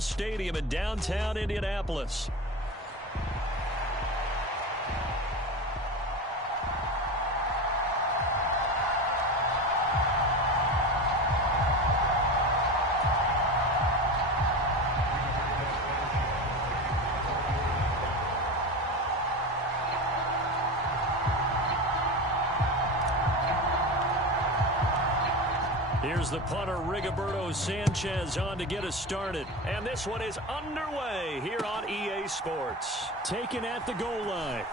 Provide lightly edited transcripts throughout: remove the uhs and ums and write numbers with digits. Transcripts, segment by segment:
Memorial Stadium in downtown Indianapolis. Here's the punter, Rigoberto Sanchez, on to get us started. And this one is underway here on EA Sports. Taken at the goal line.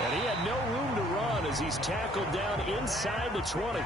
And he had no room to run as he's tackled down inside the 20.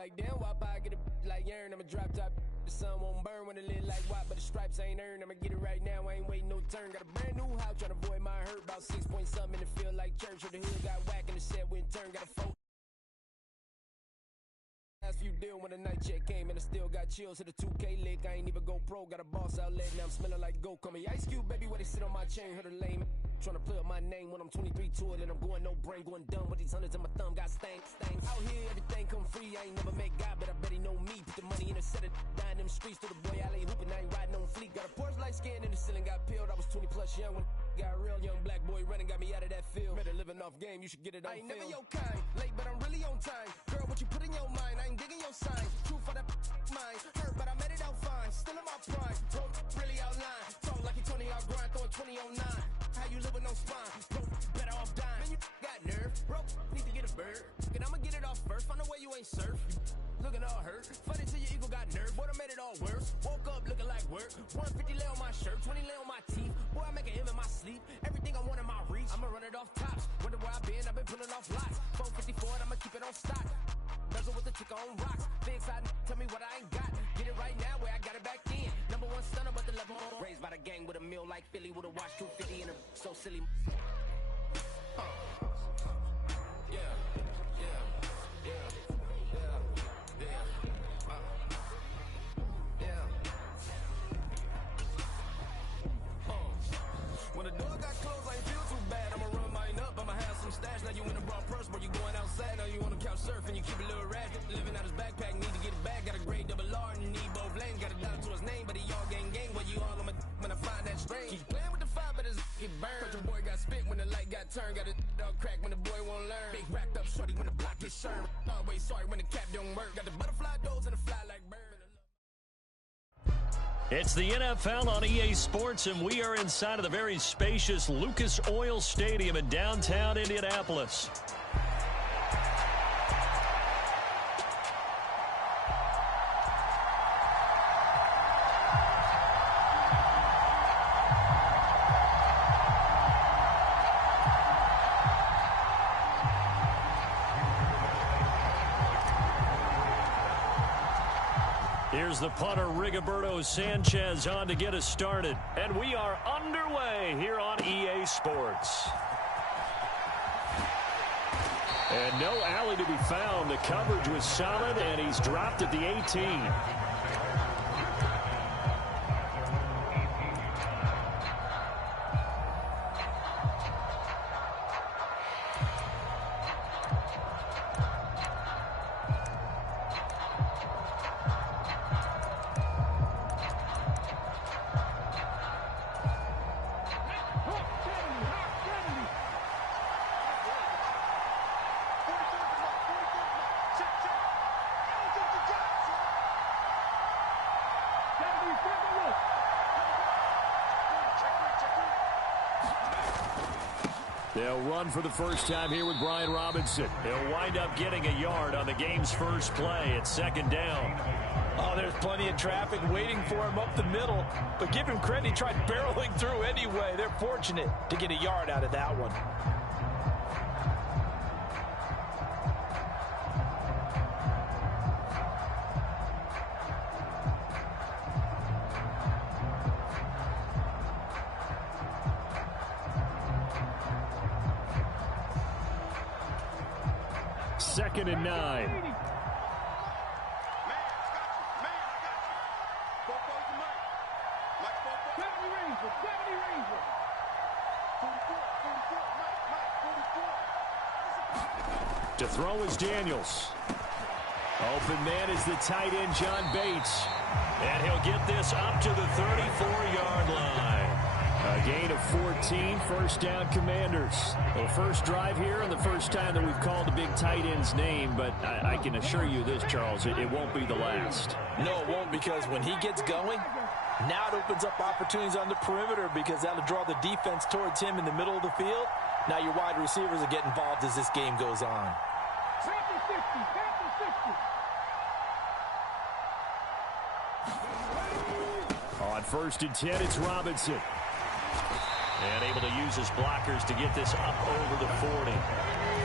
like damn, why I get a like urn? I'm a drop top. The sun won't burn when it lit like white, but the stripes ain't earned. I'ma get it right now, I ain't waiting no turn. Got a brand new house, trying to avoid my hurt. About 6 point something in the field like church. Or the hood got whack and the set went turn. Got a phone. Last few deal when the night check came and I still got chills to the 2K lick. I ain't even go pro, got a boss outlet, now I'm smelling like go. Call me Ice Cube, baby, where they sit on my chain, heard a lame. Trying to play up my name when I'm 23 to it and I'm going no brain, going dumb with these hundreds in my thumb, got stanks. Out here, everything come free, I ain't never met God, but I bet he know me. Put the money in a set of dying them streets to the boy alley hooping, I ain't riding on fleek. Got a Porsche light skin in the ceiling, got peeled, I was 20 plus young when got real. Young black boy running, got me out of that field. Better living off game, you should get it on film. I ain't never your kind, late but I'm really on time. Girl, what you put in your mind, I ain't digging your sign. True for that mind, hurt but I made it out fine. Still in my prime, don't really outline. Talk like you Tony out grind, throwing 20 on 9. How you live with no spine, bro, better off dying. Man, you got nerve, bro, need to get a bird. And I'ma get it off first, find a way you ain't surf. Looking all hurt, funny till your ego got nerve. Boy, I made it all worse, woke up looking like work. 150 lay on my shirt, 20 lay on my teeth. Boy, I make an M in my sleep, everything I want in my reach. I'ma run it off tops, wonder where I've been pulling off lots. 454 and I'ma keep it on stock. Bezel with the chick on rocks. Things I tell me what I ain't got. Get it right now where I got it back then. Number one stunner, but the level on. Raised by the gang with a meal like Philly with a watch 250 and a so silly. When the door got closed, I ain't feel too bad. I'ma run mine up, I'ma have some stash. Now you in a broad purse, but you going outside. Now you on the couch surfing, you keep a little rat. Living out his backpack, need to get it back. Got a grade double R and you need both lanes. Got a dollar to his name, but he all gang. Where you all on my when I find that strange. Keep playing with the fire, but his get burned. But your boy got spit when the light got turned. Got a dog crack when the boy won't learn. Big racked up shorty when the block gets shurned. Always sorry when the cap don't work. Got the butterfly doors and the fly like bird. It's the NFL on EA Sports, and we are inside of the very spacious Lucas Oil Stadium in downtown Indianapolis. Here's the punter, Rigoberto Sanchez, on to get us started. And we are underway here on EA Sports. And no alley to be found. The coverage was solid, and he's dropped at the 18. They'll run for the first time here with Brian Robinson. He'll wind up getting a yard on the game's first play. It's second down. Oh, there's plenty of traffic waiting for him up the middle. But give him credit, he tried barreling through anyway. They're fortunate to get a yard out of that one. Second and 9. To throw is Daniels. Open man is the tight end, John Bates. And he'll get this up to the 34-yard line. A gain of 14, first down Commanders. Well, first drive here and the first time that we've called the big tight end's name, but I can assure you this, Charles, it won't be the last. No, it won't, because when he gets going, now it opens up opportunities on the perimeter because that'll draw the defense towards him in the middle of the field. Now your wide receivers will get involved as this game goes on. On first and 10, it's Robinson. And able to use his blockers to get this up over the 40.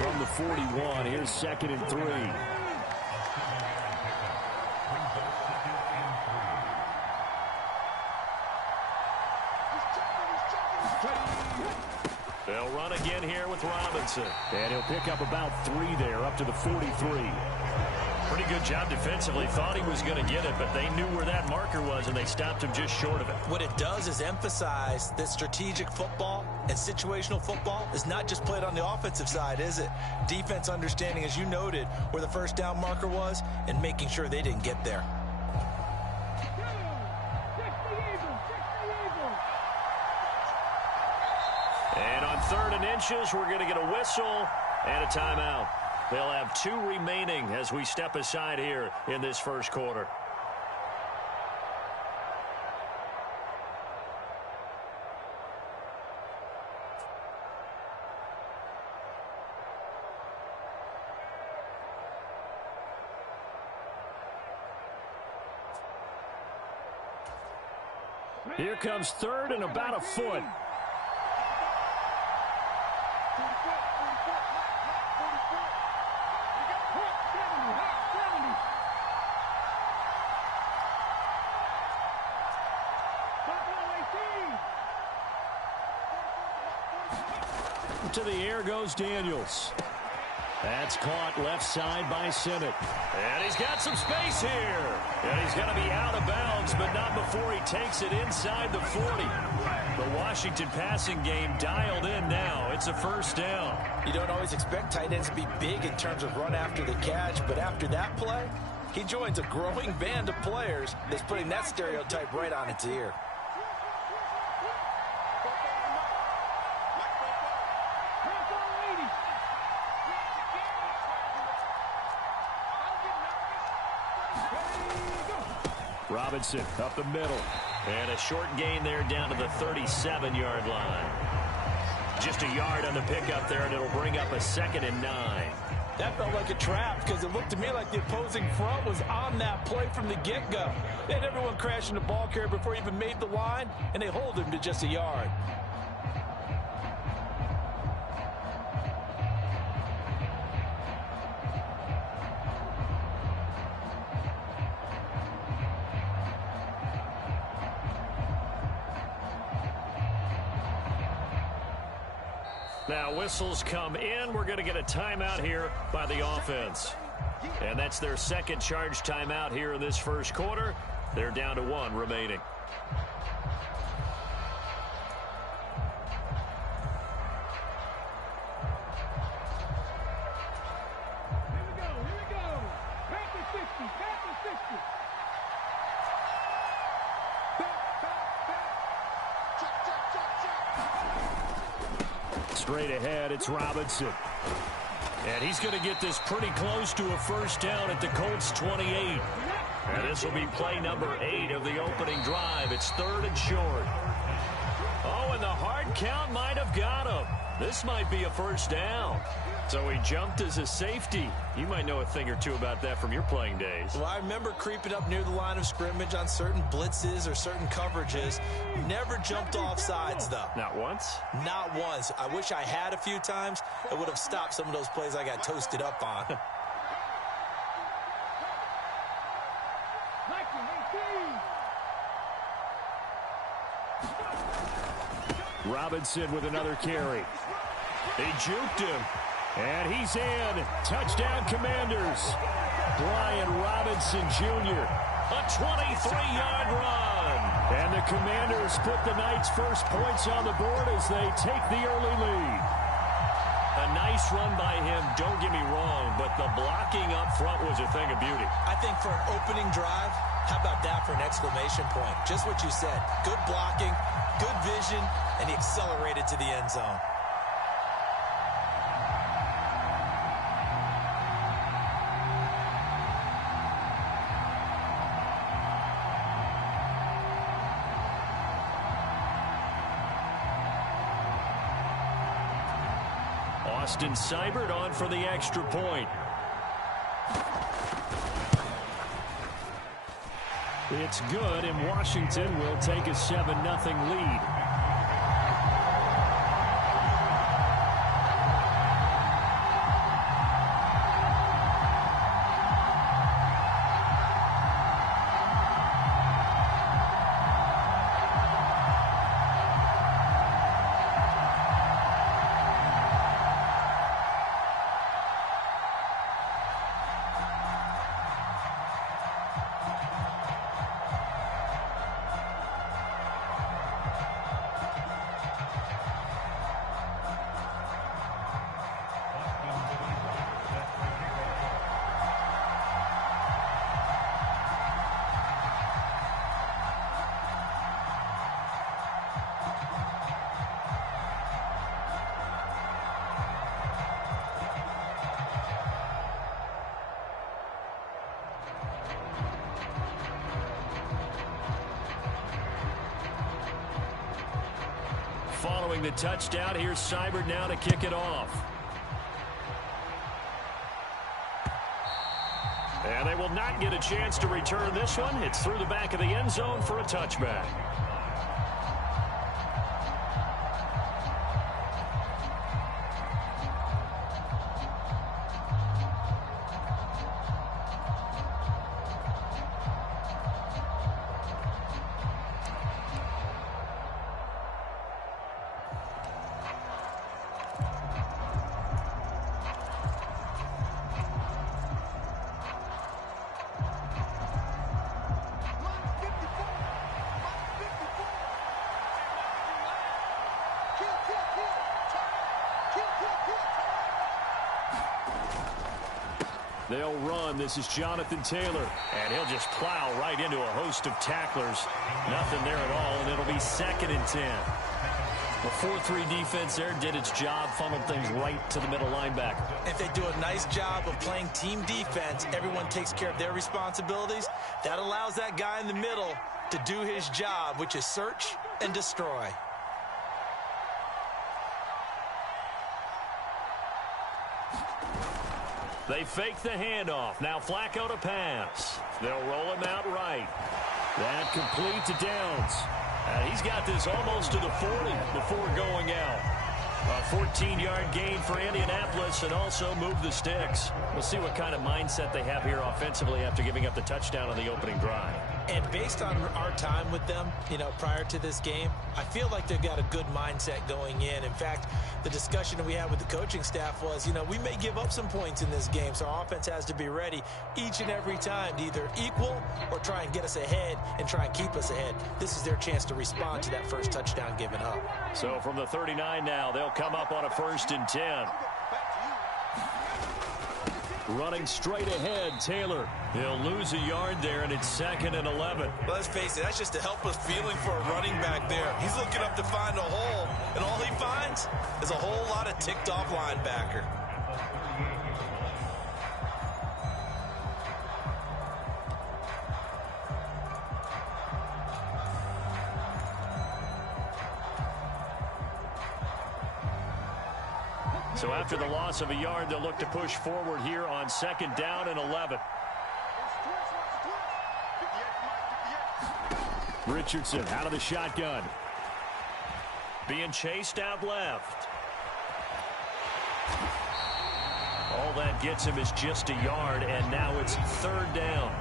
From the 41, here's second and 3. They'll run again here with Robinson. And he'll pick up about 3 there, up to the 43. Pretty good job defensively. Thought he was going to get it, but they knew where that marker was, and they stopped him just short of it. What it does is emphasize that strategic football and situational football is not just played on the offensive side, is it? Defense understanding, as you noted, where the first down marker was and making sure they didn't get there. And on 3rd and inches, we're going to get a whistle and a timeout. They'll have 2 remaining as we step aside here in this first quarter. Here comes 3rd and about a foot. To the air goes Daniels. That's caught left side by Simmett. And he's got some space here. And he's going to be out of bounds, but not before he takes it inside the 40. The Washington passing game dialed in now. It's a first down. You don't always expect tight ends to be big in terms of run after the catch, but after that play, he joins a growing band of players that's putting that stereotype right on its ear. Robinson up the middle. And a short gain there down to the 37-yard line. Just a yard on the pickup there, and it'll bring up a 2nd and 9. That felt like a trap because it looked to me like the opposing front was on that play from the get-go. They had everyone crashing the ball carrier before he even made the line, and they hold him to just a yard. Now whistles come in. We're going to get a timeout here by the offense. And that's their 2nd charge timeout here in this first quarter. They're down to 1 remaining. Straight ahead, it's Robinson. And he's going to get this pretty close to a first down at the Colts 28. And this will be play number 8 of the opening drive. It's 3rd and short. Oh, and the hard count might have got him. This might be a first down. So he jumped as a safety. You might know a thing or two about that from your playing days. Well, I remember creeping up near the line of scrimmage on certain blitzes or certain coverages. Never jumped off sides, though. Not once? Not once. I wish I had a few times. It would have stopped some of those plays I got toasted up on. Robinson with another carry. They juked him. And he's in. Touchdown, Commanders. Brian Robinson Jr. A 23-yard run. And the Commanders put the Knights' first points on the board as they take the early lead. A nice run by him, don't get me wrong, but the blocking up front was a thing of beauty. I think for an opening drive, how about that for an exclamation point? Just what you said. Good blocking, good vision, and he accelerated to the end zone. Austin Seibert on for the extra point. It's good, and Washington will take a 7-0 lead. following the touchdown. Here's Seibert now to kick it off. And they will not get a chance to return this one. It's through the back of the end zone for a touchback. They'll run. This is Jonathan Taylor. And he'll just plow right into a host of tacklers. Nothing there at all, and it'll be 2nd and 10. The 4-3 defense there did its job, funneled things right to the middle linebacker. If they do a nice job of playing team defense, everyone takes care of their responsibilities. That allows that guy in the middle to do his job, which is search and destroy. They fake the handoff. Now Flacco to pass. They'll roll him out right. That complete to Downs. He's got this almost to the 40 before going out. A 14-yard gain for Indianapolis and also move the sticks. We'll see what kind of mindset they have here offensively after giving up the touchdown on the opening drive. And based on our time with them, prior to this game, I feel like they've got a good mindset going in. In fact, the discussion that we had with the coaching staff was, we may give up some points in this game, so our offense has to be ready each and every time to either equal or try and get us ahead and try and keep us ahead. This is their chance to respond to that first touchdown given up. So from the 39 now, they'll come up on a 1st and 10. Running straight ahead, Taylor. He'll lose a yard there, and it's 2nd and 11. Let's face it, that's just a helpless feeling for a running back there. He's looking up to find a hole, and all he finds is a whole lot of ticked-off linebacker. So after the loss of a yard, they'll look to push forward here on 2nd down and 11. Richardson out of the shotgun. Being chased out left. All that gets him is just a yard, and now it's 3rd down.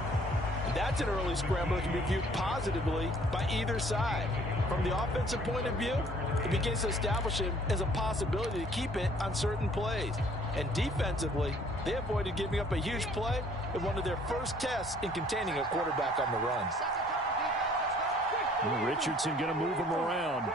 That's an early scramble that can be viewed positively by either side. From the offensive point of view, it begins to establish him as a possibility to keep it on certain plays. And defensively, they avoided giving up a huge play in one of their first tests in containing a quarterback on the run. Well, Richardson going to move him around.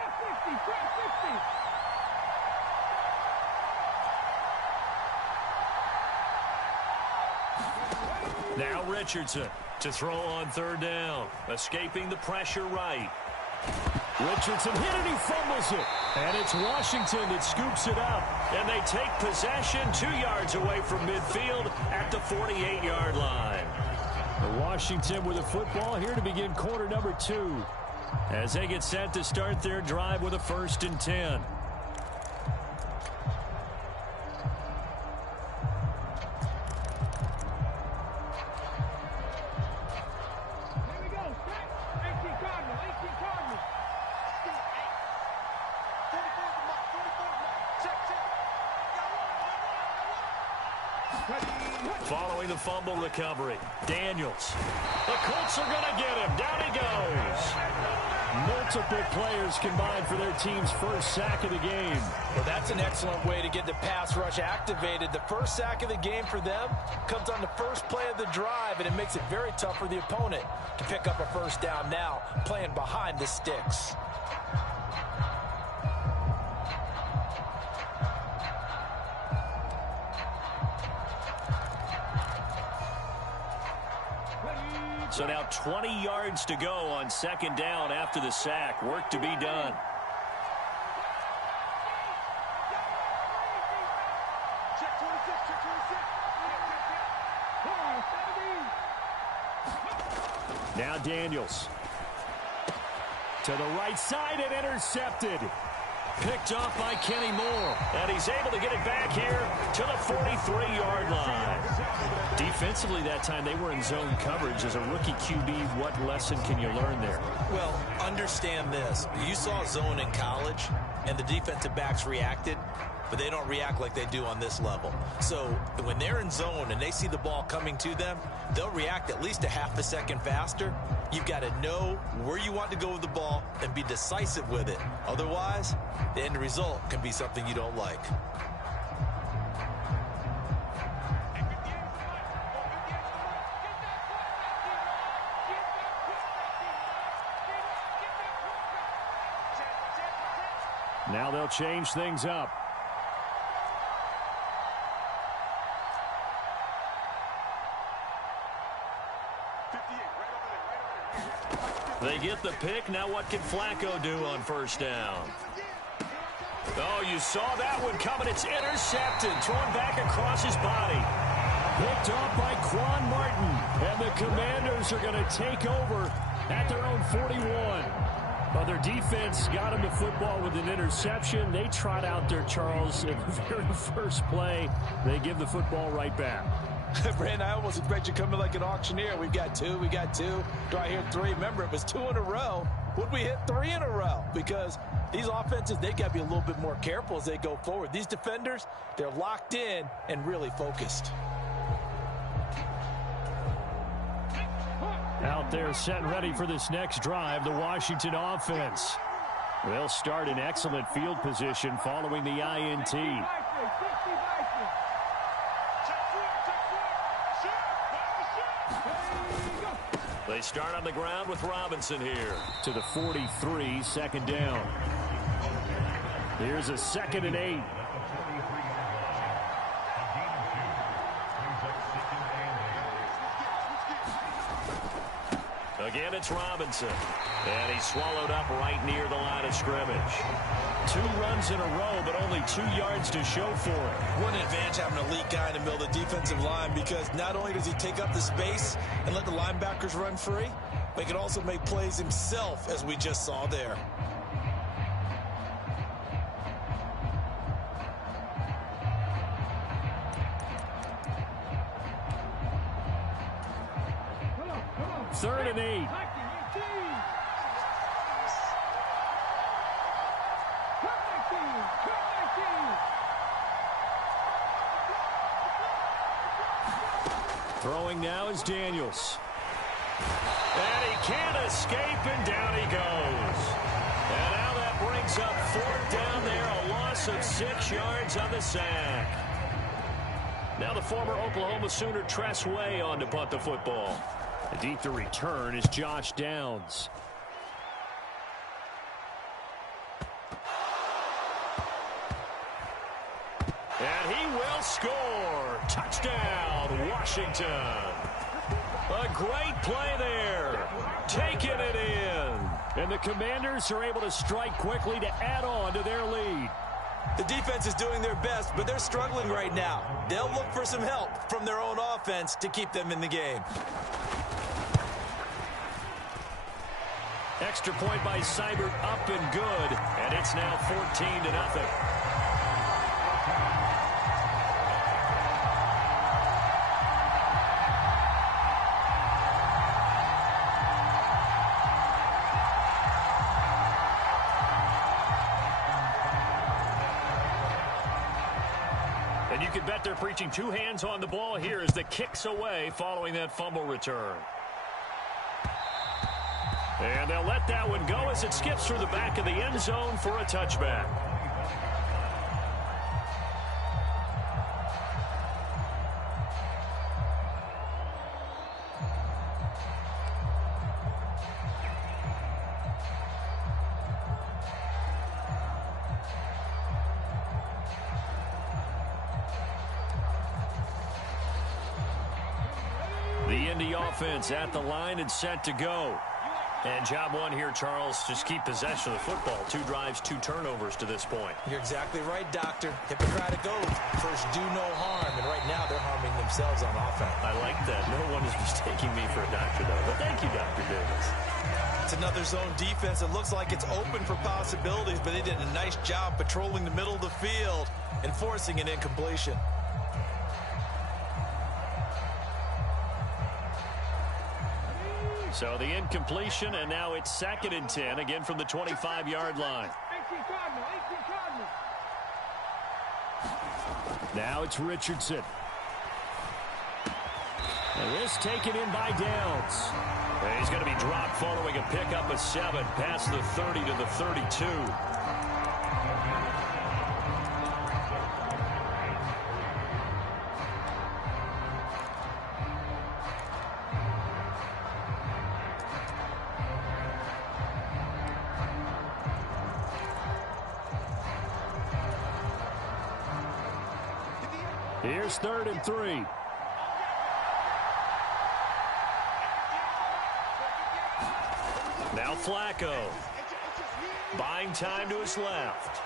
Now Richardson to throw on 3rd down. Escaping the pressure right. Richardson hit it, he fumbles it. And it's Washington that scoops it up. And they take possession 2 yards away from midfield at the 48-yard line. Washington with a football here to begin quarter number 2. As they get set to start their drive with a 1st and 10. Following the fumble recovery, Daniels. The Colts are going to get him. Down he goes. Multiple players combined for their team's first sack of the game. Well, that's an excellent way to get the pass rush activated. The first sack of the game for them comes on the first play of the drive, and it makes it very tough for the opponent to pick up a 1st down now, playing behind the sticks. So now 20 yards to go on 2nd down after the sack. Work to be done. Now Daniels. To the right side and intercepted. Picked off by Kenny Moore. And he's able to get it back here to the 43-yard line. Defensively that time, they were in zone coverage. As a rookie QB, what lesson can you learn there? Well, understand this. You saw zone in college, and the defensive backs reacted, but they don't react like they do on this level. So when they're in zone and they see the ball coming to them, they'll react at least a half a second faster. You've got to know where you want to go with the ball and be decisive with it. Otherwise, the end result can be something you don't like. Now they'll change things up. They get the pick. Now what can Flacco do on first down? Oh, you saw that one coming. It's intercepted. Thrown back across his body. Picked off by Quan Martin. And the Commanders are going to take over at their own 41. Well, their defense got him the football with an interception. They trot out there, Charles, in the very first play. They give the football right back. Brandon, I almost expect you coming like an auctioneer. We've got two. Do I hear three? Remember, it was 2 in a row. Would we hit 3 in a row? Because these offenses, they got to be a little bit more careful as they go forward. These defenders, they're locked in and really focused. Out there set and ready for this next drive, the Washington offense. They'll start in excellent field position following the INT. They start on the ground with Robinson here. To the 43, second down. Here's a 2nd and 8. Again, it's Robinson. And he's swallowed up right near the line of scrimmage. 2 runs in a row, but only 2 yards to show for it. What an advantage having an elite guy in the middle of the defensive line, because not only does he take up the space and let the linebackers run free, but he can also make plays himself, as we just saw there. Third and 8. Throwing now is Daniels. And he can't escape, and down he goes. And now that brings up 4th down there, a loss of 6 yards on the sack. Now the former Oklahoma Sooner Tress Way on to punt the football. Deep to return is Josh Downs. And he will score. Touchdown, Washington. A great play there. Taking it in. And the Commanders are able to strike quickly to add on to their lead. The defense is doing their best, but they're struggling right now. They'll look for some help from their own offense to keep them in the game. Extra point by Seibert, up and good. And it's now 14-0. And you can bet they're preaching 2 hands on the ball here as the kick's away following that fumble return. And they'll let that one go as it skips through the back of the end zone for a touchback. The Indy offense at the line and set to go. And job one here, Charles, just keep possession of the football. 2 drives, 2 turnovers to this point. You're exactly right, Doctor. Hippocratic oath. First, do no harm. And right now, they're harming themselves on offense. I like that. No one is mistaking me for a doctor, though. But thank you, Dr. Davis. It's another zone defense. It looks like it's open for possibilities, but they did a nice job patrolling the middle of the field and forcing an incompletion. So the incompletion, and now it's 2nd and 10, again from the 25-yard line. Now it's Richardson. And this taken in by Downs. And he's going to be dropped following a pickup of 7 past the 30 to the 32. Here's 3rd and 3. Now Flacco. Buying time to his left.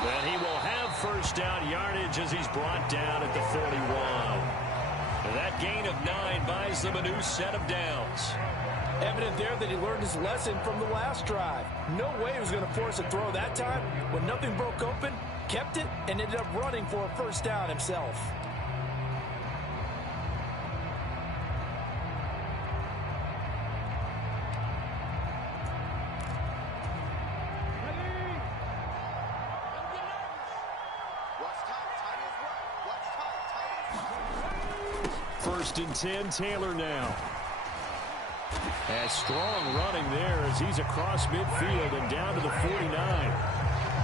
And he will have first down yardage as he's brought down at the 41. And that gain of 9 buys them a new set of downs. Evident there that he learned his lesson from the last drive. No way he was going to force a throw that time. When nothing broke open, kept it, and ended up running for a first down himself. First and 10, Taylor now. And strong running there as he's across midfield and down to the 49.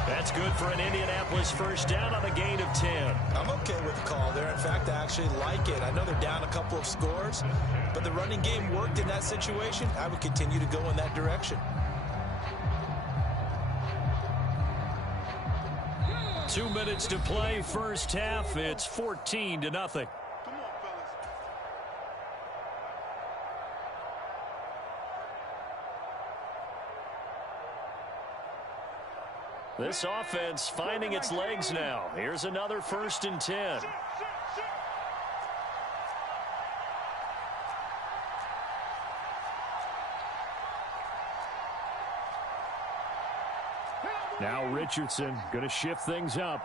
That's good for an Indianapolis first down on a gain of 10. I'm okay with the call there. In fact, I actually like it. I know they're down a couple of scores, but the running game worked in that situation. I would continue to go in that direction. Two minutes to play, first half. It's 14-0. This offense finding its legs now. Here's another 1st and 10. Now Richardson going to shift things up.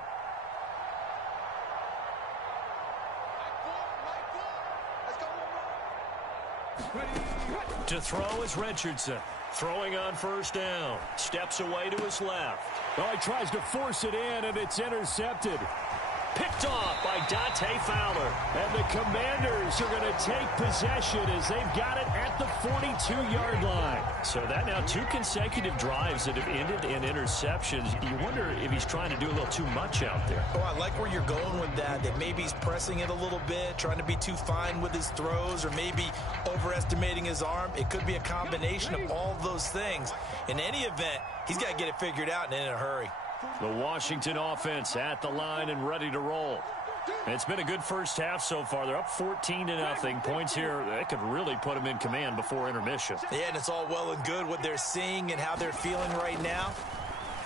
To throw is Richardson. Throwing on first down. Steps away to his left. Oh, he tries to force it in, and it's intercepted. Picked off by Dante Fowler. And the Commanders are going to take possession as they've got it at the 42-yard line. So that now 2 consecutive drives that have ended in interceptions. You wonder if he's trying to do a little too much out there. Oh, I like where you're going with that. That maybe he's pressing it a little bit, trying to be too fine with his throws, or maybe overestimating his arm. It could be a combination of all of those things. In any event, he's got to get it figured out and in a hurry. The Washington offense at the line and ready to roll. It's been a good first half so far. They're up 14-0. Points here, that could really put them in command before intermission. Yeah, and it's all well and good what they're seeing and how they're feeling right now.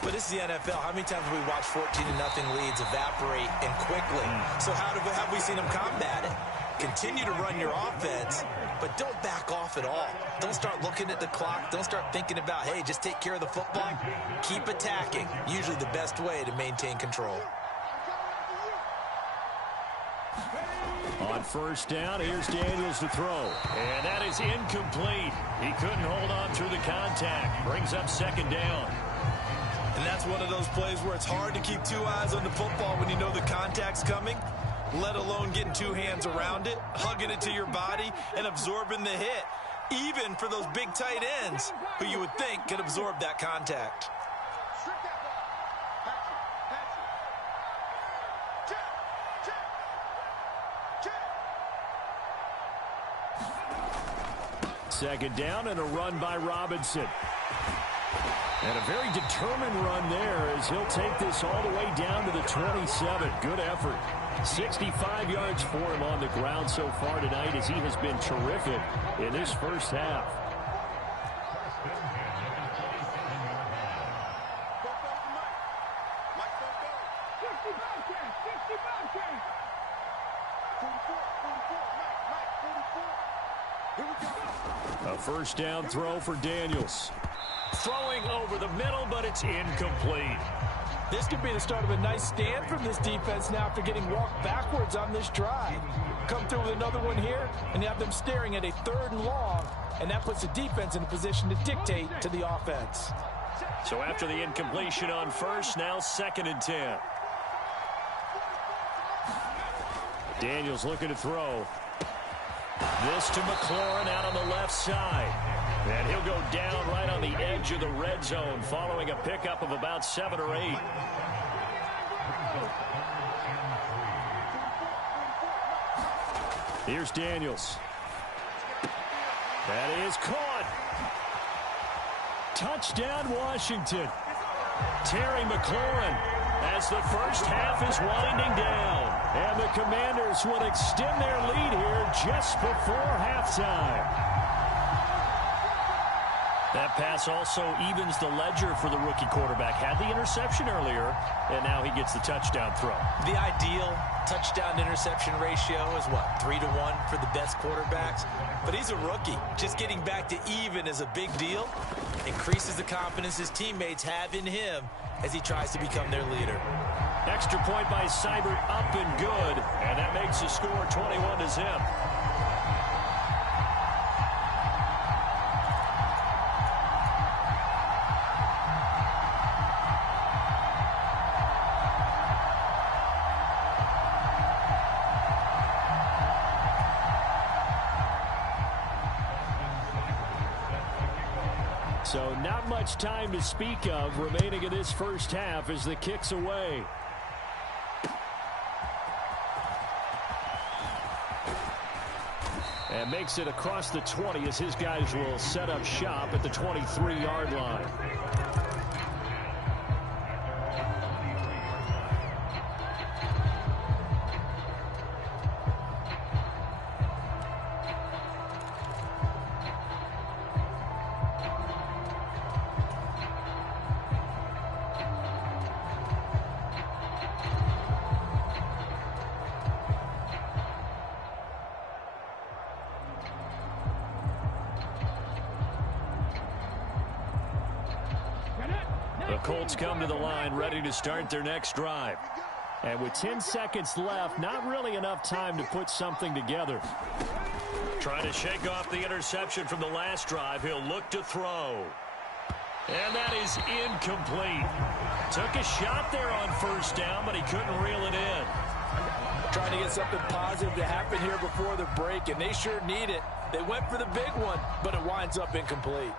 But this is the NFL. How many times have we watched 14-0 leads evaporate and quickly? So how have we seen them combat it? Continue to run your offense, but don't back off at all. Don't start looking at the clock. Don't start thinking about, hey, just take care of the football. Keep attacking. Usually the best way to maintain control. On first down, here's Daniels to throw. And that is incomplete. He couldn't hold on through the contact. Brings up 2nd down. And that's one of those plays where it's hard to keep 2 eyes on the football when you know the contact's coming, let alone getting 2 hands around it, hugging it to your body, and absorbing the hit, even for those big tight ends who you would think could absorb that contact. Second down and a run by Robinson. And a very determined run there as he'll take this all the way down to the 27. Good effort. 65 yards for him on the ground so far tonight as he has been terrific in this first half. A first down throw for Daniels. Throwing over the middle, but it's incomplete. This could be the start of a nice stand from this defense now after getting walked backwards on this drive. Come through with another one here, and you have them staring at a 3rd and long, and that puts the defense in a position to dictate to the offense. So after the incompletion on first, now 2nd and 10. Daniels looking to throw. This to McLaurin out on the left side. And he'll go down right on the edge of the red zone following a pickup of about 7 or 8. Here's Daniels. That is caught. Touchdown, Washington. Terry McLaurin as the first half is winding down. And the Commanders will extend their lead here just before halftime. That pass also evens the ledger for the rookie quarterback. Had the interception earlier, and now he gets the touchdown throw. The ideal touchdown-interception ratio is what, 3-to-1 for the best quarterbacks? But he's a rookie. Just getting back to even is a big deal. Increases the confidence his teammates have in him as he tries to become their leader. Extra point by Seibert, up and good. And that makes the score 21-0. So not much time to speak of remaining in this first half as the kick's away. And makes it across the 20 as his guys will set up shop at the 23-yard line. The Colts come to the line ready to start their next drive. And with 10 seconds left, not really enough time to put something together. Trying to shake off the interception from the last drive. He'll look to throw. And that is incomplete. Took a shot there on first down, but he couldn't reel it in. Trying to get something positive to happen here before the break, and they sure need it. They went for the big one, but it winds up incomplete.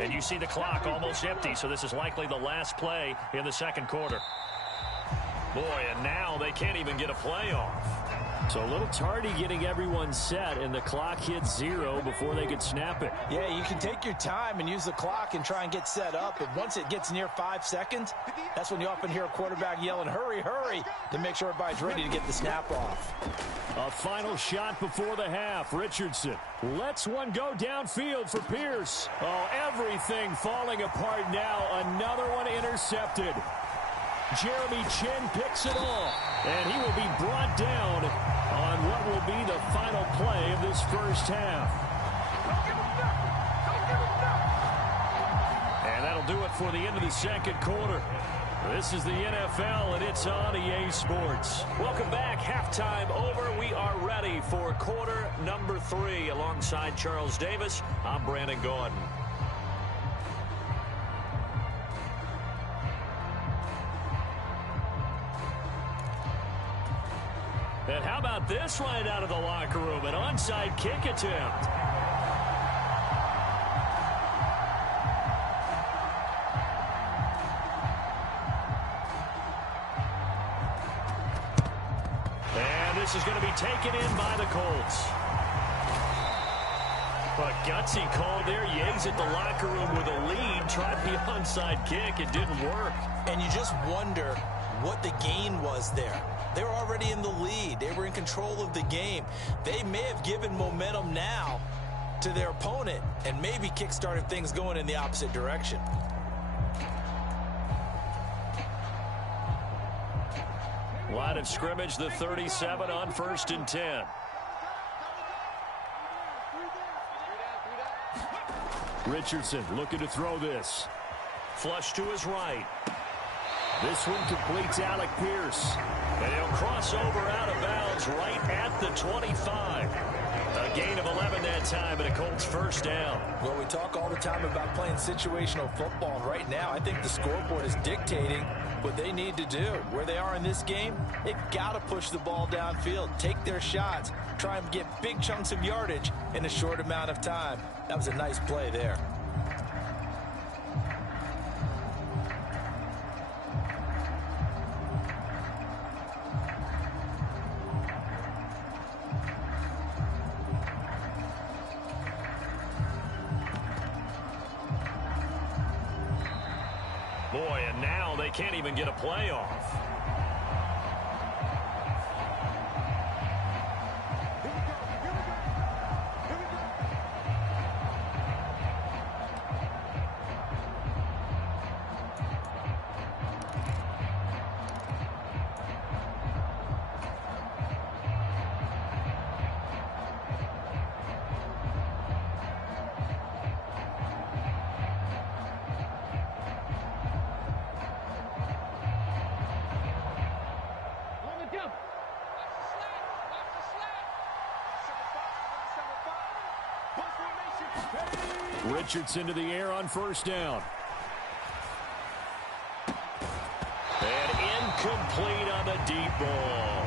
And you see the clock almost empty, so this is likely the last play in the second quarter. Boy, and now they can't even get a play off. So a little tardy getting everyone set, and the clock hits 0 before they could snap it. Yeah, you can take your time and use the clock and try and get set up. And once it gets near 5 seconds, that's when you often hear a quarterback yelling, hurry, hurry, to make sure everybody's ready to get the snap off. A final shot before the half. Richardson lets one go downfield for Pierce. Oh, everything falling apart now. Another one intercepted. Jeremy Chin picks it off, and he will be brought down on what will be the final play of this first half. And that'll do it for the end of the second quarter. This is the NFL, and it's on EA Sports. Welcome back. Halftime over. We are ready for quarter number 3. Alongside Charles Davis, I'm Brandon Gordon. And how about this right out of the locker room? An onside kick attempt. And this is going to be taken in by the Colts. A gutsy call there. Yea's at the locker room with a lead. Tried the onside kick. It didn't work. And you just wonder what the gain was there. They were already in the lead. They were in control of the game. They may have given momentum now to their opponent and maybe kick-started things going in the opposite direction. Line of scrimmage, the 37 on 1st and 10. Richardson looking to throw this. Flush to his right. This one completes Alec Pierce. And he'll cross over out of bounds right at the 25. A gain of 11 that time, and a Colts first down. Well, we talk all the time about playing situational football, and right now I think the scoreboard is dictating what they need to do. Where they are in this game, they've got to push the ball downfield, take their shots, try and get big chunks of yardage in a short amount of time. That was a nice play there. Boy, and now they can't even get a playoff. Richardson to the air on first down. And incomplete on the deep ball.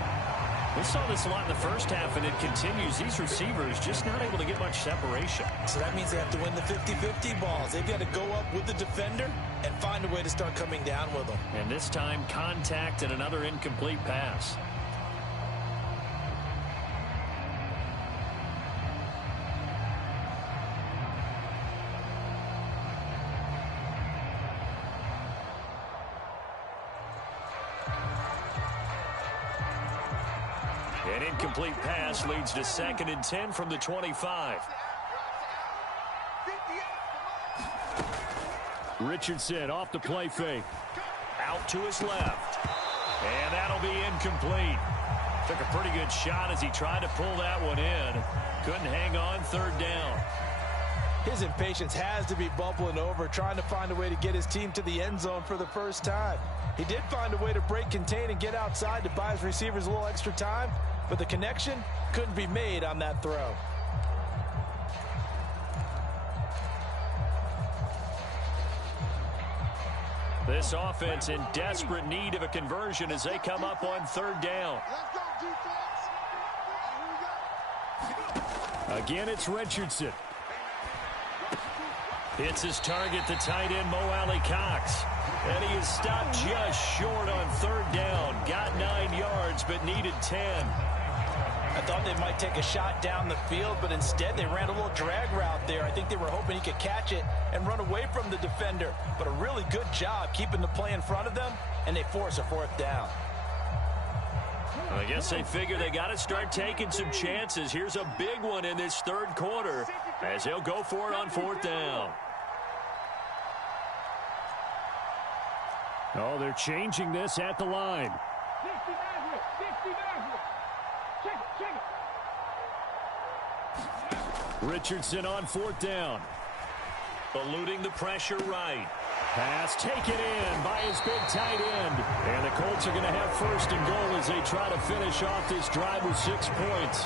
We saw this a lot in the first half, and it continues. These receivers just not able to get much separation. So that means they have to win the 50-50 balls. They've got to go up with the defender and find a way to start coming down with them. And this time, contact and another incomplete pass. An incomplete pass leads to 2nd and 10 from the 25. Richardson off the play fake. Out to his left. And that'll be incomplete. Took a pretty good shot as he tried to pull that one in. Couldn't hang on, 3rd down. His impatience has to be bubbling over, trying to find a way to get his team to the end zone for the first time. He did find a way to break contain and get outside to buy his receivers a little extra time, but the connection couldn't be made on that throw. This offense in desperate need of a conversion as they come up on 3rd down. Again, it's Richardson. Hits his target, the tight end, Mo Alley Cox. And he is stopped just short on 3rd down. Got 9 yards, but needed 10. I thought they might take a shot down the field, but instead they ran a little drag route there. I think they were hoping he could catch it and run away from the defender. But a really good job keeping the play in front of them, and they force a 4th down. I guess they figure they got to start taking some chances. Here's a big one in this 3rd quarter as they'll go for it on 4th down. Oh, they're changing this at the line. Richardson on 4th down. Eluding the pressure right. Pass taken in by his big tight end. And the Colts are going to have 1st and goal as they try to finish off this drive with 6 points.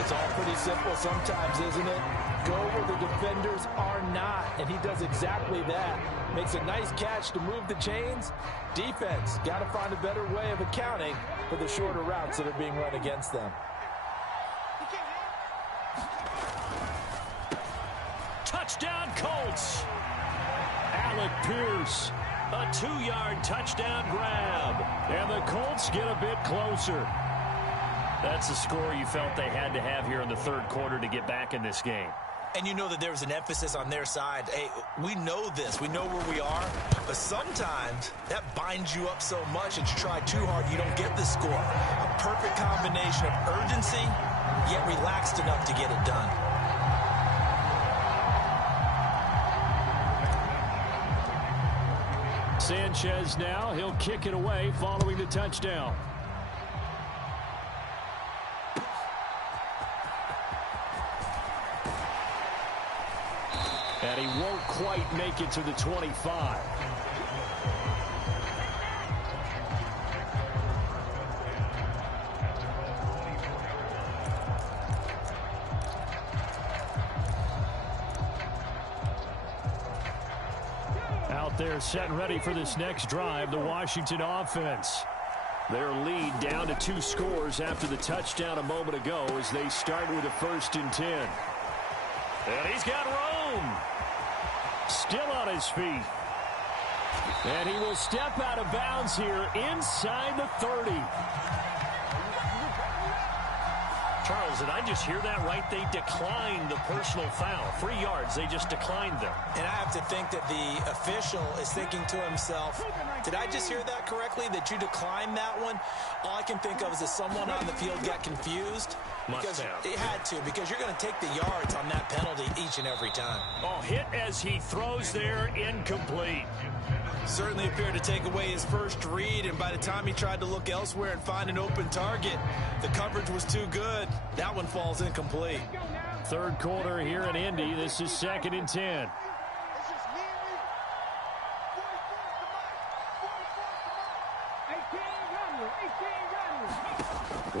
It's all pretty simple sometimes, isn't it? Go where the defenders are not, and he does exactly that. Makes a nice catch to move the chains. Defense got to find a better way of accounting for the shorter routes that are being run against them. Touchdown, Colts. Alec Pierce, a 2-yard touchdown grab. And the Colts get a bit closer. That's the score you felt they had to have here in the 3rd quarter to get back in this game. And you know that there was an emphasis on their side. Hey, we know this. We know where we are. But sometimes that binds you up so much that you try too hard, you don't get the score. A perfect combination of urgency, yet relaxed enough to get it done. Sanchez now. He'll kick it away following the touchdown. And he won't quite make it to the 25. Out there set and ready for this next drive, the Washington offense. Their lead down to 2 scores after the touchdown a moment ago as they start with a 1st and 10. And he's got room. Still on his feet. And he will step out of bounds here inside the 30. Charles, did I just hear that right? They declined the personal foul. 3 yards, they just declined them. And I have to think that the official is thinking to himself, did I just hear that correctly, that you declined that one? All I can think of is that someone on the field got confused. Must have. It had to, because you're going to take the yards on that penalty each and every time. Oh, hit as he throws there, incomplete. Certainly appeared to take away his first read, and by the time he tried to look elsewhere and find an open target, the coverage was too good. That one falls incomplete. 3rd quarter here in Indy. This is 2nd and 10.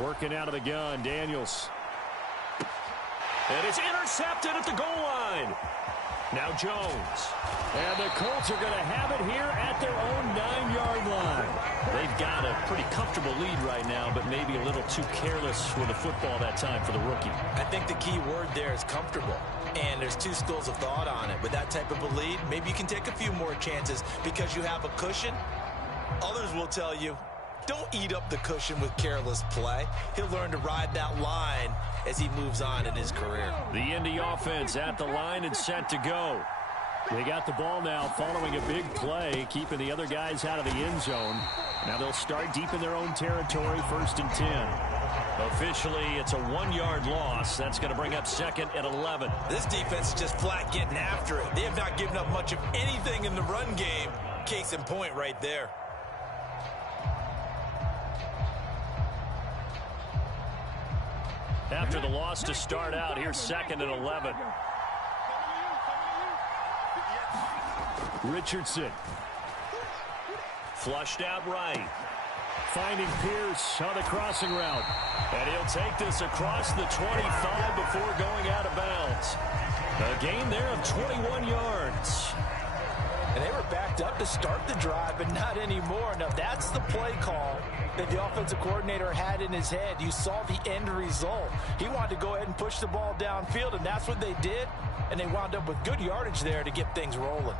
Working out of the gun, Daniels. And it's intercepted at the goal line. Now Jones. And the Colts are going to have it here at their own 9-yard line. They've got a pretty comfortable lead right now, but maybe a little too careless with the football that time for the rookie. I think the key word there is comfortable. And there's 2 schools of thought on it. With that type of a lead, maybe you can take a few more chances because you have a cushion. Others will tell you, don't eat up the cushion with careless play. He'll learn to ride that line as he moves on in his career. The Indy offense at the line and set to go. They got the ball now following a big play, keeping the other guys out of the end zone. Now they'll start deep in their own territory, 1st and 10. Officially, it's a 1-yard loss. That's going to bring up 2nd and 11. This defense is just flat getting after it. They have not given up much of anything in the run game. Case in point right there. After the loss to start out, here's 2nd and 11. Richardson. Flushed out right. Finding Pierce on the crossing route. And he'll take this across the 25 before going out of bounds. A gain there of 21 yards. And they were backed up to start the drive, but not anymore. Now, that's the play call that the offensive coordinator had in his head. You saw the end result. He wanted to go ahead and push the ball downfield, and that's what they did. And they wound up with good yardage there to get things rolling.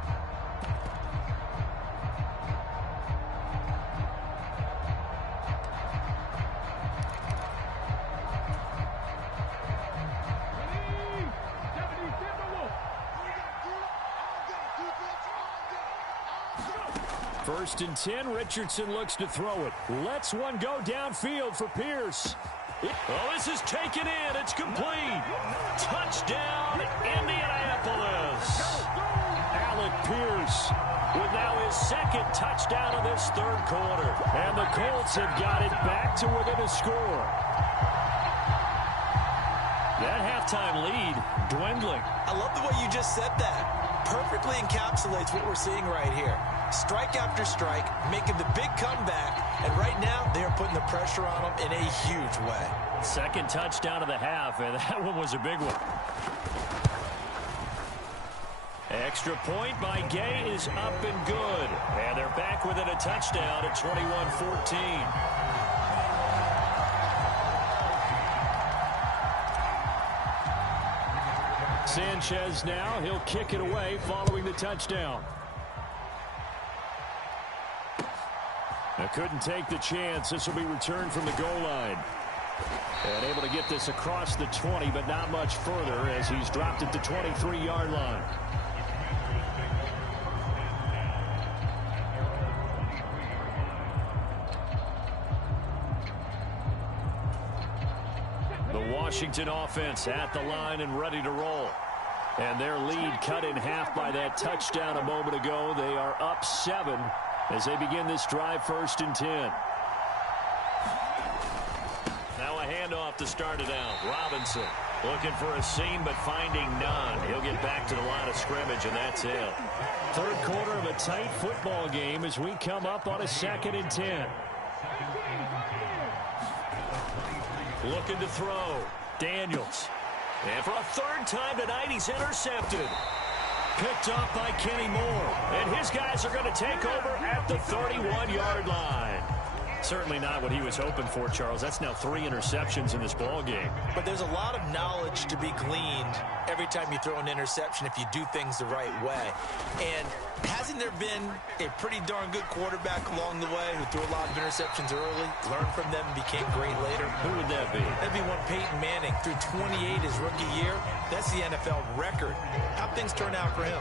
First and 10, Richardson looks to throw it. Lets one go downfield for Pierce. Oh, this is taken in. It's complete. Touchdown, Indianapolis. Alec Pierce with now his 2nd touchdown of this 3rd quarter. And the Colts have got it back to within a score. That halftime lead dwindling. I love the way you just said that. Perfectly encapsulates what we're seeing right here. Strike after strike, making the big comeback, and right now they are putting the pressure on them in a huge way. 2nd touchdown of the half, and that one was a big one. Extra point by Gay is up and good, and they're back within a touchdown at 21-14. Sanchez now, he'll kick it away following the touchdown. Couldn't take the chance. This will be returned from the goal line. And able to get this across the 20, but not much further as he's dropped at the 23-yard line. The Washington offense at the line and ready to roll. And their lead cut in half by that touchdown a moment ago. They are up 7 as they begin this drive, 1st and 10. Now a handoff to start it out. Robinson looking for a seam but finding none. He'll get back to the line of scrimmage, and that's it. Third quarter of a tight football game as we come up on a 2nd and 10. Looking to throw. Daniels. And for a 3rd time tonight, he's intercepted. Picked off by Kenny Moore. And his guys are going to take over at the 31-yard line. Certainly not what he was hoping for, Charles. That's now 3 interceptions in this ball game. But there's a lot of knowledge to be gleaned every time you throw an interception if you do things the right way. And hasn't there been a pretty darn good quarterback along the way who threw a lot of interceptions early, learned from them, and became great later? Who would that be? That'd be one Peyton Manning. Threw 28 his rookie year. That's the NFL record. How'd things turn out for him?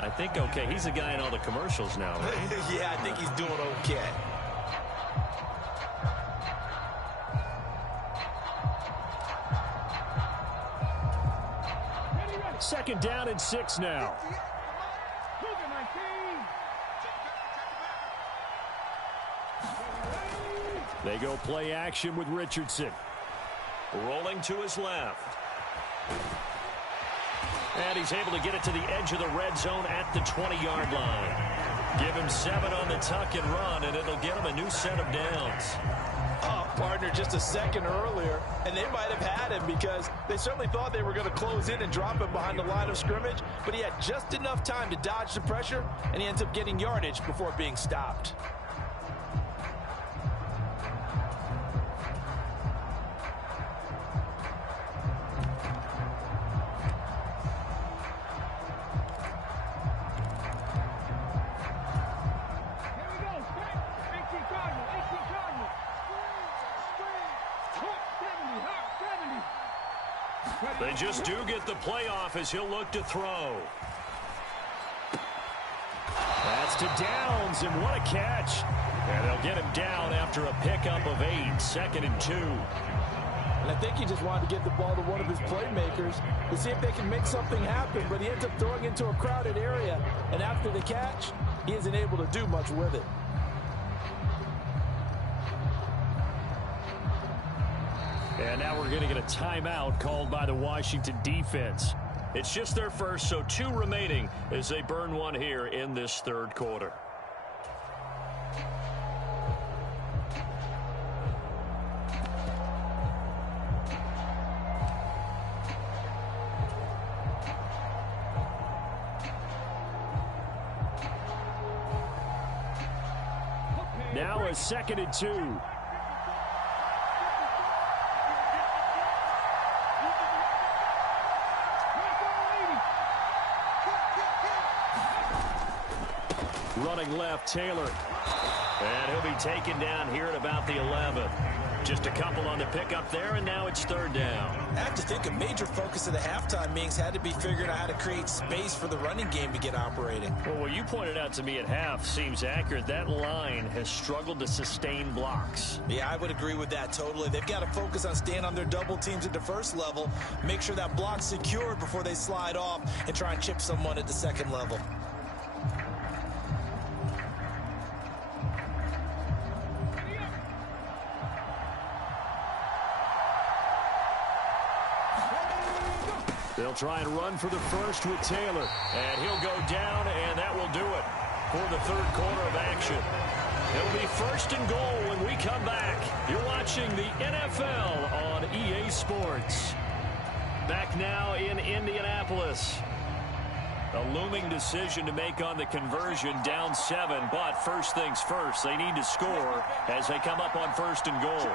I think okay. He's the guy in all the commercials now, right? Yeah, I think he's doing okay. Second down and 6 now. They go play action with Richardson. Rolling to his left. And he's able to get it to the edge of the red zone at the 20-yard line. Give him 7 on the tuck and run, and it'll get him a new set of downs. Partner just a second earlier, and they might have had him because they certainly thought they were going to close in and drop him behind the line of scrimmage, but he had just enough time to dodge the pressure, and he ends up getting yardage before being stopped. They just do get the playoff as he'll look to throw. That's to Downs, and what a catch. And they'll get him down after a pickup of 8, 2nd and 2. And I think he just wanted to give the ball to one of his playmakers to see if they can make something happen, but he ends up throwing into a crowded area, and after the catch, he isn't able to do much with it. And now we're going to get a timeout called by the Washington defense. It's just their first, so 2 remaining as they burn one here in this 3rd quarter. Now a 2nd and 2. Running left, Taylor. And he'll be taken down here at about the 11. Just a couple on the pickup there, and now it's 3rd down. I have to think a major focus of the halftime meetings had to be figuring out how to create space for the running game to get operating. Well, what you pointed out to me at half seems accurate. That line has struggled to sustain blocks. Yeah, I would agree with that totally. They've got to focus on staying on their double teams at the first level, make sure that block's secured before they slide off and try and chip someone at the second level. They'll try and run for the first with Taylor. And he'll go down, and that will do it for the 3rd quarter of action. It'll be 1st and goal when we come back. You're watching the NFL on EA Sports. Back now in Indianapolis. A looming decision to make on the conversion, down 7. But first things first, they need to score as they come up on 1st and goal.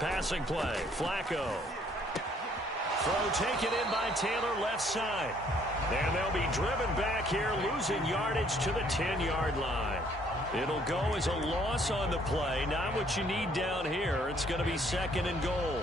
Passing play, Flacco. throw taken in by Taylor left side. And they'll be driven back here, losing yardage to the 10-yard line. It'll go as a loss on the play. Not what you need down here. It's going to be 2nd and goal.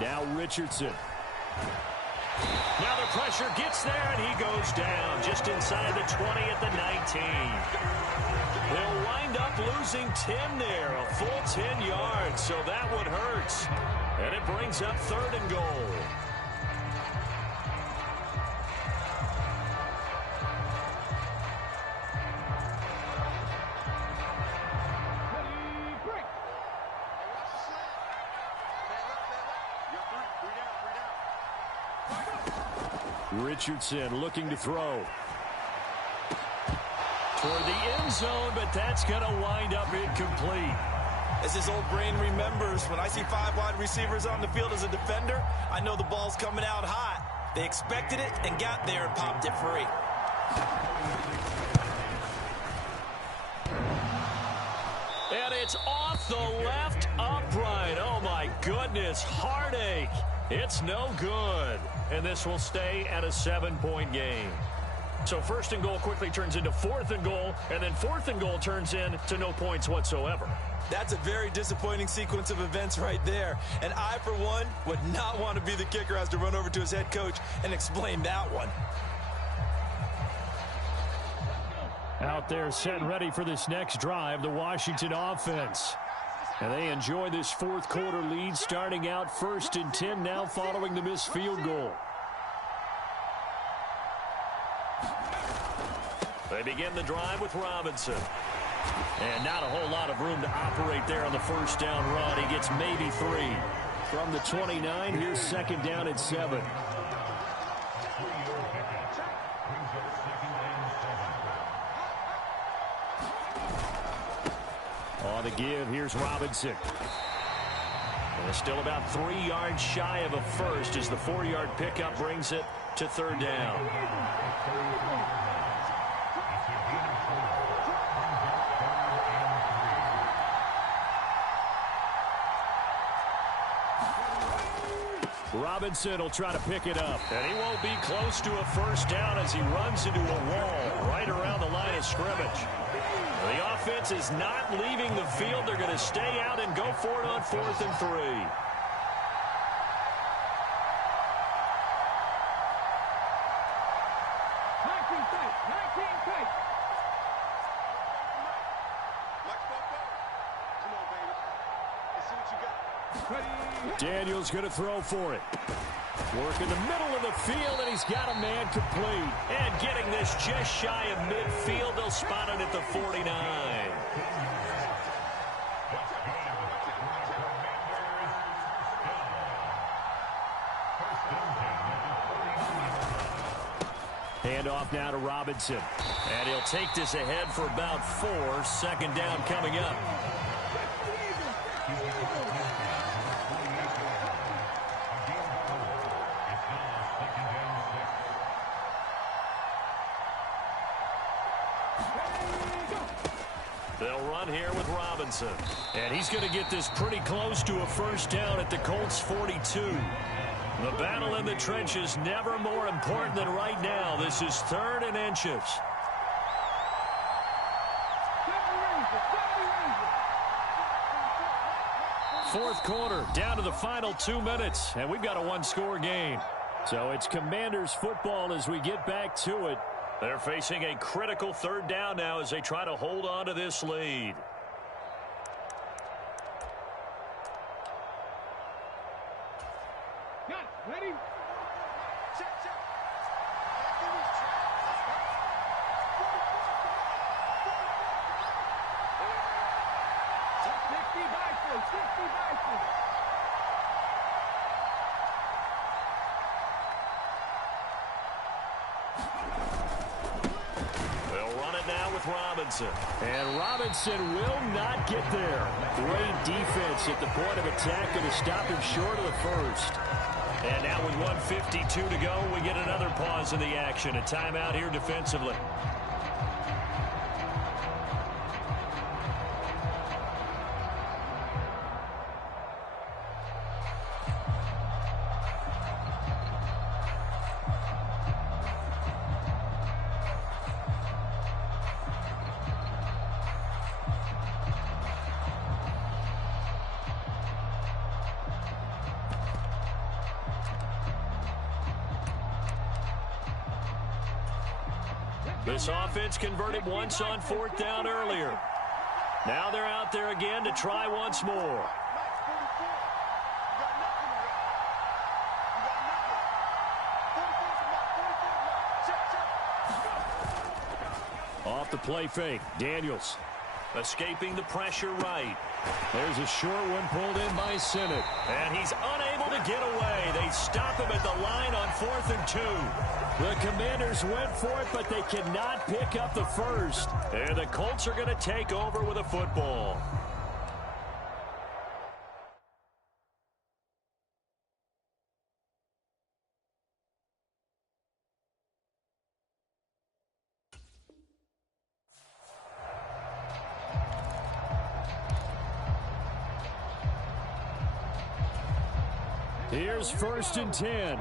Now Richardson. Now the pressure gets there, and he goes down just inside the 20 at the 19. They'll wind up losing 10 there, a full 10 yards, so that one hurts. And it brings up 3rd and goal. Richardson looking to throw. Toward the end zone, but that's going to wind up incomplete. As his old brain remembers, when I see 5 wide receivers on the field as a defender, I know the ball's coming out hot. They expected it and got there and popped it free. And it's off the left upright. Oh, my goodness. Heartache. It's no good. And this will stay at a 7-point game. So 1st and goal quickly turns into 4th and goal, and then 4th and goal turns into no points whatsoever. That's a very disappointing sequence of events right there. And I, for one, would not want to be the kicker who has to run over to his head coach and explain that one. Out there set and ready for this next drive, the Washington offense. And they enjoy this 4th quarter lead, starting out 1st and 10 now following the missed field goal. They begin the drive with Robinson. And not a whole lot of room to operate there on the 1st down run. He gets maybe 3. From the 29, here's 2nd down at 7. On the give, here's Robinson. And it's still about 3 yards shy of a first as the 4-yard pickup brings it to 3rd down. Robinson will try to pick it up. And he won't be close to a 1st down as he runs into a wall right around the line of scrimmage. The offense is not leaving the field. They're going to stay out and go for it on 4th and 3. Daniel's going to throw for it. Work in the middle of the field, and he's got a man complete. And getting this just shy of midfield, they'll spot it at the 49. Handoff now to Robinson. And he'll take this ahead for about 4. 2nd down coming up. They'll run here with Robinson. And he's going to get this pretty close to a 1st down at the Colts 42. The battle in the trenches never more important than right now. This is 3rd and inches. Fourth quarter, down to the final 2 minutes, and we've got a 1-score game. So it's Commanders football as we get back to it. They're facing a critical 3rd down now as they try to hold on to this lead. Ready? Check, check. with Robinson. And Robinson will not get there. Great defense at the point of attack, going to stop him short of the first. And now with 1:52 to go, we get another pause in the action. A timeout here defensively. This offense converted once on 4th down earlier. Now they're out there again to try once more. Off the play fake, Daniels. Escaping the pressure right. There's a short one pulled in by Sinnott. And he's unable to get away. They stop him at the line on 4th and 2. The Commanders went for it, but they cannot pick up the first. And the Colts are going to take over with a football. Here's 1st and 10.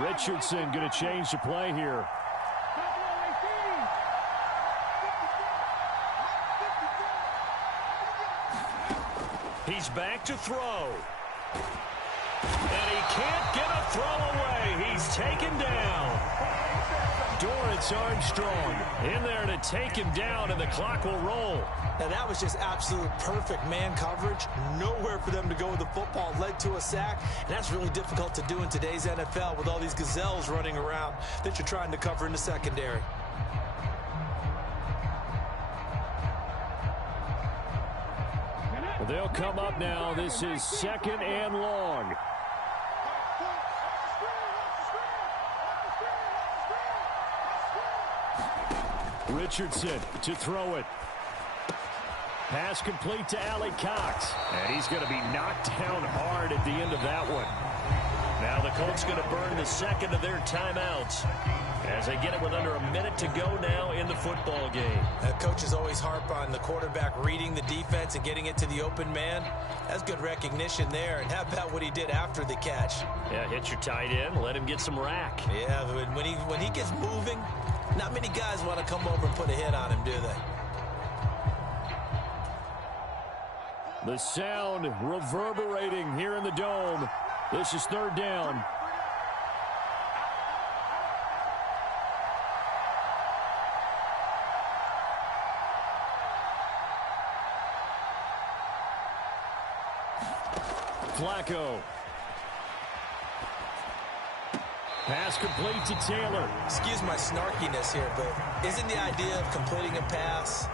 Richardson going to change the play here. He's back to throw. And he can't get a throw away. He's taken down. Dorrance Armstrong in there to take him down, and the clock will roll. Now, that was just absolute perfect man coverage. Nowhere for them to go with the football. Led to a sack, and that's really difficult to do in today's NFL with all these gazelles running around that you're trying to cover in the secondary. Well, they'll come up now. This is 2nd and long. Richardson to throw it. Pass complete to Alec Cox. And he's going to be knocked down hard at the end of that one. Now the Colts going to burn the second of their timeouts as they get it with under a minute to go now in the football game. Coaches always harp on the quarterback reading the defense and getting it to the open man. That's good recognition there. And how about what he did after the catch? Yeah, hit your tight end, let him get some rack. Yeah, when he gets moving, not many guys want to come over and put a hit on him, do they? The sound reverberating here in the dome. This is 3rd down. Flacco. Pass complete to Taylor. Excuse my snarkiness here, but isn't the idea of completing a pass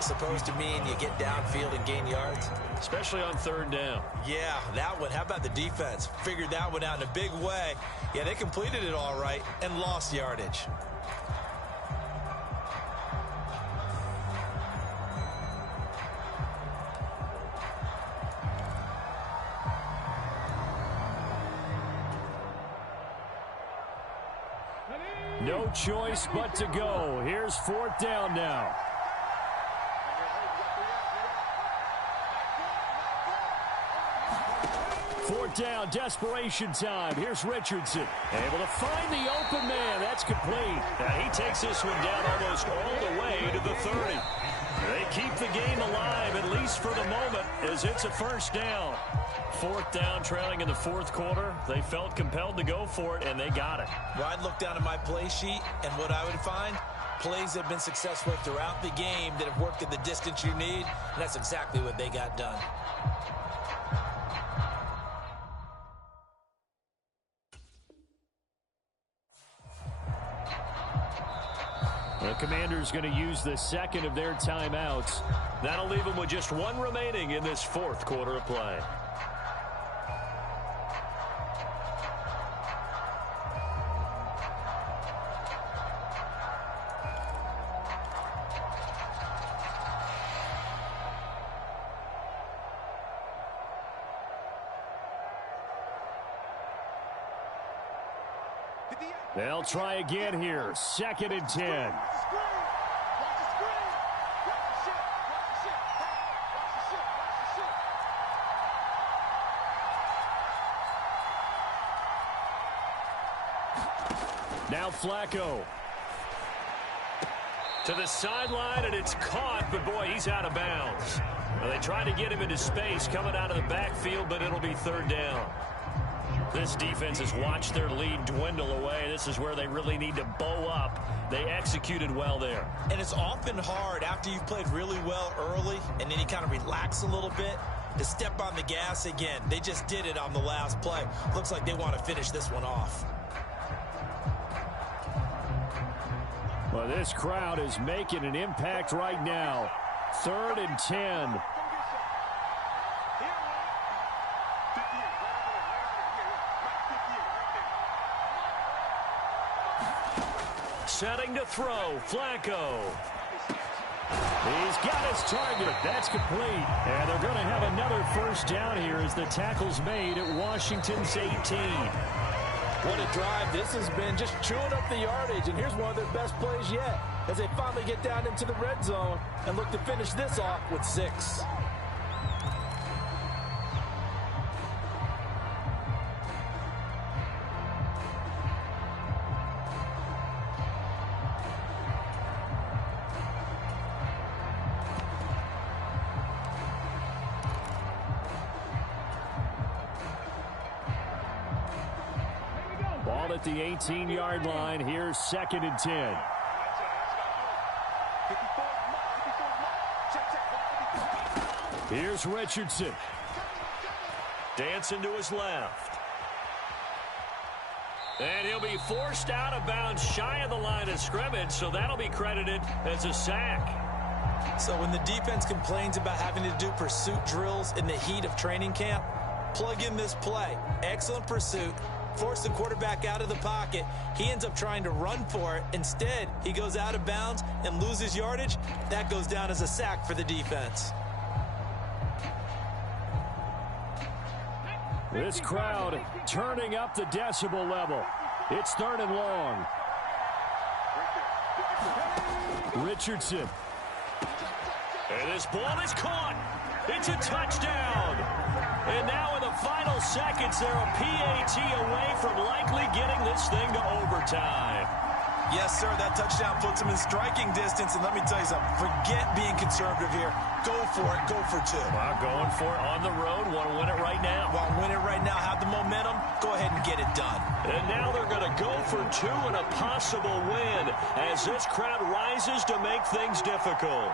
supposed to mean you get downfield and gain yards? Especially on 3rd down. Yeah, that one. How about the defense? Figured that one out in a big way. Yeah, they completed it all right and lost yardage. No choice but to go. Here's 4th down now. Fourth down, desperation time. Here's Richardson. Able to find the open man. That's complete. Now he takes this one down almost all the way to the 30. They keep the game alive, at least for the moment, as it's a 1st down. 4th down, trailing in the 4th quarter. They felt compelled to go for it, and they got it. Well, I'd look down at my play sheet, and what I would find, plays that have been successful throughout the game that have worked at the distance you need, and that's exactly what they got done. The Commanders going to use the 2nd of their timeouts. That'll leave them with just one remaining in this 4th quarter of play. They'll try again here. 2nd and 10. Now Flacco. To the sideline, and it's caught, but boy, he's out of bounds. Well, they tried to get him into space coming out of the backfield, but it'll be 3rd down. This defense has watched their lead dwindle away. This is where they really need to bow up. They executed well there. And it's often hard after you've played really well early and then you kind of relax a little bit to step on the gas again. They just did it on the last play. Looks like they want to finish this one off. Well, this crowd is making an impact right now. 3rd and 10. Setting to throw, Flacco. He's got his target. That's complete. And they're going to have another 1st down here as the tackle's made at Washington's 18. What a drive this has been, just chewing up the yardage. And here's one of their best plays yet as they finally get down into the red zone and look to finish this off with 6. Ball at the 18-yard line. Here's 2nd and 10. Here's Richardson. Dancing to his left. And he'll be forced out of bounds shy of the line of scrimmage, so that'll be credited as a sack. So when the defense complains about having to do pursuit drills in the heat of training camp, plug in this play. Excellent pursuit. Force the quarterback out of the pocket. He ends up trying to run for it. Instead, he goes out of bounds and loses yardage. That goes down as a sack for the defense. This crowd turning up the decibel level. It's 3rd and long. Richardson. And this ball is caught. It's a touchdown. And now in the final seconds, they're a PAT away from likely getting this thing to overtime. Yes, sir, that touchdown puts them in striking distance. And let me tell you something, forget being conservative here. Go for it, go for 2. Well, going for it on the road, want to win it right now. Want to win it right now, have the momentum, go ahead and get it done. And now they're going to go for 2 and a possible win as this crowd rises to make things difficult.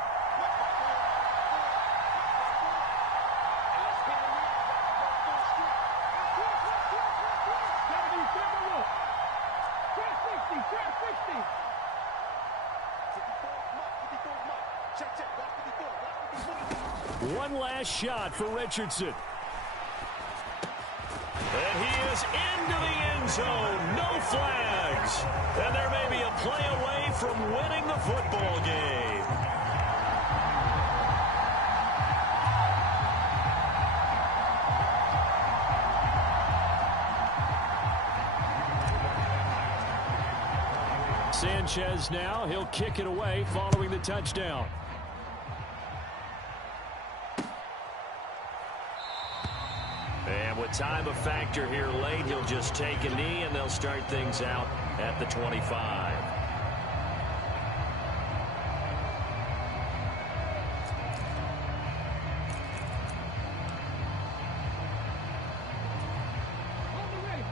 One last shot for Richardson. And he is into the end zone. No flags. And there may be a play away from winning the football game. Sanchez now. He'll kick it away following the touchdown. And with time a factor here late, he'll just take a knee, and they'll start things out at the 25.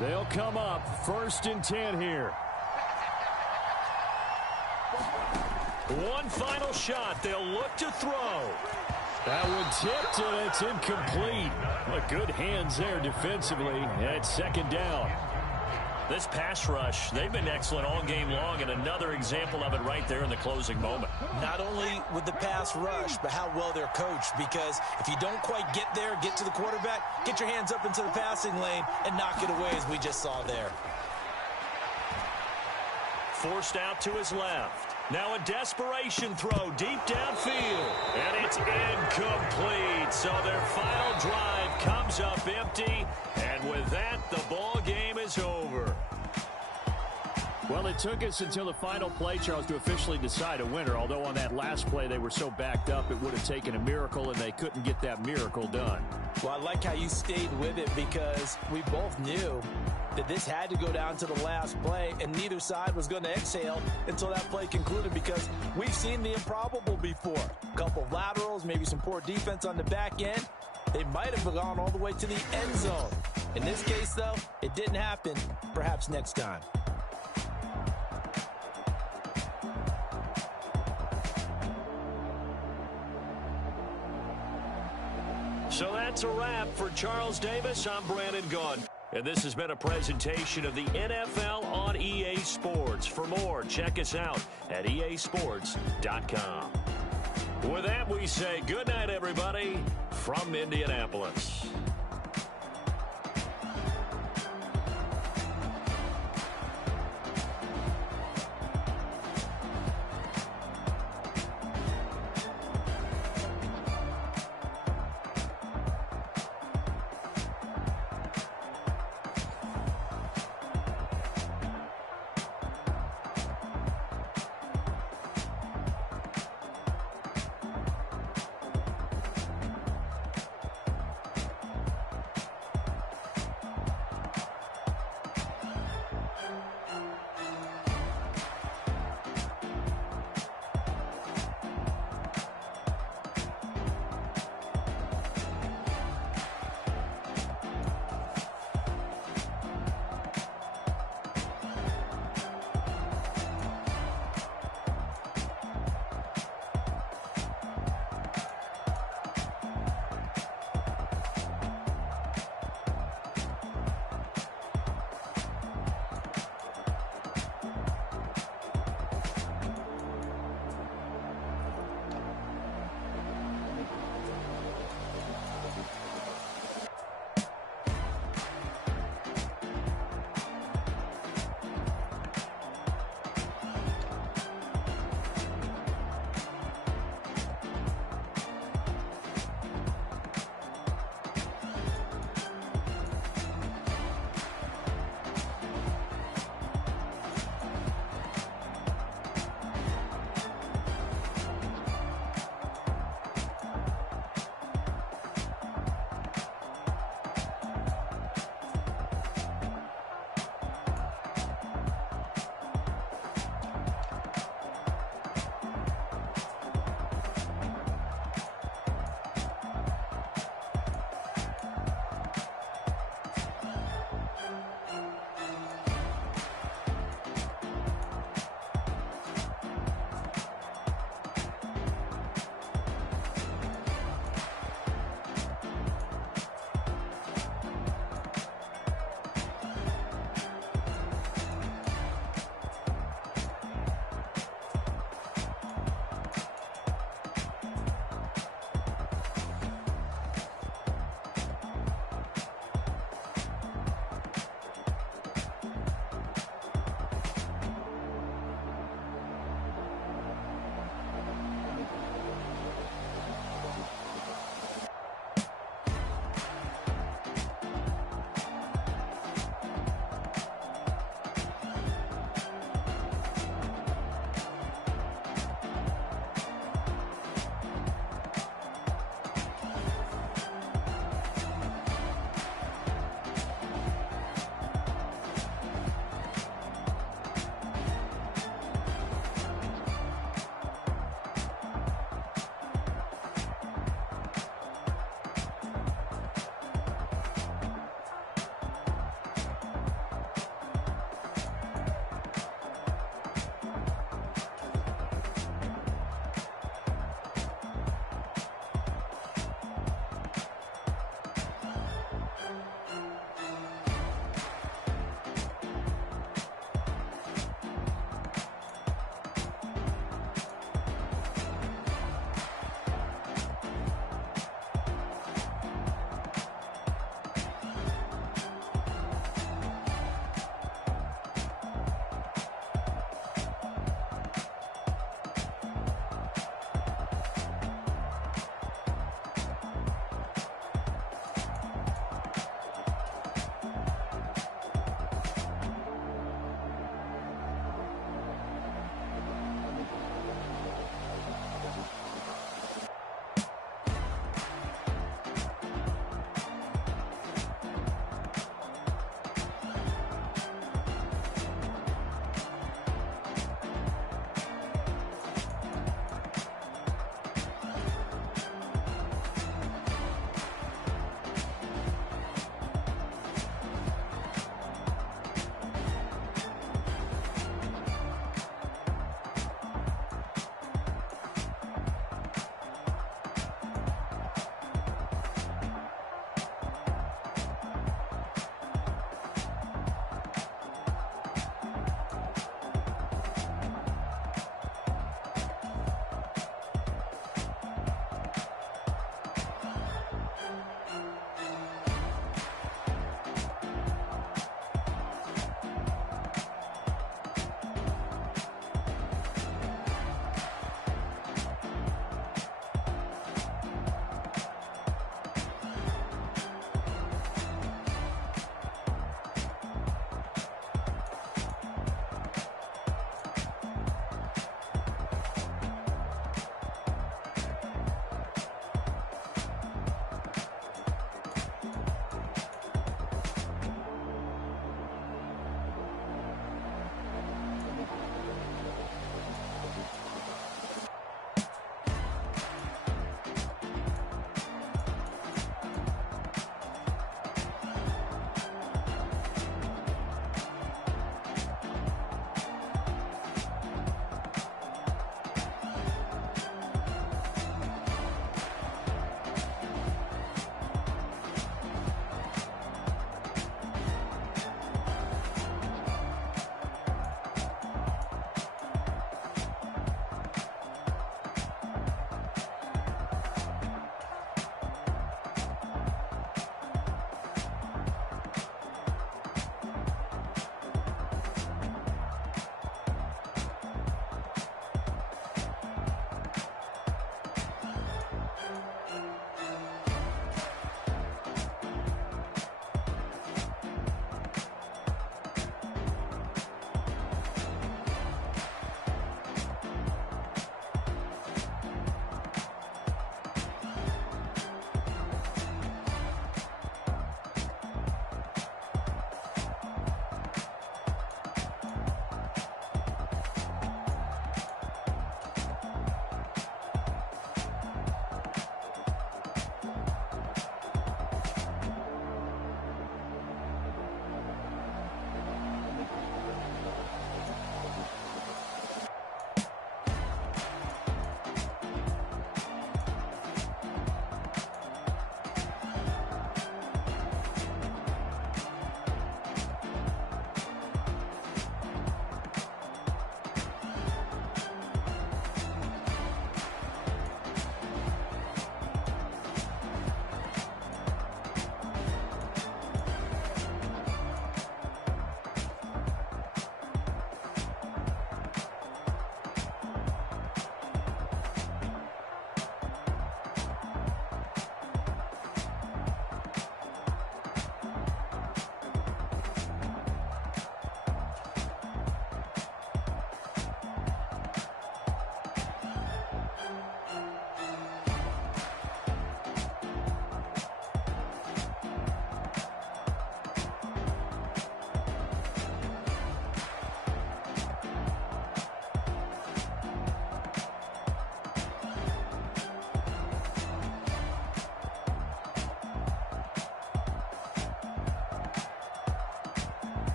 They'll come up 1st and 10 here. One final shot. They'll look to throw. That one tipped, and it's incomplete. But good hands there defensively at 2nd down. This pass rush, they've been excellent all game long, and another example of it right there in the closing moment. Not only with the pass rush, but how well they're coached, because if you don't quite get there, get to the quarterback, get your hands up into the passing lane and knock it away as we just saw there. Forced out to his left. Now a desperation throw deep downfield. And it's incomplete. So their final drive comes up empty. And with that, the ball game is over. Well, it took us until the final play, Charles, to officially decide a winner, although on that last play they were so backed up it would have taken a miracle, and they couldn't get that miracle done. Well, I like how you stayed with it because we both knew that this had to go down to the last play, and neither side was going to exhale until that play concluded because we've seen the improbable before. A couple of laterals, maybe some poor defense on the back end. They might have gone all the way to the end zone. In this case, though, it didn't happen. Perhaps next time. So that's a wrap for Charles Davis. I'm Brandon Gaudin. And this has been a presentation of the NFL on EA Sports. For more, check us out at easports.com. With that, we say good night, everybody, from Indianapolis.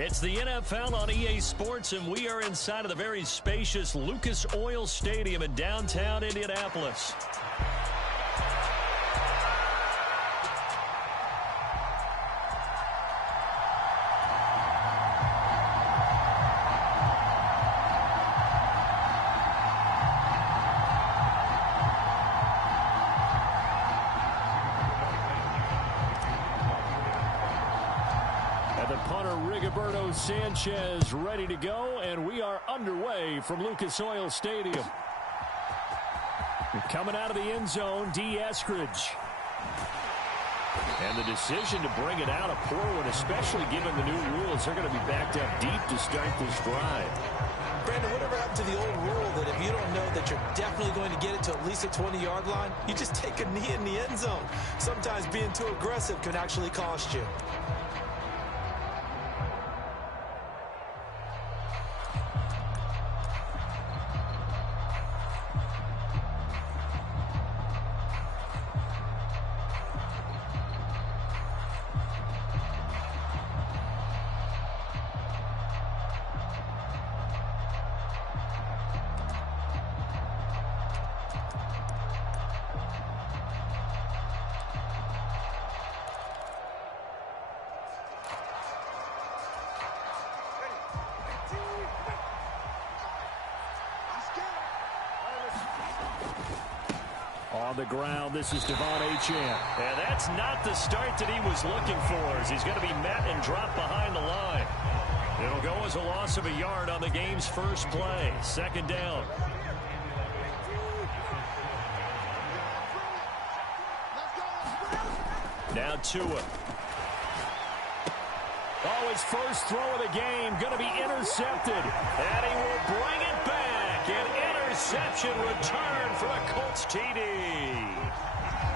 It's the NFL on EA Sports, and we are inside of the very spacious Lucas Oil Stadium in downtown Indianapolis. Sanchez ready to go, and we are underway from Lucas Oil Stadium. Coming out of the end zone, D. Eskridge. And the decision to bring it out, a poor one, especially given the new rules. They're going to be backed up deep to start this drive. Brandon, whatever happened to the old rule that if you don't know that you're definitely going to get it to at least a 20-yard line, you just take a knee in the end zone. Sometimes being too aggressive can actually cost you. On the ground, this is Devon Achane. And that's not the start that he was looking for, as he's going to be met and dropped behind the line. It'll go as a loss of a yard on the game's first play. Second down. Now Tua. Oh, his first throw of the game going to be intercepted. And he will bring it back. An interception return for a Colts TD.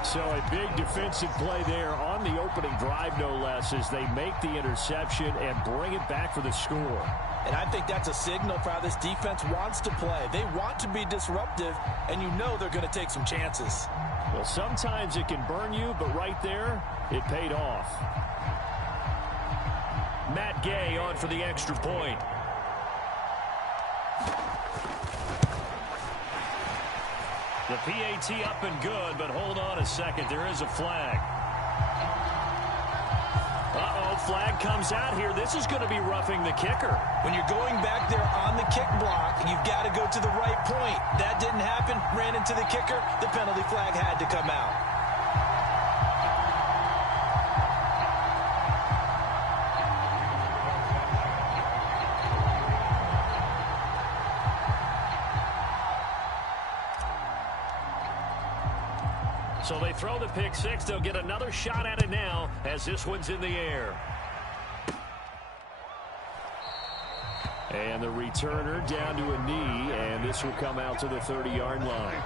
So a big defensive play there on the opening drive, no less, as they make the interception and bring it back for the score. And I think that's a signal for how this defense wants to play. They want to be disruptive, and you know they're going to take some chances. Well, sometimes it can burn you, but right there, it paid off. Matt Gay on for the extra point. The PAT up and good, but hold on a second. There is a flag. Uh-oh, flag comes out here. This is going to be roughing the kicker. When you're going back there on the kick block, you've got to go to the right point. That didn't happen. Ran into the kicker. The penalty flag had to come out. So they throw the pick six. They'll get another shot at it now as this one's in the air. And the returner down to a knee, and this will come out to the 30-yard line.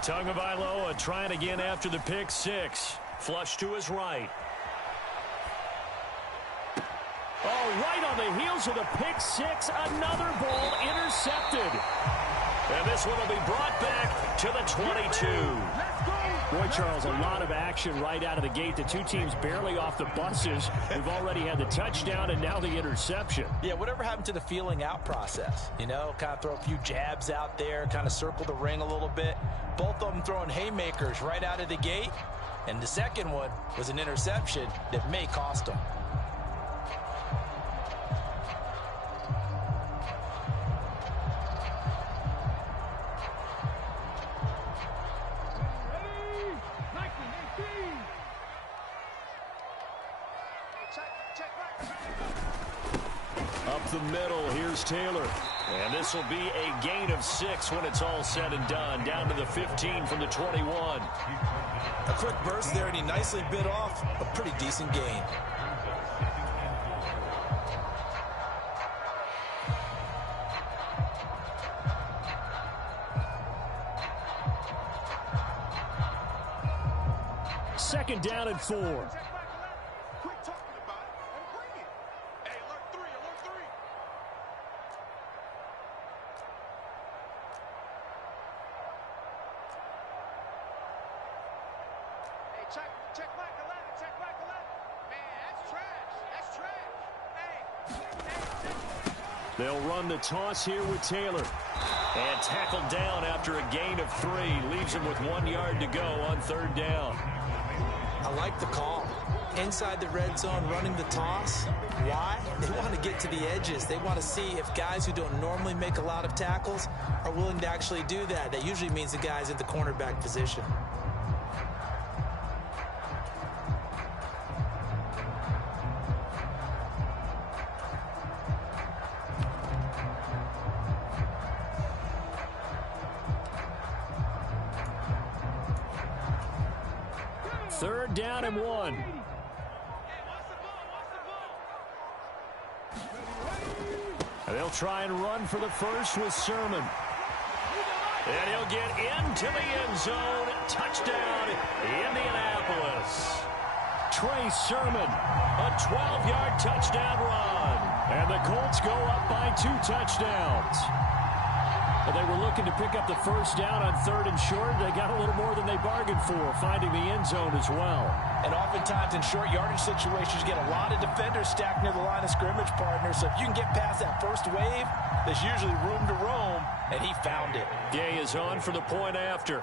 Tagovailoa trying again after the pick six. Flush to his right. Oh, right on the heels of the pick six. Another ball intercepted. And this one will be brought back to the 22. Boy, Charles, a lot of action right out of the gate. The two teams barely off the buses. We've already had the touchdown and now the interception. Yeah, whatever happened to the feeling out process? You know, kind of throw a few jabs out there, kind of circle the ring a little bit. Both of them throwing haymakers right out of the gate. And the second one was an interception that may cost them. Up the middle, here's Taylor. And this will be a gain of 6 when it's all said and done. Down to the 15 from the 21. A quick burst there, and he nicely bit off a pretty decent gain. second down and 4. Quit talking about it and bring it. Hey, alert 3, alert 3. Hey, check Michael 11, check Michael 11. Man, that's trash. That's trash. Hey. They'll run the toss here with Taylor. And tackled down after a gain of 3. Leaves him with 1 yard to go on third down. I like the call. Inside the red zone, running the toss. Why? They want to get to the edges. They want to see if guys who don't normally make a lot of tackles are willing to actually do that. That usually means the guys in the cornerback position. Third down and 1. They'll try and run for the first with Sermon. And he'll get into the end zone. Touchdown, Indianapolis. Trey Sermon, a 12-yard touchdown run. And the Colts go up by 2 touchdowns. Well, they were looking to pick up the first down on third and short. They got a little more than they bargained for, finding the end zone as well. And oftentimes in short yardage situations, you get a lot of defenders stacked near the line of scrimmage, partner. So if you can get past that first wave, there's usually room to roam, and he found it. Gay is on for the point after.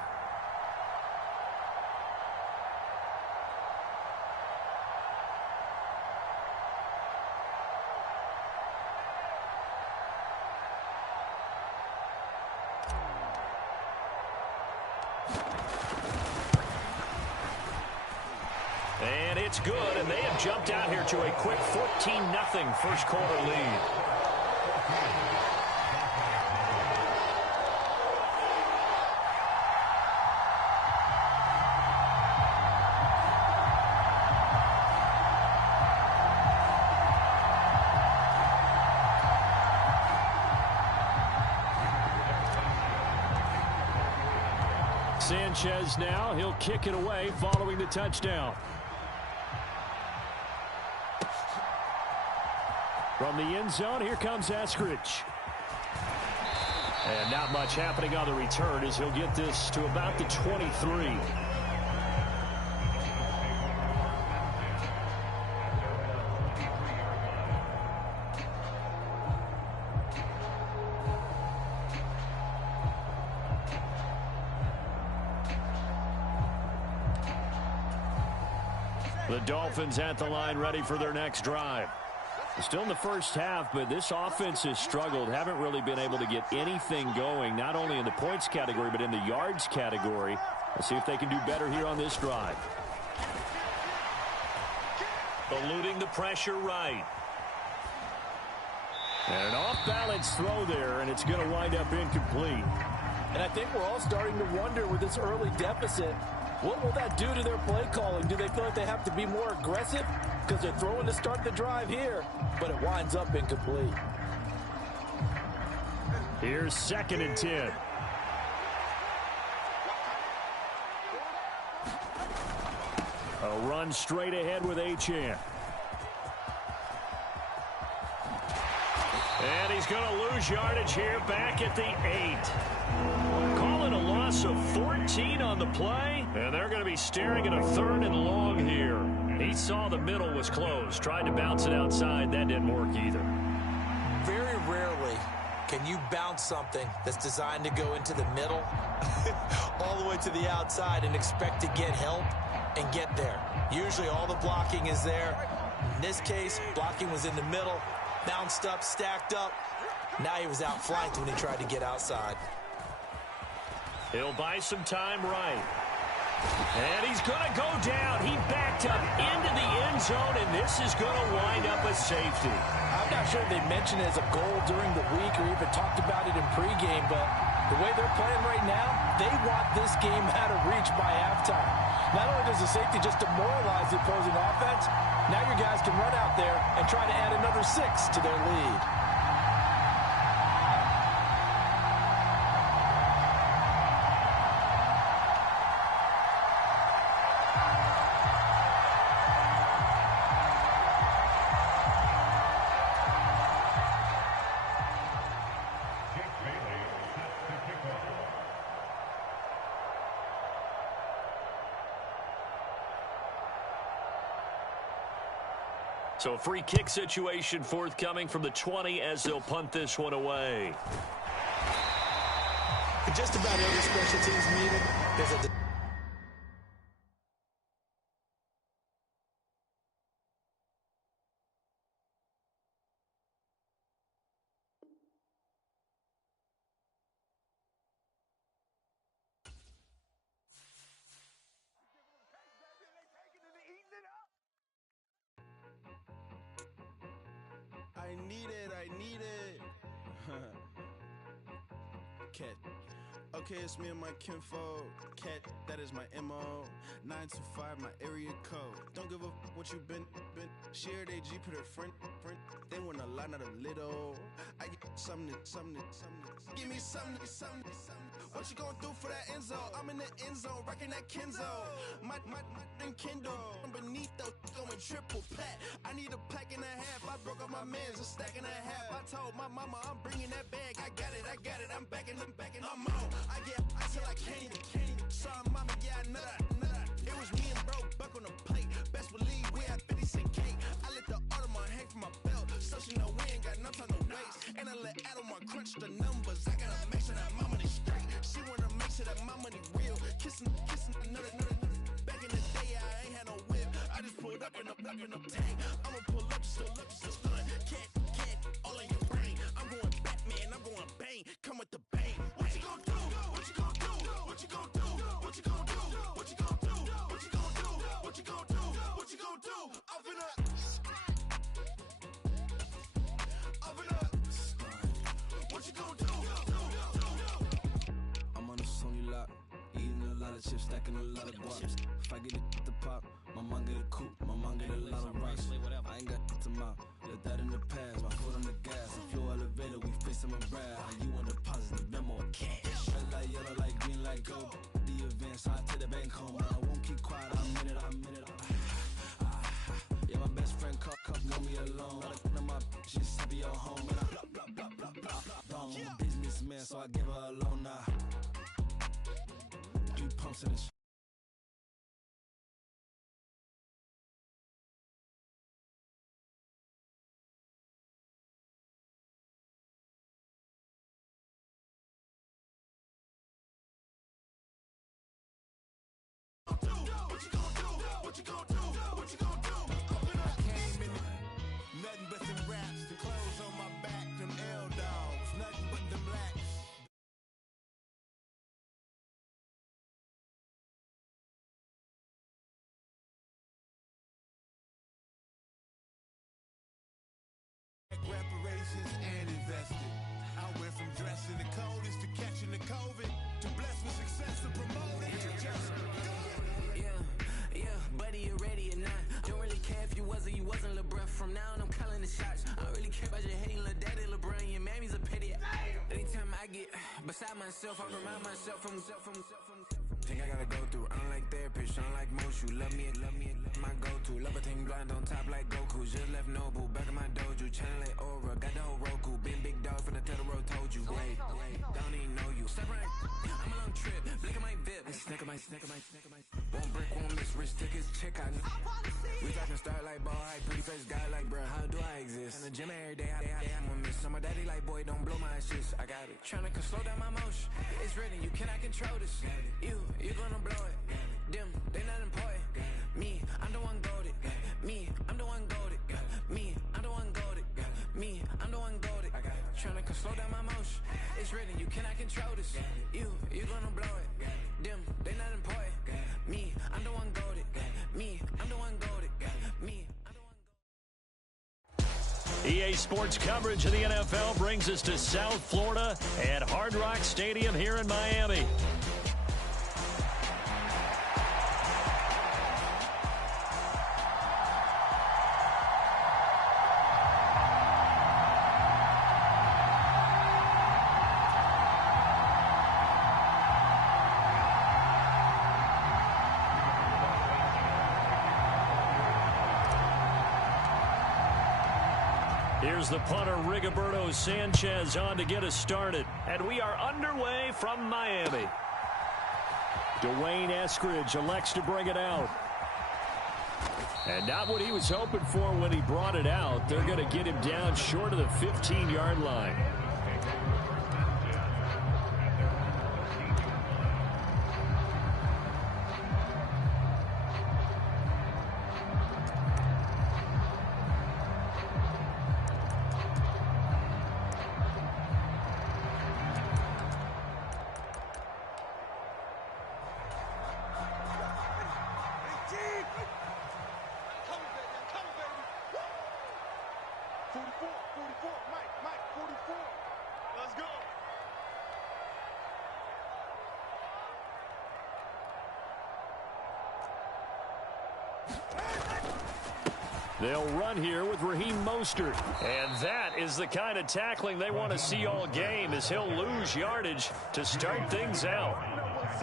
And it's good, and they have jumped out here to a quick 14-0 first quarter lead. Sanchez now, he'll kick it away following the touchdown. From the end zone, here comes Eskridge. And not much happening on the return as he'll get this to about the 23. The Dolphins at the line ready for their next drive. Still in the first half, but this offense has struggled. Haven't really been able to get anything going, not only in the points category, but in the yards category. Let's see if they can do better here on this drive. Eluding the pressure right. And an off-balance throw there, and it's going to wind up incomplete. And I think we're all starting to wonder with this early deficit, what will that do to their play calling? Do they feel like they have to be more aggressive? Because they're throwing to start the drive here, but it winds up incomplete. Here's 2nd and 10. A run straight ahead with Achane. And he's going to lose yardage here back at the 8. Call it a loss of 14 on the play, and they're going to be staring at a 3rd and long here. He saw the middle was closed, tried to bounce it outside. That didn't work either. Very rarely can you bounce something that's designed to go into the middle all the way to the outside and expect to get help and get there. Usually all the blocking is there. In this case, blocking was in the middle, bounced up, stacked up. Now he was outflanked when he tried to get outside. He'll buy some time right. And he's going to go down. He backed up into the end zone, and this is going to wind up a safety. I'm not sure they mentioned it as a goal during the week or even talked about it in pregame, but the way they're playing right now, they want this game out of reach by halftime. Not only does the safety just demoralize the opposing offense, now your guys can run out there and try to add another 6 to their lead. So a free kick situation forthcoming from the 20 as they'll punt this one away. Just about every special teams meeting, there's a... I need it. Cat. Okay, it's me and my kinfolk. Cat, that is my MO. 925, my area code. Don't give a what you been. Share they G, put her friend. They want a lot, not a little. I get something. Give me something. What you gonna do for that end zone? I'm in the end zone, rocking that Kenzo. My Kindle, beneath those going triple plat. I need a pack and a half. I broke up my mans, a stack and a half. I told my mama I'm bringing that bag. I got it. I'm backing. I'm on. I till I can't. Sorry, mama, yeah, I know that. It was me and bro, buck on the plate. Best believe we had 50 cent cake. I let the Audemars hang from my belt, so she know we ain't got no time to waste. And I let Audemars crunch the numbers. I gotta make sure that my money straight. She wanna make sure that my money real. Kissing another. Back in the day, I ain't had no whip. I just pulled up in a tank. I'ma pull up just to stun. Can't, all in your brain. I'm going Batman, I'm going bang. Come with the bang. What you gonna do? What you gonna do? What you gonna do? What you gonna do? What you gonna do? What you gonna do? What you gonna do? What you gonna do? Up and up. What you gonna do? I'm on a Sony lot, eating a lot of chips, stacking a lot of guap. If I get it at the pop, my mom get a coupe, my mom get a lot of rocks. I ain't got to mouth, let that in the past. My foot on the gas, a flow elevator, we facing my brad. You want the positive, them more cash. Red light, yellow light, green light, go. The event, so I take the bank home. I won't keep quiet, I'm in it. Yeah, my best friend cup, know me alone. Got a my she's happy at home. And I blah. I'm a businessman, so I give her a loan now. 3 pumps in the What you gonna do? What you gonna do? I came in nothing but them raps, the clothes on my back, them L dogs, nothing but them blacks. Reparations and invested. I went from dressing the coldest to catching the COVID to blessed with success to promote it to just do it. Yeah, buddy, you ready or not? Don't really care if you was or you wasn't LeBron. From now on, I'm calling the shots. I don't really care about your hating little daddy LeBron. Your mammy's a pity. Anytime I get beside myself, I remind myself from thing I gotta go through. I don't like therapists, I don't like most. You love me, my go-to. Love a thing blind on top like Goku. Just left Noble, back in my dojo. Channel like Aura, got the whole Roku. Been big dog from the Tether told you. Wait, don't even know you. Step right, I'm a long trip. Look at my VIP. Snack of my. Won't break, won't miss. Rich tickets, check out. We talking start like ball high, pretty face guy like bruh. How do I exist? In the gym every day, I'm a miss. I'm a daddy like boy, don't blow my assist. I got it. Tryna slow down my motion. It's written, you cannot control this. You gonna blow it. Them, they not important. Me, I'm the one goated. Me, I'm the one goated. Me, I'm the one goated. Me, I'm the one goated. Tryna slow down my motion. It's written, you cannot control this. You gonna blow it. Them, they not important. Me, I'm the one goated. Me, I'm the one goated. Me, I'm the one goated. EA Sports coverage of the NFL brings us to South Florida at Hard Rock Stadium here in Miami. Here's the punter, Rigoberto Sanchez, on to get us started. And we are underway from Miami. Dwayne Eskridge elects to bring it out. And not what he was hoping for when he brought it out. They're going to get him down short of the 15-yard line. They'll run here with Raheem Mostert. And that is the kind of tackling they want to see all game, as he'll lose yardage to start things out.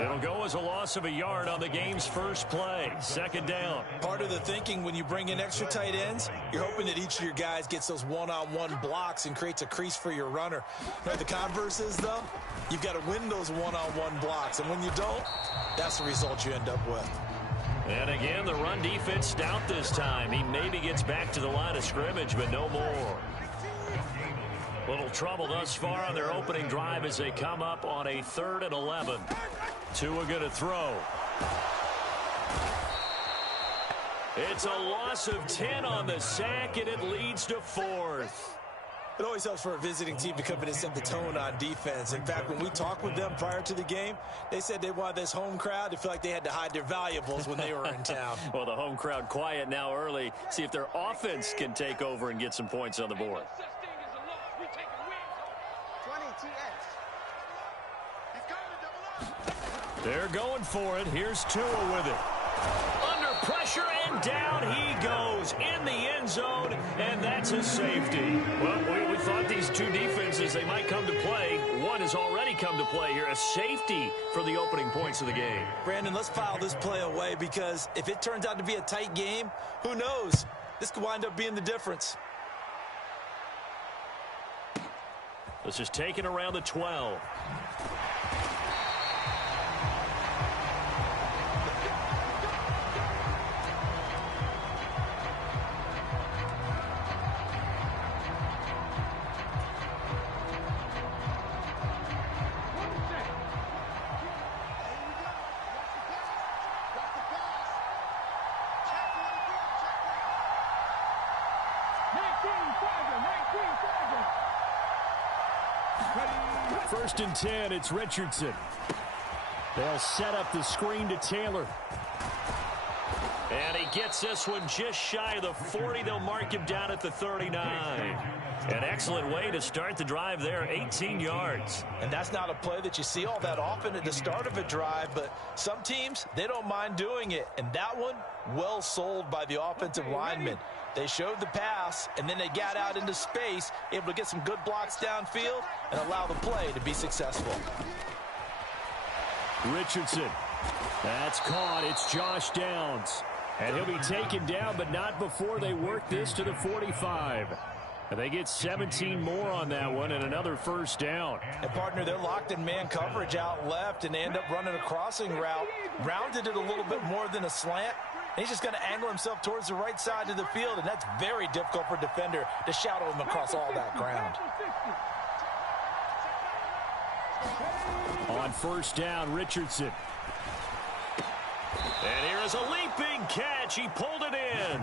It'll go as a loss of a yard on the game's first play. Second down. Part of the thinking when you bring in extra tight ends, you're hoping that each of your guys gets those one-on-one blocks and creates a crease for your runner. Right, the converse is, though, you've got to win those one-on-one blocks. And when you don't, that's the result you end up with. And again, the run defense stout this time. He maybe gets back to the line of scrimmage, but no more. Little trouble thus far on their opening drive as they come up on a 3rd and 11. Tua going to throw. It's a loss of 10 on the sack, and it leads to 4th. It always helps for a visiting team to come in and set the tone on defense. In fact, when we talked with them prior to the game, they said they wanted this home crowd to feel like they had to hide their valuables when they were in town. Well, the home crowd quiet now early. See if their offense can take over and get some points on the board. They're going for it. Here's Tua with it. Under pressure, and down he goes in the end zone, and that's a safety. Well, we thought these two defenses, they might come to play. One has already come to play here, a safety for the opening points of the game. Brandon, let's file this play away, because if it turns out to be a tight game, who knows? This could wind up being the difference. This is taken around the 12. First and 10, it's Richardson. They'll set up the screen to Taylor. And he gets this one just shy of the 40. They'll mark him down at the 39. An excellent way to start the drive there, 18 yards. And that's not a play that you see all that often at the start of a drive, but some teams, they don't mind doing it. And that one, well sold by the offensive lineman. They showed the pass, and then they got out into space, able to get some good blocks downfield and allow the play to be successful. Richardson. That's caught. It's Josh Downs. And he'll be taken down, but not before they work this to the 45. And they get 17 more on that one and another first down. And, partner, they're locked in man coverage out left, and they end up running a crossing route. Rounded it a little bit more than a slant. He's just going to angle himself towards the right side of the field, and that's very difficult for a defender to shadow him across all that ground. On first down, Richardson. And here is a leaping catch. He pulled it in.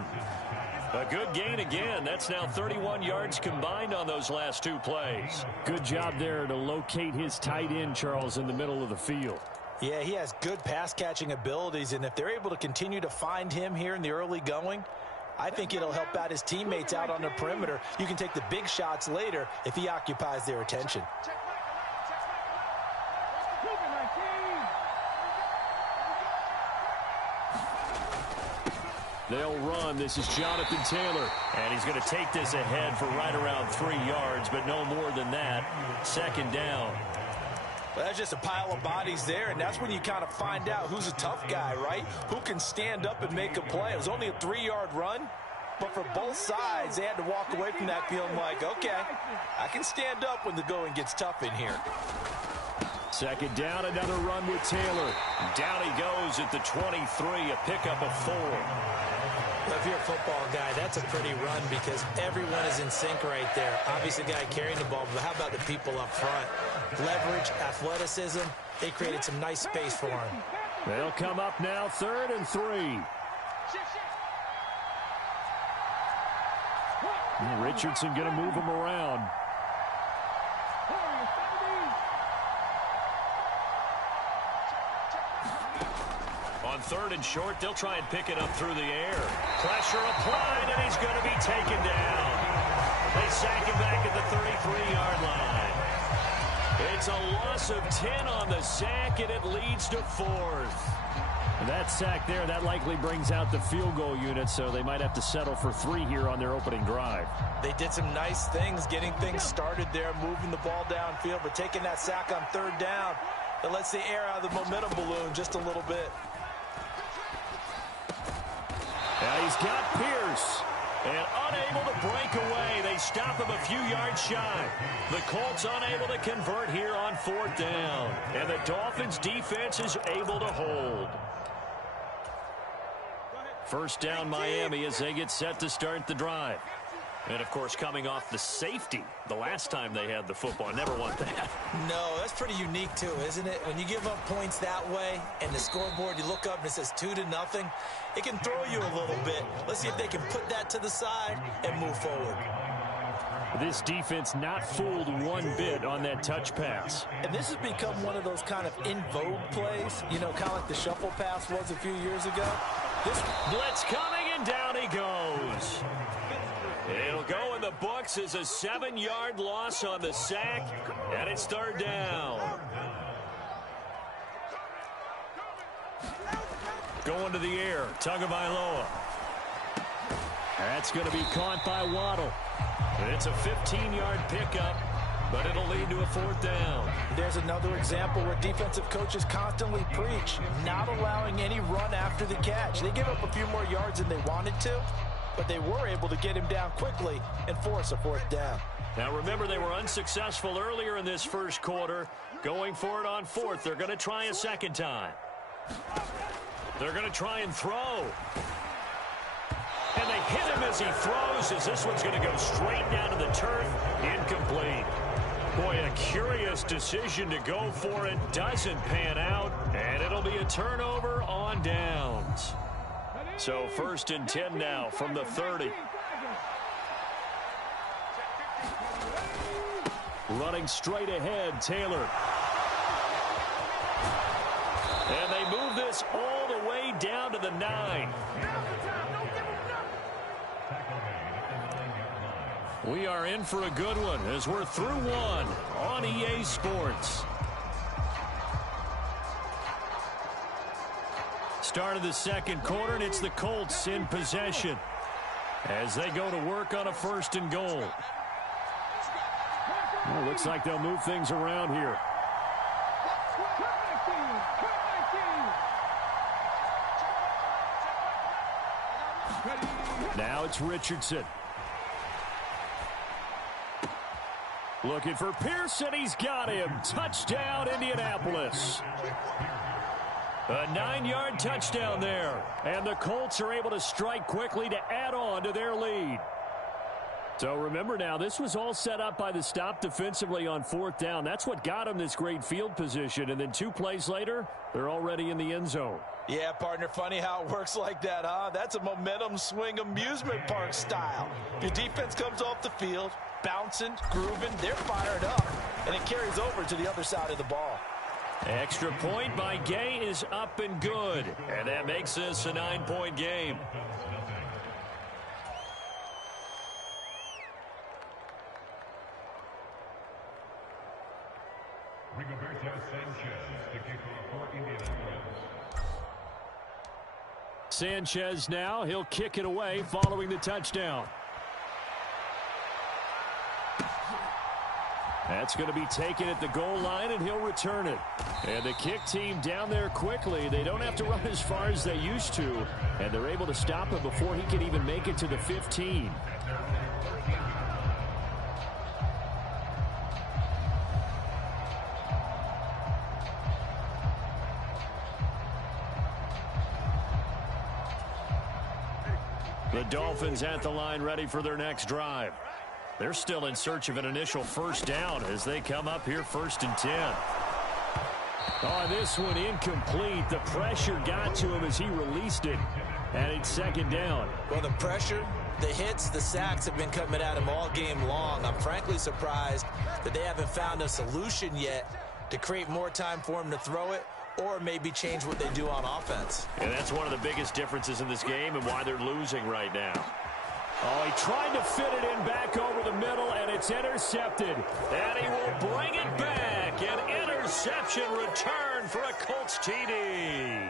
A good gain again. That's now 31 yards combined on those last two plays. Good job there to locate his tight end, Charles, in the middle of the field. Yeah, he has good pass-catching abilities, and if they're able to continue to find him here in the early going, I think it'll help out his teammates out on the perimeter. You can take the big shots later if he occupies their attention. They'll run. This is Jonathan Taylor. And he's going to take this ahead for right around 3 yards, but no more than that. Second down. Well, that's just a pile of bodies there, and that's when you kind of find out who's a tough guy, right? Who can stand up and make a play. It was only a 3-yard run, but for both sides, they had to walk away from that feeling like, okay, I can stand up when the going gets tough in here. Second down, another run with Taylor. Down he goes at the 23, a pickup of 4. If you're a football guy, that's a pretty run because everyone is in sync right there. Obviously, the guy carrying the ball, but how about the people up front? Leverage, athleticism, they created some nice space for him. They'll come up now 3rd and 3. Richardson going to move him around. On 3rd and short, they'll try and pick it up through the air. Pressure applied, and he's going to be taken down. They sack him back at the 33-yard line. It's a loss of 10 on the sack, and it leads to 4th. That sack there, that likely brings out the field goal unit, so they might have to settle for 3 here on their opening drive. They did some nice things, getting things started there, moving the ball downfield, but taking that sack on 3rd down, it lets the air out of the momentum balloon just a little bit. Now he's got Pierce, and unable to break away. They stop him a few yards shy. The Colts unable to convert here on 4th down, and the Dolphins defense is able to hold. 1st down Miami as they get set to start the drive. And, of course, coming off the safety the last time they had the football. Never want that. No, that's pretty unique, too, isn't it? When you give up points that way and the scoreboard, you look up and it says 2-0, it can throw you a little bit. Let's see if they can put that to the side and move forward. This defense not fooled one bit on that touch pass. And this has become one of those kind of in vogue plays, you know, kind of like the shuffle pass was a few years ago. This blitz coming, and down he goes. It'll go in the books as a 7-yard loss on the sack, and it's 3rd down. Going to the air, Tagovailoa. That's going to be caught by Waddle. It's a 15-yard pickup, but it'll lead to a 4th down. There's another example where defensive coaches constantly preach, not allowing any run after the catch. They give up a few more yards than they wanted to, but they were able to get him down quickly and force a 4th down. Now remember, they were unsuccessful earlier in this first quarter. Going for it on 4th. They're going to try a second time. They're going to try and throw. And they hit him as he throws, as this one's going to go straight down to the turf. Incomplete. Boy, a curious decision to go for it. Doesn't pan out, and it'll be a turnover on downs. So 1st and 10 now from the 30. Running straight ahead, Taylor. And they move this all the way down to the 9. We are in for a good one as we're through one on EA Sports. Start of the second quarter, and it's the Colts in possession as they go to work on a 1st and goal. Well, looks like they'll move things around here. Now it's Richardson. Looking for Pearson. He's got him. Touchdown, Indianapolis. A 9-yard touchdown there. And the Colts are able to strike quickly to add on to their lead. So remember now, this was all set up by the stop defensively on 4th down. That's what got them this great field position. And then 2 plays later, they're already in the end zone. Yeah, partner, funny how it works like that, huh? That's a momentum swing amusement park style. Your defense comes off the field, bouncing, grooving, they're fired up, and it carries over to the other side of the ball. Extra point by Gay is up and good, and that makes this a 9-point game. Sanchez now, he'll kick it away following the touchdown. That's going to be taken at the goal line, and he'll return it. And the kick team down there quickly. They don't have to run as far as they used to, and they're able to stop him before he can even make it to the 15. The Dolphins at the line ready for their next drive. They're still in search of an initial first down as they come up here 1st and 10. Oh, this one incomplete. The pressure got to him as he released it. And it's 2nd down. Well, the pressure, the hits, the sacks have been coming at him all game long. I'm frankly surprised that they haven't found a solution yet to create more time for him to throw it or maybe change what they do on offense. And that's one of the biggest differences in this game and why they're losing right now. Oh, he tried to fit it in back over the middle, and it's intercepted. And he will bring it back. An interception return for a Colts TD.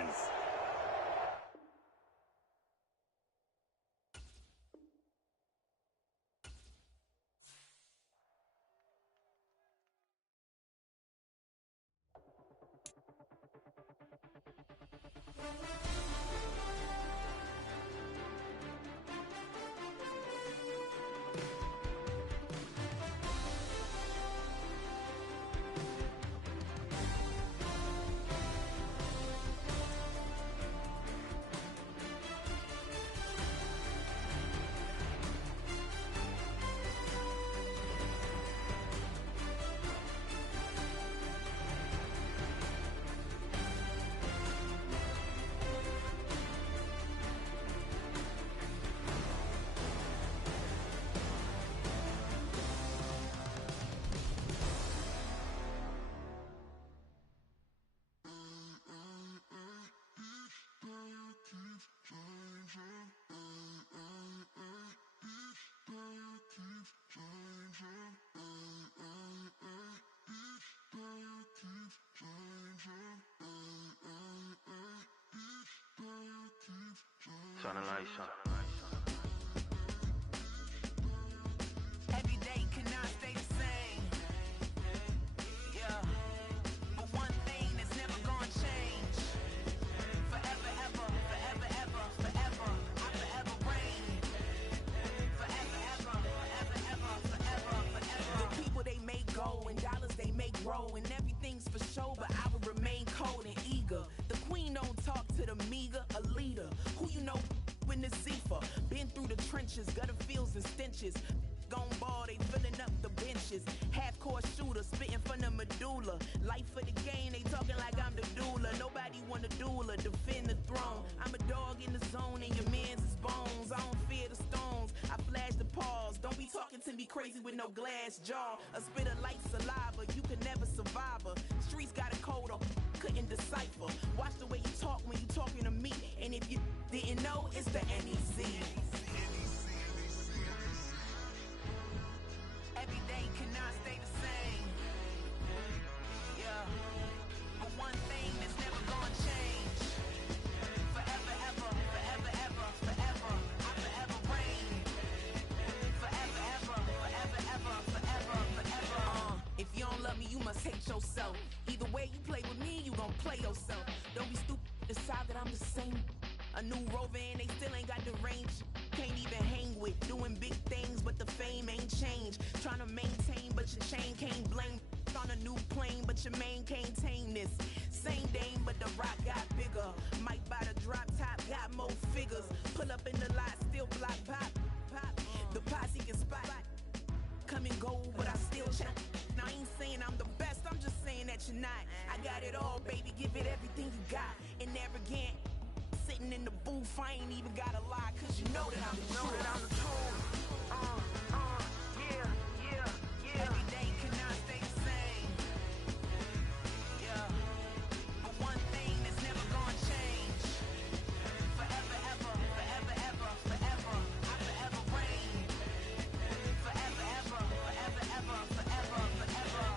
Turn the lights on. Every day cannot stay the same. Yeah. But one thing that's never gonna change. Forever, ever, forever, ever, forever. I forever reign. Forever, ever, forever, ever, forever, forever. The people they make go and dollars they make grow. And everything's for show, but I will remain cold and eager. The queen don't talk to the meager, a leader. Who you know in the Zephyr? Been through the trenches, gutter fields and stenches. Gone ball, they filling up the benches. Half-court shooter, spitting from the medulla. Life for the game, they talking like I'm the doula. Nobody want a doula, defend the throne. I'm a dog in the zone and your man's is bones. I don't fear the stones, I flash the paws. Don't be talking to me crazy with no glass jaw. A spit of light saliva, you can never survive her. Streets got a code up, couldn't decipher. Watch the way you talk when you talking to me. And if you didn't know, it's the NEC. Every day cannot stay the same. Yeah. But one thing that's never gonna change. Forever, ever, forever, ever, forever. I forever reign. Forever, ever, forever, ever, forever, forever. If you don't love me, you must hate yourself. Either way you play with me, you gon' play yourself. Don't be stupid, decide that I'm the same. A new rover and they still ain't got the range. Can't even hang with, doing big things, but the fame ain't changed. Trying to maintain, but your chain can't blame. On a new plane, but your main can't tame this. Same dame, but the rock got bigger. Might buy the drop top, got more figures. Pull up in the lot, still block pop, pop. The posse can spot. Come and go, but I still check. Now I ain't saying I'm the best, I'm just saying that you're not. I got it all, baby, give it everything you got. And arrogant, sitting in the booth, I ain't even gotta lie, cause you know that I'm the truth. Yeah. Every day cannot stay the same. Yeah. But one thing that's never gonna change. Forever, ever, forever, ever, forever. I forever reign. Forever, ever, forever, ever, forever, forever.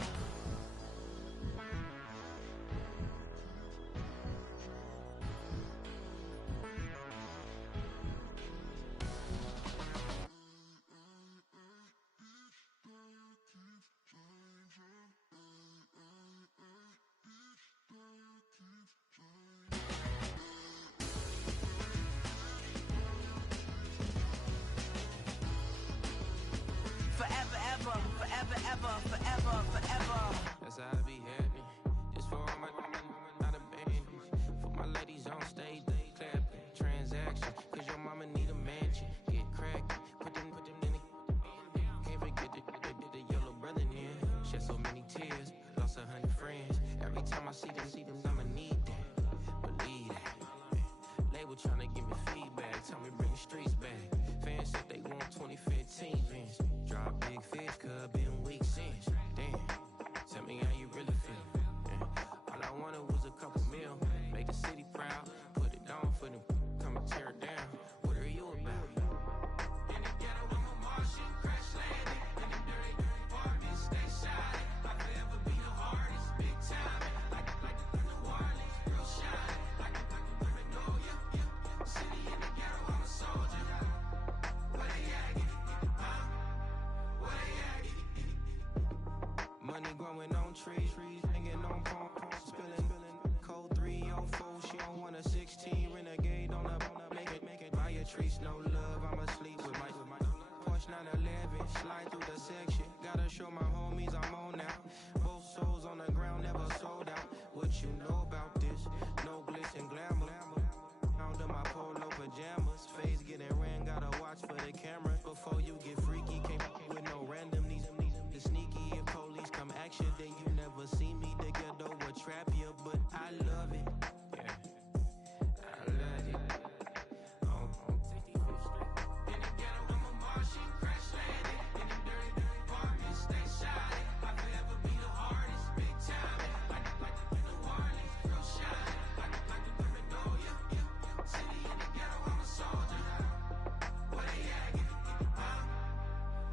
tears, lost 100 friends. Every time I see them, I'ma need that. Believe that. Label tryna give me feedback, tell me bring the streets back. Fans said they want 2015 Vince. Drop big fish, cuz been weeks since. Damn, tell me how you really feel. Yeah. All I wanted was a couple mil, make the city proud, put it down for them, come and tear it down. What are you about? In the ghetto, I'm a Martian, crash landing. In the dirty apartment, stay shiny. I'll forever be the hardest, big time. Like New Orleans, real shiny. Like Magnolia, yeah. City in the ghetto, I'm a soldier. Where they at? Huh? Where they at? Money growing on trees, hanging on palms, spilling. Code 304, she don't want a 16. Renegade on up, make it. Buy a trees, no love, I'ma sleep with my Porsche 911, slide through the section. Gotta show my homies I'm on now. Both souls on the ground, never sold out. What you know about this? No glitz and glamour. Under my polo pajamas, face getting ran, gotta watch for the cameras. Before you get freaky, can't with no random. These sneaky, if police come action, then you never see me. The ghetto will trap you, but I love it. Yeah, I love it. On 65th Street. In the ghetto, I'm a Martian, crash landing. In the dirty apartment, stay shiny. I'll forever be the hardest, big time. Like New Orleans, real shiny. Like Magnolia, yeah. City in the ghetto, I'm a soldier. Where they at? Huh?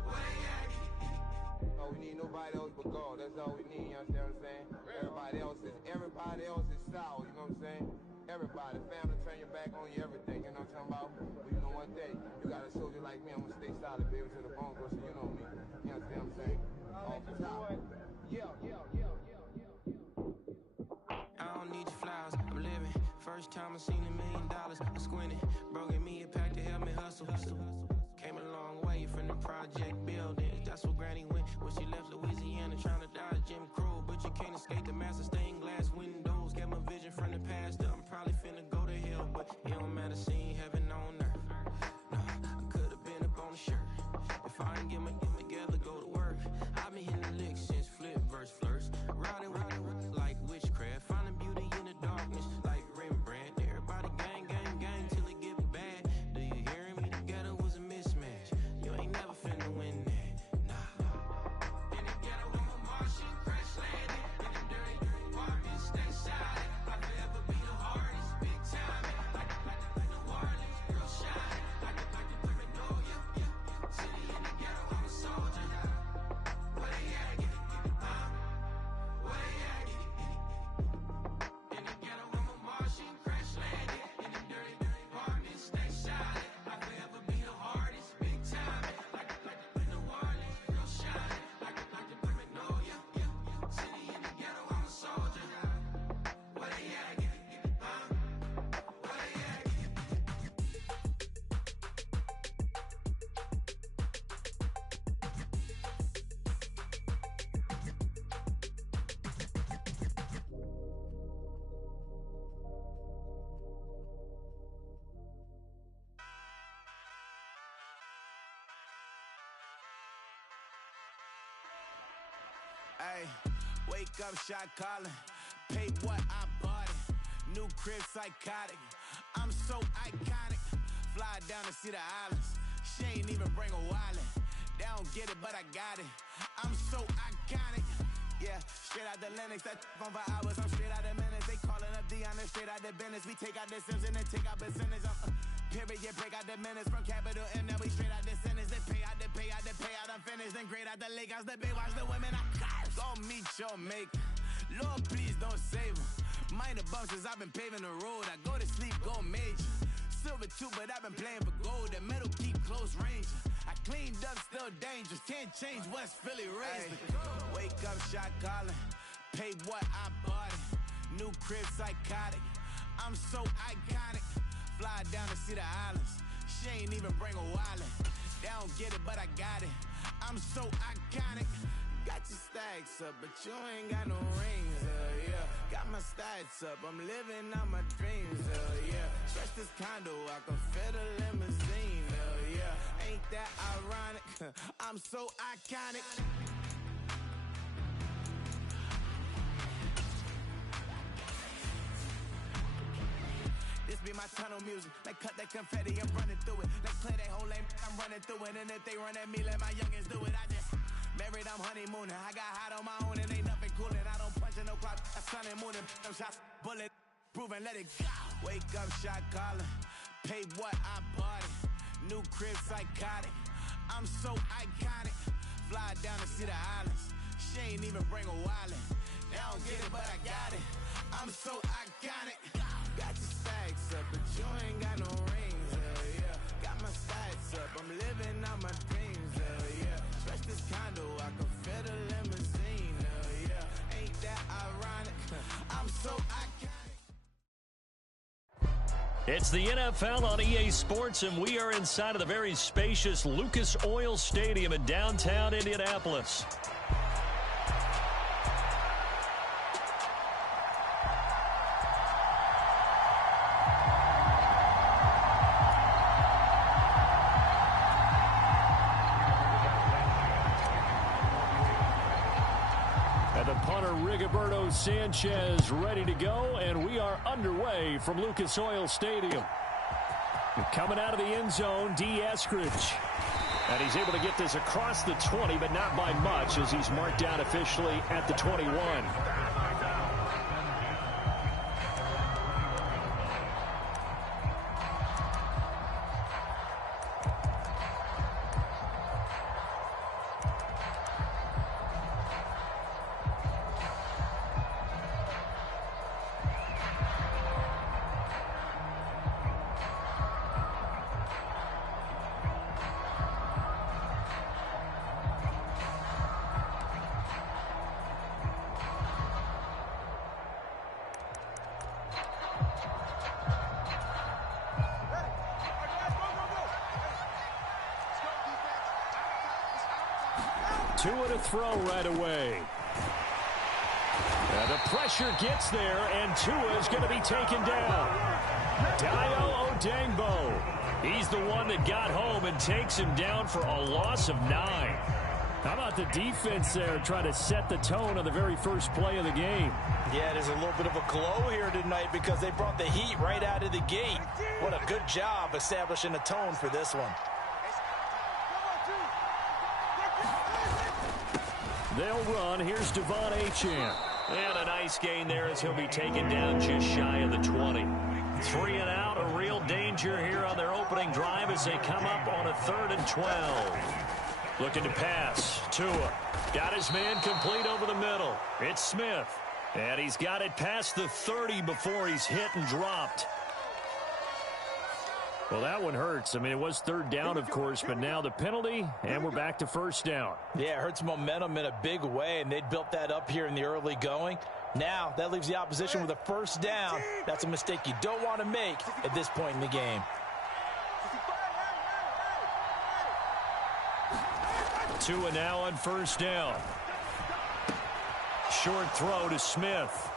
Where they at? Oh, we need nobody else but God. That's all we need, you understand what I'm saying? Everybody else is sour, you know what I'm saying? Everybody, family, turn your back on you, everything, you know what I'm talking about? But you know one thing, you got a soldier like me, I'm gonna stay solid, baby, to the bone, bro, so you know me. You understand what I'm saying? Off the top. Yeah. I don't need your flowers, I'm living. First time I seen $1 million, I squinted. Broken me a pack to help me hustle. Came a long way from the project buildings. That's where Granny went when she left Louisiana, trying to dodge Jim Crow. But you can't escape the master stained glass windows. Got my vision from the past. I'm probably finna go to hell, but it don't matter, seeing heaven on earth. No, I could've been up on the shirt. If I ain't get my together, go to work. I've been hitting the licks since flip verse flirts. Riding like witchcraft, finding beauty in the darkness like Rembrandt. Everybody gang till it get bad. Do you hear me? The ghetto was a mismatch. You ain't never finna win that, nah. In the ghetto, I'm a Martian, crash landing. In the dirty apartment, stay shiny. I'll forever be the hardest, big time. Like New Orleans, real shiny. Like Magnolia, yeah. City in the ghetto, I'm a soldier. Where they at? Huh? Where they at? In the ghetto, I'm a Martian, crash landing. In the dirty apartment, stay shiny. I'll forever be the hardest, big time. Like New Orleans, real shiny. Like Magnolia, yeah. City in the ghetto, I'm a soldier. Where they at? Huh? Where they at? Hey, wake up, shot calling. Pay what I bought it. New crib, psychotic. I'm so iconic. Fly down to see the islands. She ain't even bring a wallet. They don't get it, but I got it. I'm so iconic. Yeah, straight out the Linux. That on for hours. I'm straight out the minutes. They calling up Dion, straight out the business. We take out the Sims and then take out percentage. Period, break out the minutes from capital M. Now we straight out the sentence. They pay out, I'm finished. Then grade out the Lakers. The big watch the women. I gon' meet your mate. Lord, please don't save them. Minor bumps as I've been paving the road. I go to sleep, go major. Silver too, but I've been playing for gold. The metal keep close range. I cleaned up, still dangerous. Can't change West Philly raised. Wake up, shot calling. Pay what I bought it. New crib, psychotic. I'm so iconic. Fly down to see the islands. She ain't even bring a wallet. They don't get it, but I got it. I'm so iconic. Got your stacks up, but you ain't got no rings, yeah. Got my stats up, I'm living out my dreams, yeah. Stretch this condo, I can fit a limousine, yeah. Ain't that ironic? I'm so iconic. my tunnel music. Like cut that confetti, I'm running through it. Like play that whole lane, I'm running through it. And if they run at me, let my youngins do it. I just married, I'm honeymooning. I got hot on my own and ain't nothing coolin'. I don't punch in no clock, I sun and moonin'. Them shots, bullet, proven, let it go. Wake up, shot calling. Pay what I bought it. New crib, psychotic. I'm so iconic. Fly down to see the islands. She ain't even bring a wallet. They don't get it, but I got it. I'm so iconic. Got your stacks up, but you ain't got no rings, yeah. Got my stats up, I'm living out my dreams, yeah. Stretch this condo, I can fit a limousine, yeah. Ain't that ironic? I'm so iconic. It's the NFL on EA Sports, and we are inside of the very spacious Lucas Oil Stadium in downtown Indianapolis. Sanchez ready to go, and we are underway from Lucas Oil Stadium. Coming out of the end zone, D. Eskridge. And he's able to get this across the 20, but not by much, as he's marked down officially at the 21. Tua to throw right away. And the pressure gets there, and Tua is going to be taken down. Dio Odengbo. He's the one that got home and takes him down for a loss of 9. How about the defense there trying to set the tone on the very first play of the game? Yeah, there's a little bit of a glow here tonight because they brought the heat right out of the gate. What a good job establishing a tone for this one. They'll run. Here's Devon Achane. And a nice gain there as he'll be taken down just shy of the 20. 3 and out, a real danger here on their opening drive as they come up on a 3rd and 12. Looking to pass. Tua got his man complete over the middle. It's Smith. And he's got it past the 30 before he's hit and dropped. Well, that one hurts. I mean, it was 3rd down, of course, but now the penalty, and we're back to 1st down. Yeah, it hurts momentum in a big way, and they built that up here in the early going. Now, that leaves the opposition with a 1st down. That's a mistake you don't want to make at this point in the game. Tua now on 1st down. Short throw to Smith.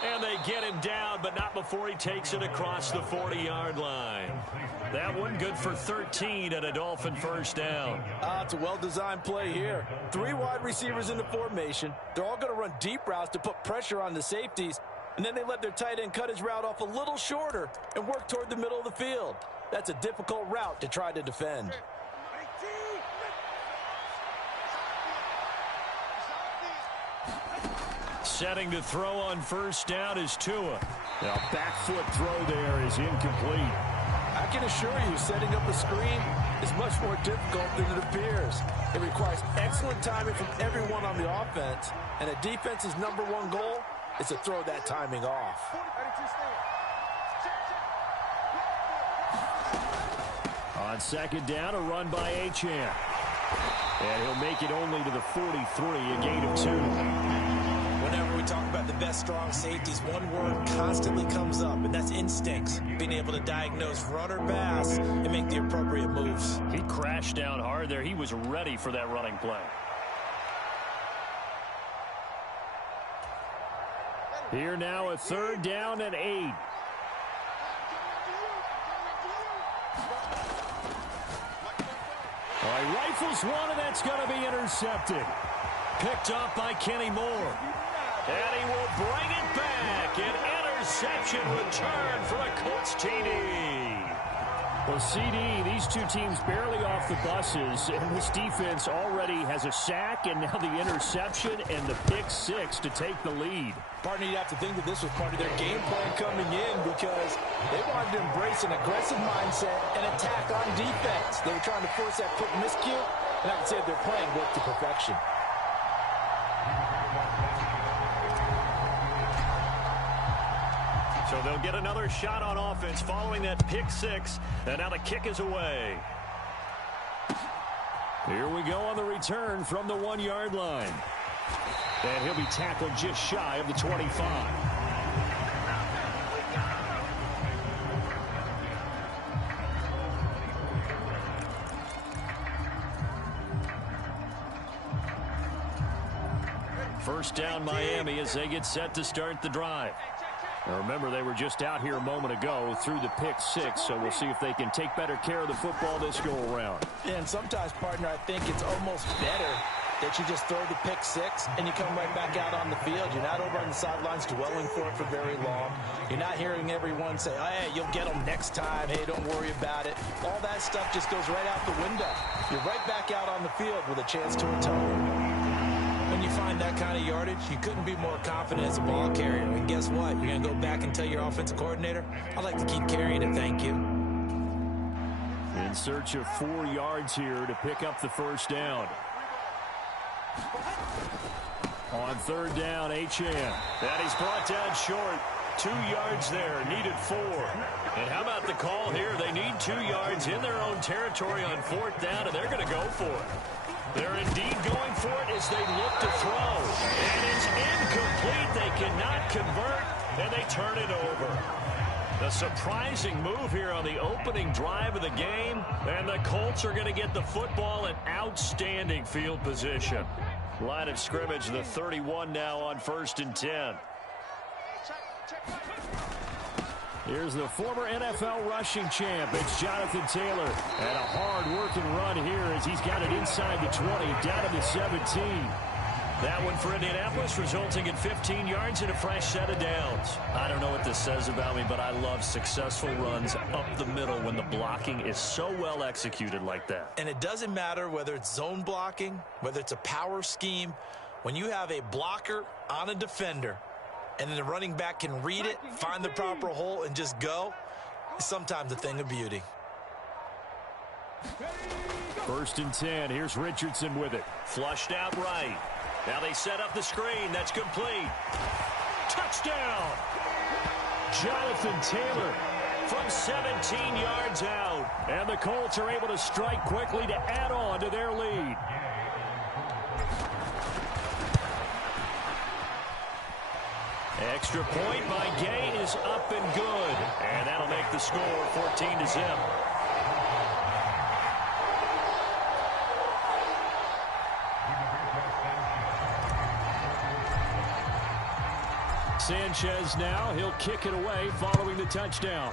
And they get him down, but not before he takes it across the 40-yard line. That one good for 13 and a Dolphin 1st down. It's a well-designed play here. 3 wide receivers in the formation. They're all going to run deep routes to put pressure on the safeties. And then they let their tight end cut his route off a little shorter and work toward the middle of the field. That's a difficult route to try to defend. Setting to throw on 1st down is Tua. Now, back foot throw there is incomplete. I can assure you, setting up a screen is much more difficult than it appears. It requires excellent timing from everyone on the offense, and a defense's #1 goal is to throw that timing off. On 2nd down, a run by Achane. And he'll make it only to the 43, a gain of 2. Whenever we talk about the best strong safeties, one word constantly comes up, and that's instincts. Being able to diagnose run or pass and make the appropriate moves. He crashed down hard there. He was ready for that running play. Here now, a 3rd down and 8. All right, rifles one, and that's going to be intercepted. Picked up by Kenny Moore. And he will bring it back and interception return for a Colts TD. Well, CD, these two teams barely off the buses, and this defense already has a sack and now the interception and the pick six to take the lead. Partner, you'd have to think that this was part of their game plan coming in because they wanted to embrace an aggressive mindset and attack on defense. They were trying to force that quick miscue, and I can say their plan worked to perfection. So they'll get another shot on offense following that pick six, and now the kick is away. Here we go on the return from the 1-yard line. And he'll be tackled just shy of the 25. First down Miami as they get set to start the drive. Now remember, they were just out here a moment ago through the pick six, so we'll see if they can take better care of the football this go around. And sometimes, partner, I think it's almost better that you just throw the pick six and you come right back out on the field. You're not over on the sidelines dwelling for it for very long. You're not hearing everyone say, oh, hey, you'll get them next time. Hey, don't worry about it. All that stuff just goes right out the window. You're right back out on the field with a chance to atone. When you find that kind of yardage, you couldn't be more confident as a ball carrier. And guess what? You're going to go back and tell your offensive coordinator, I'd like to keep carrying it, thank you. In search of 4 yards here to pick up the first down. On third down, HM. And he's brought down short. 2 yards there, needed 4. And how about the call here? They need 2 yards in their own territory on fourth down, and they're going to go for it. They're indeed going for it as they look to throw. And it's incomplete. They cannot convert, and they turn it over. A surprising move here on the opening drive of the game, and the Colts are going to get the football in outstanding field position. Line of scrimmage, the 31 now on 1st and 10. Here's the former NFL rushing champ. It's Jonathan Taylor. And a hard-working run here as he's got it inside the 20, down to the 17. That one for Indianapolis, resulting in 15 yards and a fresh set of downs. I don't know what this says about me, but I love successful runs up the middle when the blocking is so well executed like that. And it doesn't matter whether it's zone blocking, whether it's a power scheme. When you have a blocker on a defender, and then the running back can read it, find the proper hole, and just go, it's sometimes a thing of beauty. 1st and 10. Here's Richardson with it. Flushed out right. Now they set up the screen. That's complete. Touchdown! Jonathan Taylor from 17 yards out. And the Colts are able to strike quickly to add on to their lead. Extra point by Gay is up and good. And that'll make the score 14-0. Sanchez now, he'll kick it away following the touchdown.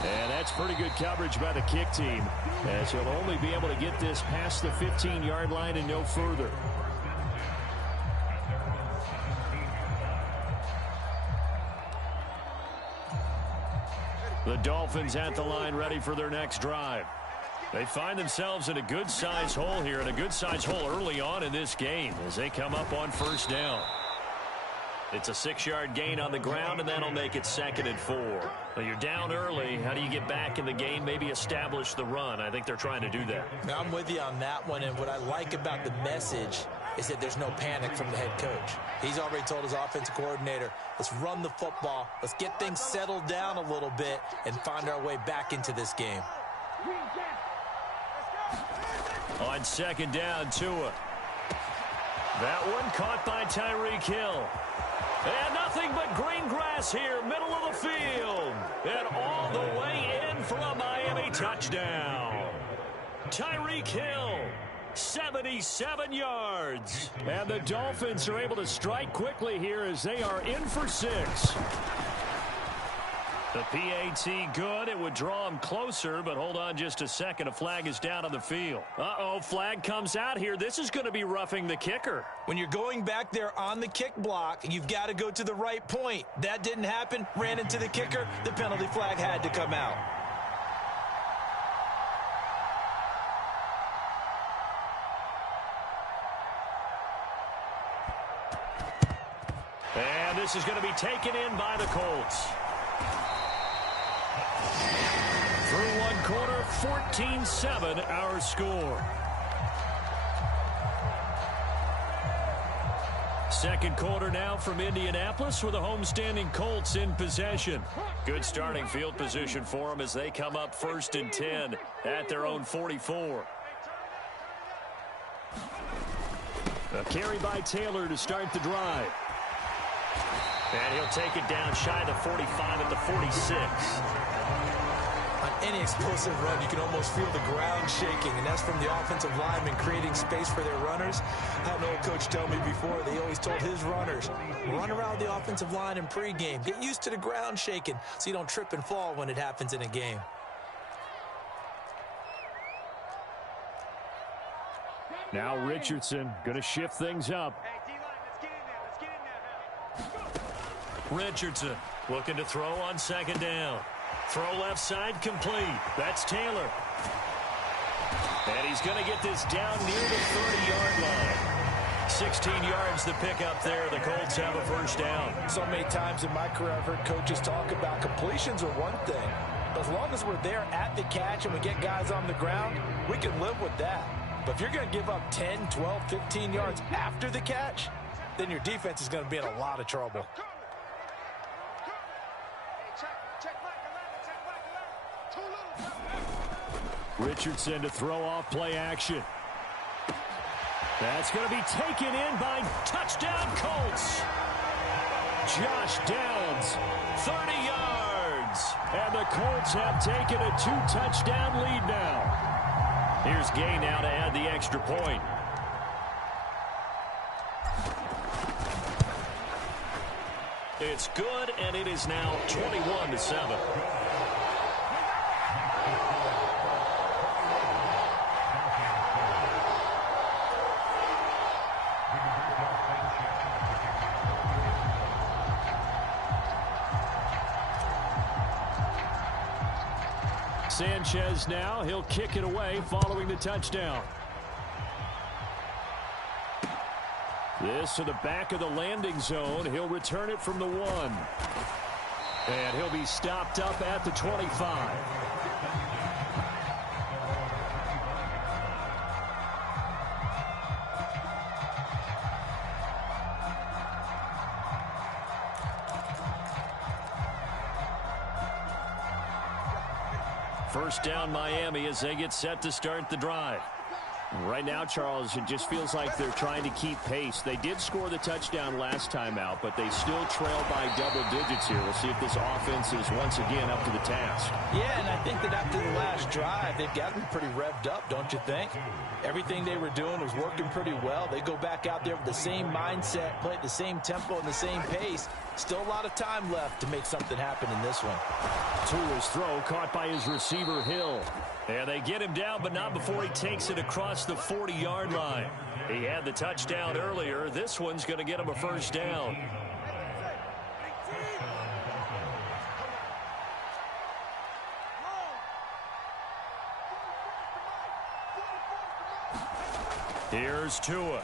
And that's pretty good coverage by the kick team, as he'll only be able to get this past the 15-yard line and no further. The Dolphins at the line, ready for their next drive. They find themselves in a good-sized hole here, and a good-sized hole early on in this game as they come up on 1st down. It's a 6-yard gain on the ground, and that'll make it 2nd and 4. Well, you're down early. How do you get back in the game, maybe establish the run? I think they're trying to do that. Now, I'm with you on that one, and what I like about the message is that there's no panic from the head coach. He's already told his offensive coordinator, let's run the football, let's get things settled down a little bit, and find our way back into this game. On 2nd down, Tua. That one caught by Tyreek Hill. And nothing but green grass here, middle of the field. And all the way in for a Miami touchdown. Tyreek Hill, 77 yards. And the Dolphins are able to strike quickly here as they are in for 6. The PAT good. It would draw him closer, but hold on just a second. A flag is down on the field. Uh-oh, flag comes out here. This is going to be roughing the kicker. When you're going back there on the kick block, you've got to go to the right point. That didn't happen. Ran into the kicker. The penalty flag had to come out. And this is going to be taken in by the Colts. Through one quarter, 14-7 our score. Second quarter now from Indianapolis with the homestanding Colts in possession. Good starting field position for them as they come up 1st and 10 at their own 44. A carry by Taylor to start the drive. And he'll take it down shy of the 45 at the 46. On any explosive run, you can almost feel the ground shaking, and that's from the offensive linemen creating space for their runners. I had an old coach tell me before, they always told his runners, run around the offensive line in pregame. Get used to the ground shaking so you don't trip and fall when it happens in a game. Now Richardson going to shift things up. Richardson looking to throw on 2nd down. Throw left side complete. That's Taylor. And he's going to get this down near the 30-yard line. 16 yards to pick up there. The Colts have a 1st down. So many times in my career I've heard coaches talk about completions are one thing. But as long as we're there at the catch and we get guys on the ground, we can live with that. But if you're going to give up 10, 12, 15 yards after the catch, then your defense is going to be in a lot of trouble. Richardson to throw off play action. That's going to be taken in by touchdown Colts. Josh Downs, 30 yards. And the Colts have taken a 2-touchdown lead now. Here's Gay now to add the extra point. It's good, and it is now 21-7. Sanchez now, he'll kick it away following the touchdown. This to the back of the landing zone. He'll return it from the 1. And he'll be stopped up at the 25. First down Miami as they get set to start the drive. Right now, Charles, it just feels like they're trying to keep pace. They did score the touchdown last time out, but they still trail by double digits here. We'll see if this offense is once again up to the task. Yeah, and I think that after the last drive, they've gotten pretty revved up, don't you think? Everything they were doing was working pretty well. They go back out there with the same mindset, play at the same tempo and the same pace. Still a lot of time left to make something happen in this one. To his throw, caught by his receiver, Hill. And they get him down, but not before he takes it across the 40-yard line. He had the touchdown earlier. This one's going to get him a 1st down. Here's Tua.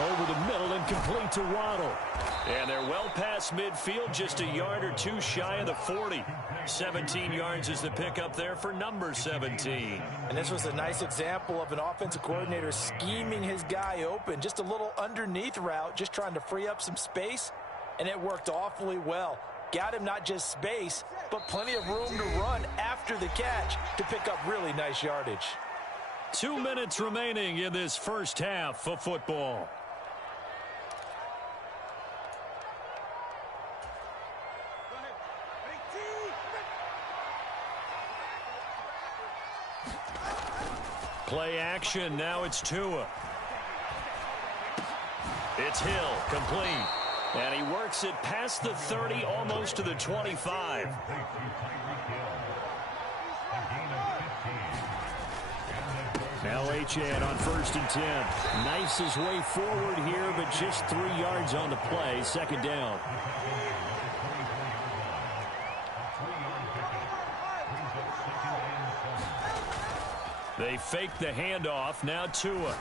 Over the middle and complete to Waddle. And they're well past midfield, just a yard or two shy of the 40. 17 yards is the pickup there for number 17. And this was a nice example of an offensive coordinator scheming his guy open. Just a little underneath route, just trying to free up some space, and it worked awfully well. Got him not just space, but plenty of room to run after the catch to pick up really nice yardage. 2 minutes remaining in this first half of football. Play action. Now it's Tua. It's Hill. Complete. And he works it past the 30, almost to the 25. Now Achane on 1st and 10. Knifes his way forward here, but just 3 yards on the play. 2nd down. They fake the handoff. Now Tua.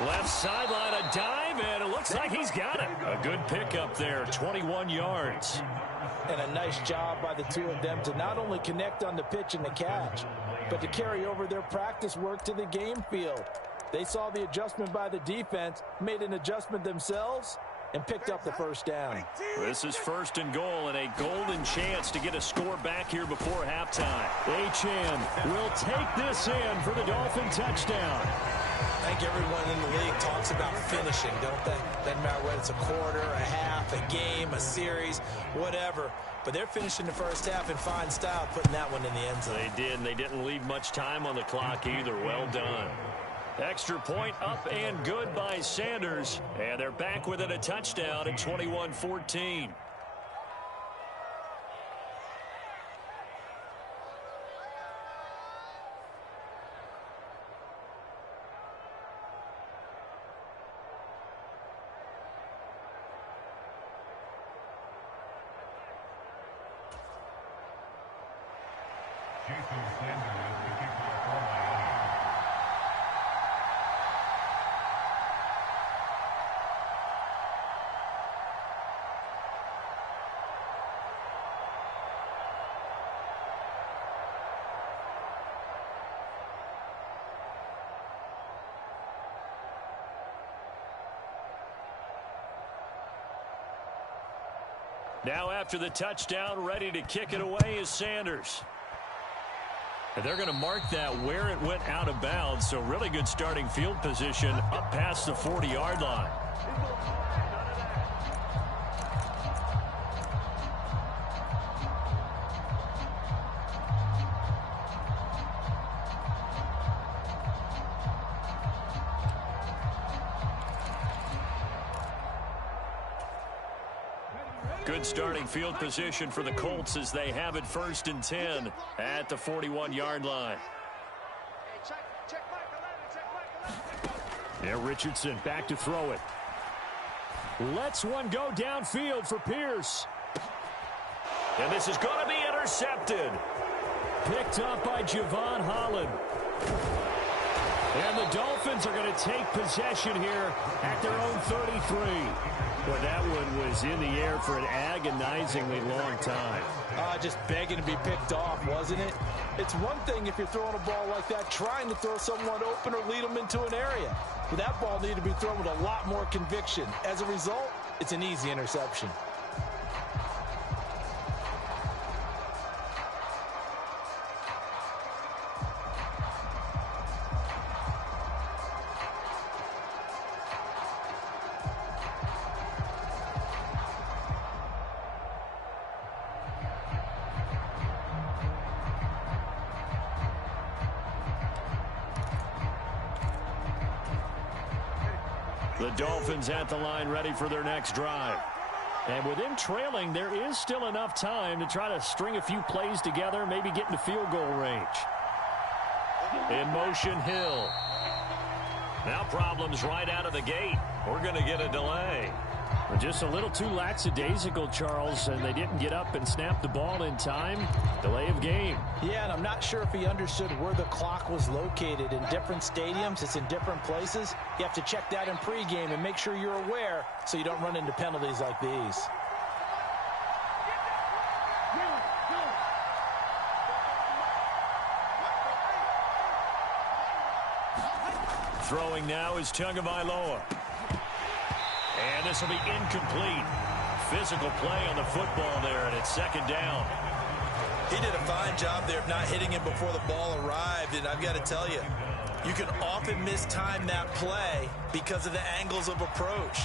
Left sideline, a dive, and it looks like he's got it. A good pickup there, 21 yards. And a nice job by the two of them to not only connect on the pitch and the catch, but to carry over their practice work to the game field. They saw the adjustment by the defense, made an adjustment themselves, and picked up the 1st down. This is 1st and goal, and a golden chance to get a score back here before halftime. Achane will take this in for the Dolphin touchdown. I think everyone in the league talks about finishing, don't they? Doesn't matter whether it's a quarter, a half, a game, a series, whatever. But they're finishing the 1st half in fine style, putting that one in the end zone. They did, and they didn't leave much time on the clock either. Well done. Extra point up and good by Sanders. And they're back within a touchdown at 21-14. Now after the touchdown, ready to kick it away is Sanders. And they're going to mark that where it went out of bounds, so really good starting field position up past the 40-yard line. Good starting field position for the Colts as they have it 1st and 10 at the 41-yard line. Now Richardson back to throw it. Lets one go downfield for Pierce. And this is going to be intercepted. Picked up by Javon Holland. And the Dolphins are going to take possession here at their own 33. Well, that one was in the air for an agonizingly long time. Just begging to be picked off, wasn't it? It's one thing if you're throwing a ball like that, trying to throw someone open or lead them into an area. But that ball needed to be thrown with a lot more conviction. As a result, it's an easy interception. The Dolphins at the line ready for their next drive. And with them trailing, there is still enough time to try to string a few plays together, maybe get into field goal range. In motion, Hill. Now problems right out of the gate. We're going to get a delay. Just a little too lackadaisical, Charles, and they didn't get up and snap the ball in time. Delay of game. Yeah, and I'm not sure if he understood where the clock was located. In different stadiums, it's in different places. You have to check that in pregame and make sure you're aware so you don't run into penalties like these. Throwing now is Tagovailoa. And this will be incomplete. Physical play on the football there, and it's 2nd down. He did a fine job there of not hitting him before the ball arrived, and I've got to tell you, you can often mistime that play because of the angles of approach.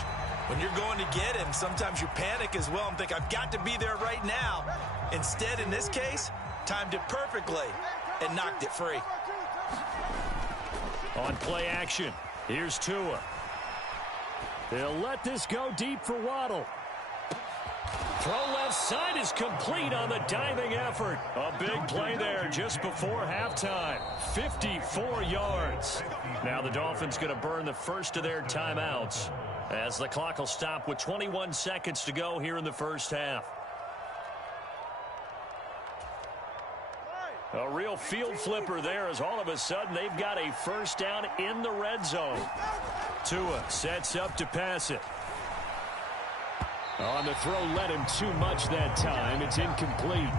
When you're going to get him, sometimes you panic as well and think, I've got to be there right now. Instead, in this case, timed it perfectly and knocked it free. On play action, here's Tua. He'll let this go deep for Waddle. Throw left side is complete on the diving effort. A big play there just before halftime. 54 yards. Now the Dolphins going to burn the first of their timeouts as the clock will stop with 21 seconds to go here in the first half. A real field flipper there as all of a sudden they've got a first down in the red zone. Tua sets up to pass it. On the throw, led him too much that time. It's incomplete.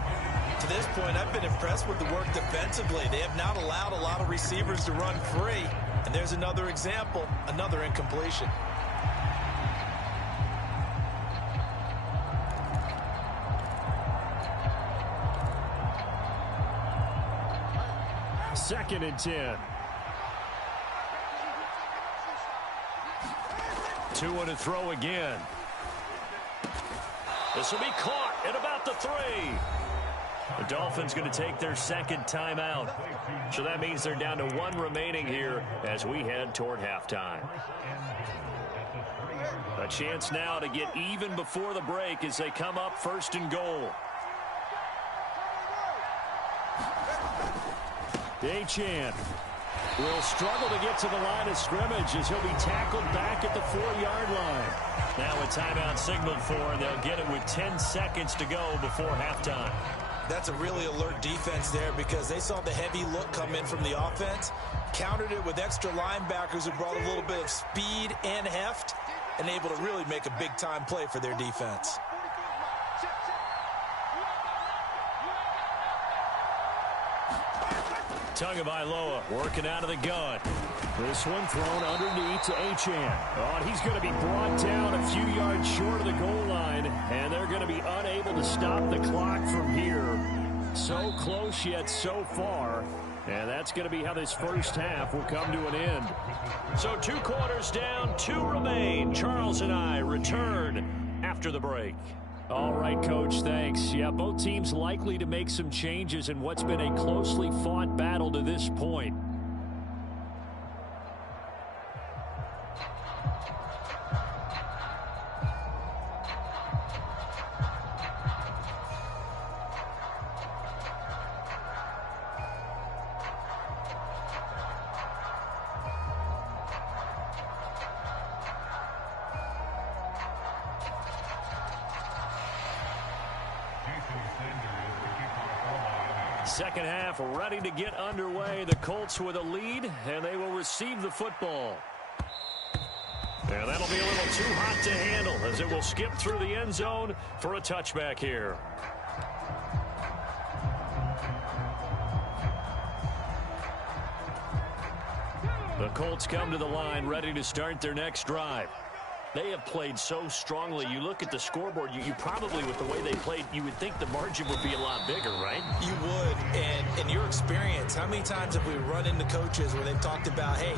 To this point, I've been impressed with the work defensively. They have not allowed a lot of receivers to run free. And there's another example, another incompletion. Second and 10. Tua to throw again. This will be caught at about the 3. The Dolphins going to take their second timeout. So that means they're down to 1 remaining here as we head toward halftime. A chance now to get even before the break as they come up first and goal. Achane will struggle to get to the line of scrimmage as he'll be tackled back at the 4-yard line. Now a timeout signaled for, and they'll get it with 10 seconds to go before halftime. That's a really alert defense there because they saw the heavy look come in from the offense, countered it with extra linebackers who brought a little bit of speed and heft, and able to really make a big-time play for their defense. Tagovailoa working out of the gun. This one thrown underneath to Achane. Oh, and he's going to be brought down a few yards short of the goal line, and they're going to be unable to stop the clock from here. So close yet so far, and that's going to be how this first half will come to an end. So 2 quarters down, 2 remain. Charles and I return after the break. All right, Coach, thanks. Yeah, both teams likely to make some changes in what's been a closely fought battle to this point. Second half ready to get underway. The Colts with a lead, and they will receive the football. And that'll be a little too hot to handle as it will skip through the end zone for a touchback here. The Colts come to the line ready to start their next drive. They have played so strongly. You look at the scoreboard, you probably, with the way they played, you would think the margin would be a lot bigger, right? You would. And in your experience, how many times have we run into coaches where they've talked about, hey,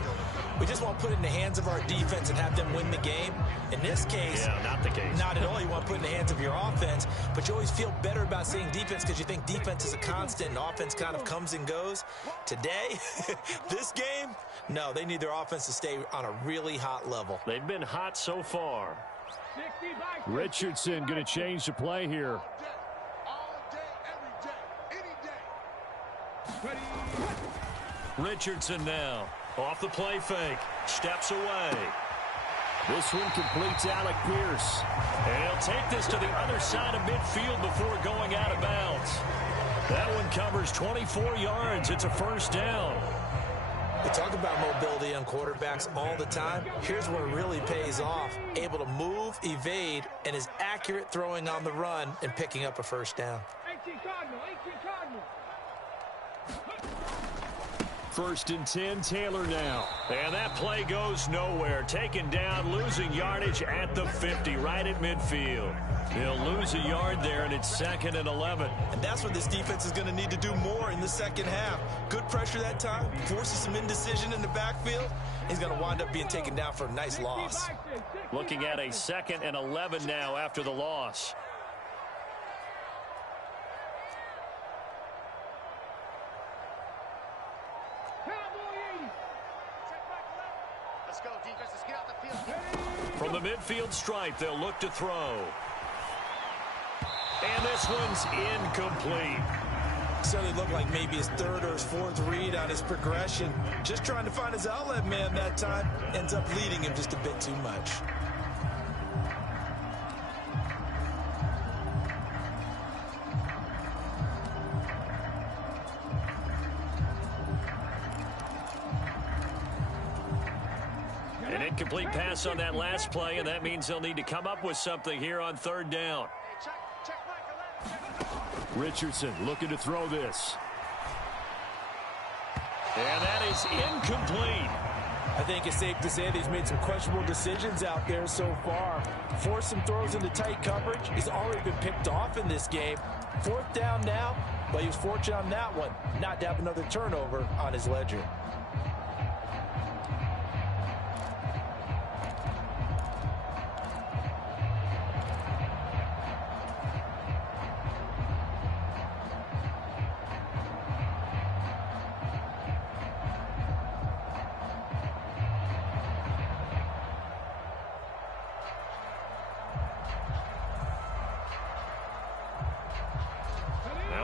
we just want to put it in the hands of our defense and have them win the game? In this case, yeah, not the case. Not at all. You want to put it in the hands of your offense, but you always feel better about saying defense because you think defense is a constant and offense kind of comes and goes. Today, this game, no, they need their offense to stay on a really hot level. They've been hot so far. Richardson going to change the play here. Richardson now off the play fake, steps away. This one completes Alec Pierce, and he'll take this to the other side of midfield before going out of bounds. That one covers 24 yards. It's a first down. We talk about mobility on quarterbacks all the time. Here's where it really pays off. Able to move, evade, and is accurate throwing on the run and picking up a first down. 18 Cardinal. First and 10, Taylor now. And that play goes nowhere. Taken down, losing yardage at the 50, right at midfield. He'll lose a yard there, and it's 2nd and 11. And that's what this defense is going to need to do more in the second half. Good pressure that time, forces some indecision in the backfield. He's going to wind up being taken down for a nice loss. Looking at a 2nd and 11 now after the loss. Let's go, defense. Let's get out the field. From the midfield stripe, they'll look to throw. And this one's incomplete. Certainly looked like maybe his third or his fourth read on his progression. Just trying to find his outlet man that time. Ends up leading him just a bit too much. An incomplete pass on that last play, and that means they'll need to come up with something here on third down. Richardson looking to throw this. And that is incomplete. I think it's safe to say that he's made some questionable decisions out there so far. Forced some throws into tight coverage. He's already been picked off in this game. Fourth down now, but he was fortunate on that one not to have another turnover on his ledger.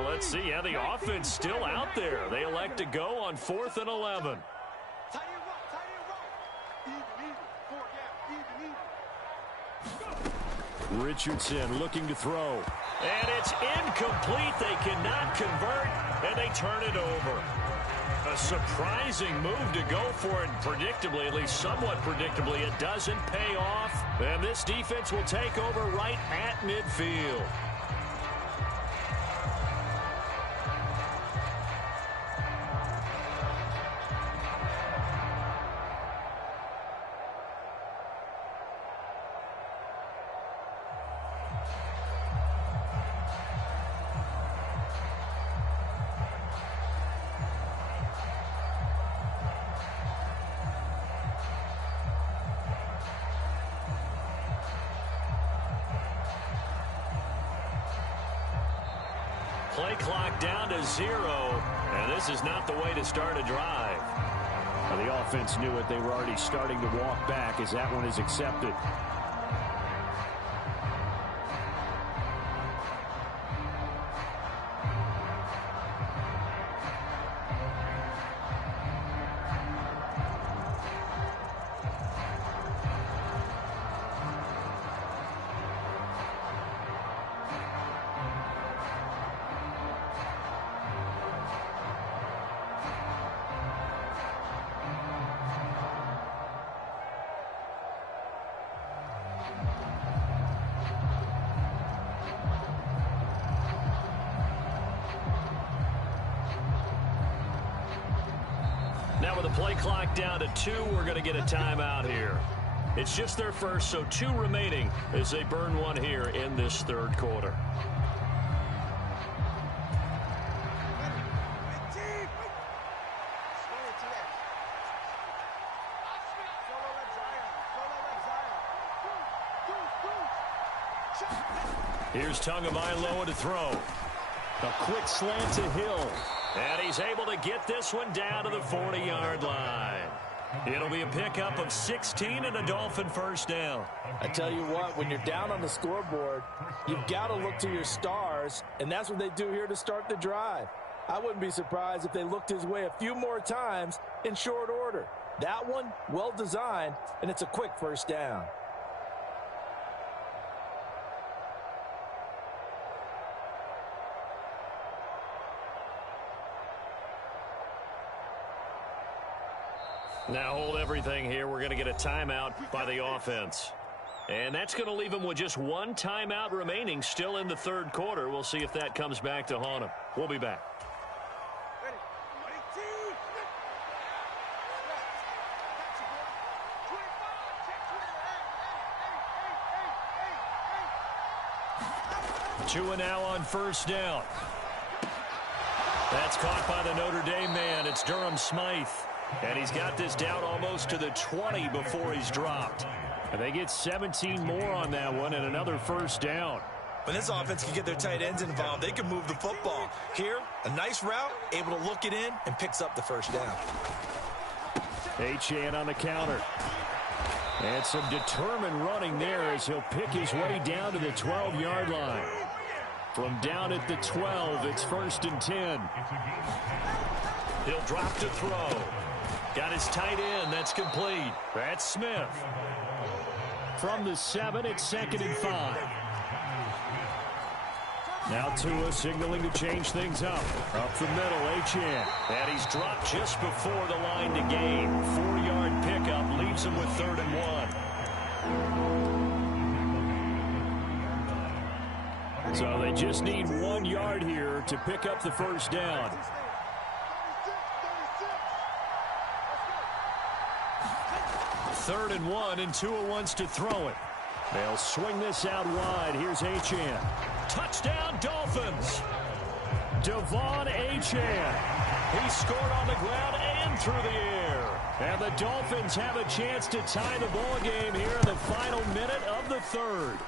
Let's see how the offense still out there. They elect to go on 4th and 11. Richardson looking to throw. And it's incomplete. They cannot convert, and they turn it over. A surprising move to go for it. Predictably, at least somewhat predictably, it doesn't pay off. And this defense will take over right at midfield. Play clock down to 0, and this is not the way to start a drive. Well, the offense knew it. They were already starting to walk back as that one is accepted. Now with the play clock down to 2, we're going to get a timeout here. It's just their first, so 2 remaining as they burn one here in this third quarter. Here's Tagovailoa to throw. A quick slant to Hill. And he's able to get this one down to the 40-yard line. It'll be a pickup of 16 and a Dolphin first down. I tell you what, when you're down on the scoreboard, you've got to look to your stars, and that's what they do here to start the drive. I wouldn't be surprised if they looked his way a few more times in short order. That one, well designed, and it's a quick first down. Now hold everything here. We're going to get a timeout by the offense. And that's going to leave them with just one timeout remaining still in the third quarter. We'll see if that comes back to haunt them. We'll be back. Two and now on first down. That's caught by the Notre Dame man. It's Durham Smythe. And he's got this down almost to the 20 before he's dropped. And they get 17 more on that one and another first down. When this offense can get their tight ends involved, they can move the football. Here, a nice route, able to look it in, and picks up the first down. Achane on the counter. And some determined running there as he'll pick his way down to the 12-yard line. From down at the 12, it's 1st and 10. He'll drop to throw. Got his tight end. That's complete. That's Smith. From the 7, it's 2nd and 5. Now Tua signaling to change things up. Up the middle, Achane. And he's dropped just before the line to gain. 4-yard pickup leaves him with 3rd and 1. So they just need 1 yard here to pick up the first down. Third and 1, and Tua wants to throw it. They'll swing this out wide. Here's Achane. Touchdown, Dolphins. Devon Achane. He scored on the ground and through the air. And the Dolphins have a chance to tie the ball game here in the final minute of the 3rd.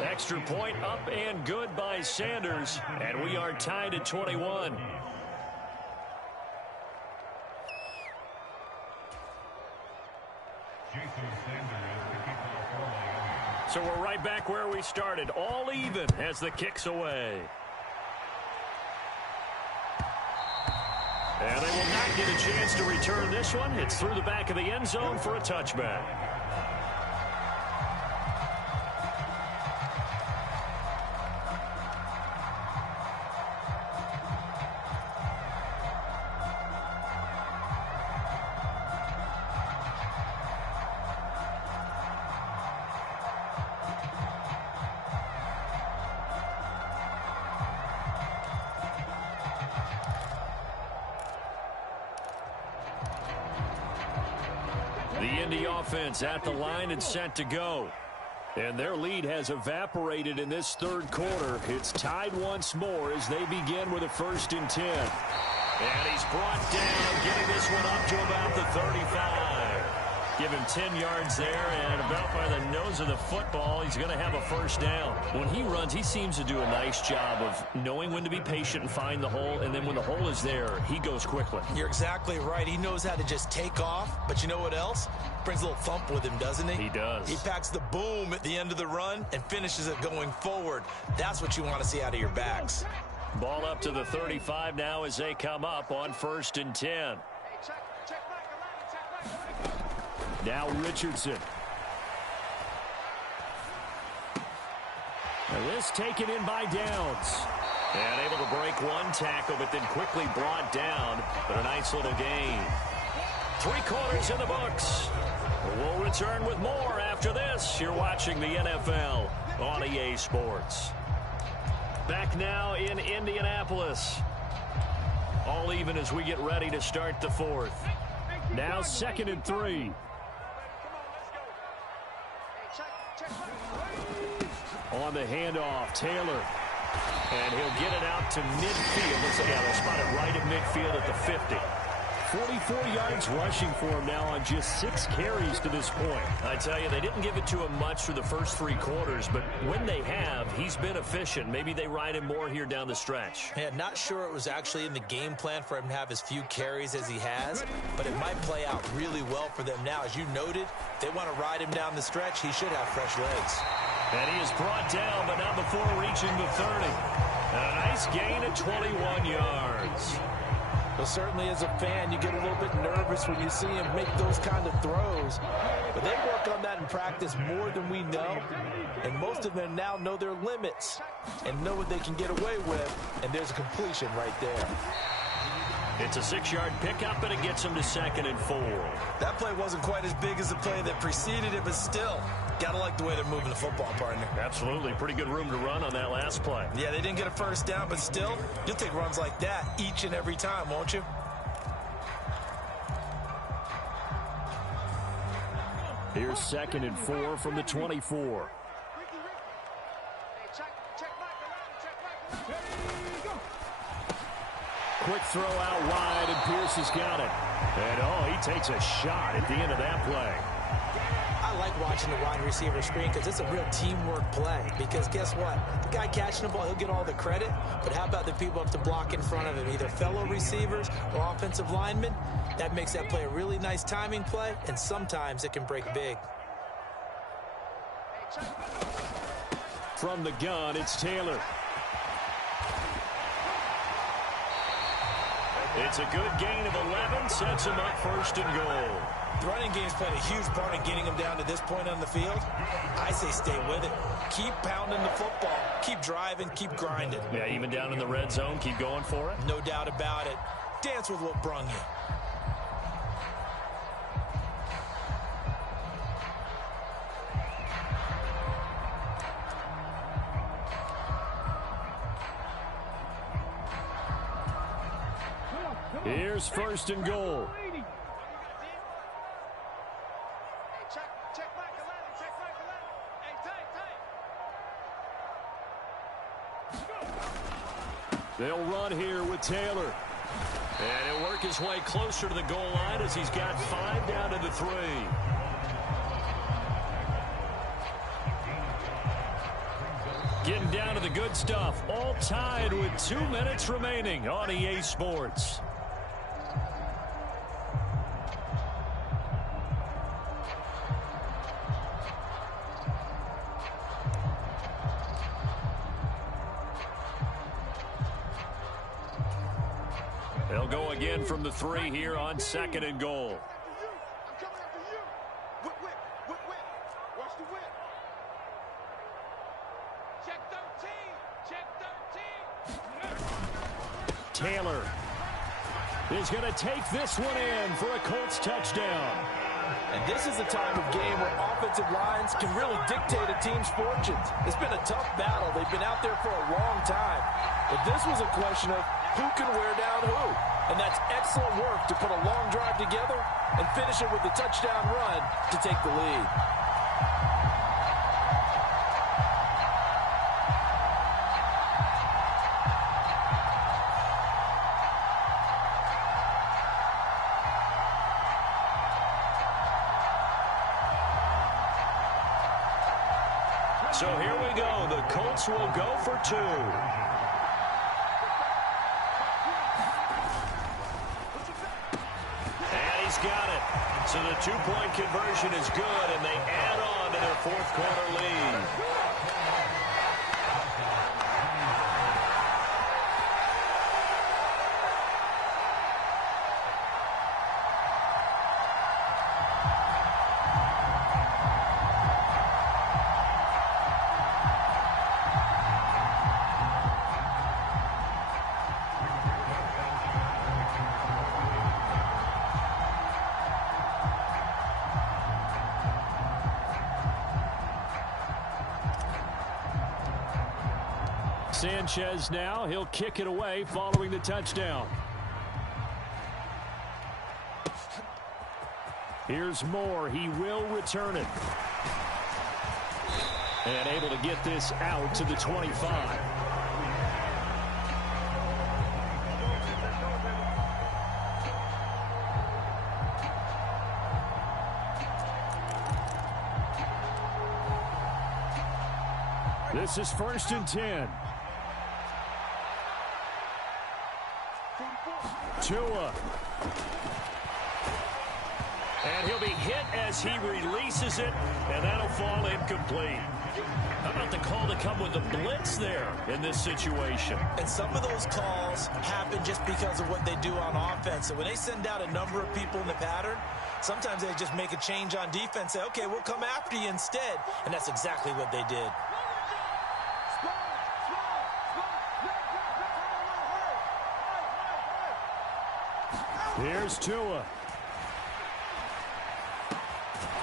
Extra point up and good by Sanders. And we are tied at 21. So we're right back where we started. All even as the kick's away. And they will not get a chance to return this one. It's through the back of the end zone for a touchback. The Indy offense at the line and set to go. And their lead has evaporated in this 3rd quarter. It's tied once more as they begin with a 1st and 10. And he's brought down, getting this one up to about the 35. Give him 10 yards there, and about by the nose of the football, he's going to have a first down. When he runs, he seems to do a nice job of knowing when to be patient and find the hole, and then when the hole is there, he goes quickly. You're exactly right. He knows how to just take off, but you know what else? Brings a little thump with him, doesn't he? He does. He packs the boom at the end of the run and finishes it going forward. That's what you want to see out of your backs. Ball up to the 35 now as they come up on 1st and 10. Now Richardson. And this taken in by Downs. And able to break one tackle, but then quickly brought down. But a nice little gain. 3 quarters in the books. We'll return with more after this. You're watching the NFL on EA Sports. Back now in Indianapolis. All even as we get ready to start the 4th. Now 2nd and 3. On the handoff, Taylor. And he'll get it out to midfield. Looks like they'll spot it right at midfield at the 50. 44 yards rushing for him now on just 6 carries to this point. I tell you, they didn't give it to him much for the first 3 quarters, but when they have, he's been efficient. Maybe they ride him more here down the stretch. Yeah, not sure it was actually in the game plan for him to have as few carries as he has, but it might play out really well for them now. As you noted, if they want to ride him down the stretch, he should have fresh legs. And he is brought down, but not before reaching the 30. And a nice gain of 21 yards. Well, certainly as a fan, you get a little bit nervous when you see him make those kind of throws. But they work on that in practice more than we know. And most of them now know their limits and know what they can get away with. And there's a completion right there. It's a 6-yard pickup, and it gets him to 2nd and 4. That play wasn't quite as big as the play that preceded it, but still, gotta like the way they're moving the football, partner. Absolutely. Pretty good room to run on that last play. Yeah, they didn't get a first down, but still, you'll take runs like that each and every time, won't you? Here's 2nd and 4 from the 24. Quick throw out wide, and Pierce has got it. And, oh, he takes a shot at the end of that play. I I like watching the wide receiver screen because it's a real teamwork play. Because guess what? The guy catching the ball, he'll get all the credit. But how about the people up to block in front of him, either fellow receivers or offensive linemen? That makes that play a really nice timing play, and sometimes it can break big. From the gun, it's Taylor. It's a good gain of 11, sets him up first and goal. The running game's played a huge part in getting him down to this point on the field. I say stay with it. Keep pounding the football. Keep driving. Keep grinding. Yeah, even down in the red zone, keep going for it. No doubt about it. Dance with what brung you. Here's first and goal. They'll run here with Taylor. And he'll work his way closer to the goal line as he's got 5 down to the 3. Getting down to the good stuff. All tied with 2 minutes remaining on EA Sports. They'll go again from the 3 here on second and goal. Taylor is going to take this one in for a Colts touchdown. And this is the time of game where offensive lines can really dictate a team's fortunes. It's been a tough battle. They've been out there for a long time. But this was a question of who can wear down who. And that's excellent work to put a long drive together and finish it with a touchdown run to take the lead. So here we go. The Colts will go for 2. And he's got it. So the 2-point conversion is good, and they add on to their 4th quarter lead. Sanchez now, he'll kick it away following the touchdown. Here's Moore. He will return it. And able to get this out to the 25. This is 1st and 10. Tua. And he'll be hit as he releases it, and that'll fall incomplete. How about the call to come with the blitz there in this situation? And some of those calls happen just because of what they do on offense. So when they send out a number of people in the pattern, sometimes they just make a change on defense, say, okay, we'll come after you instead. And that's exactly what they did. Here's Tua.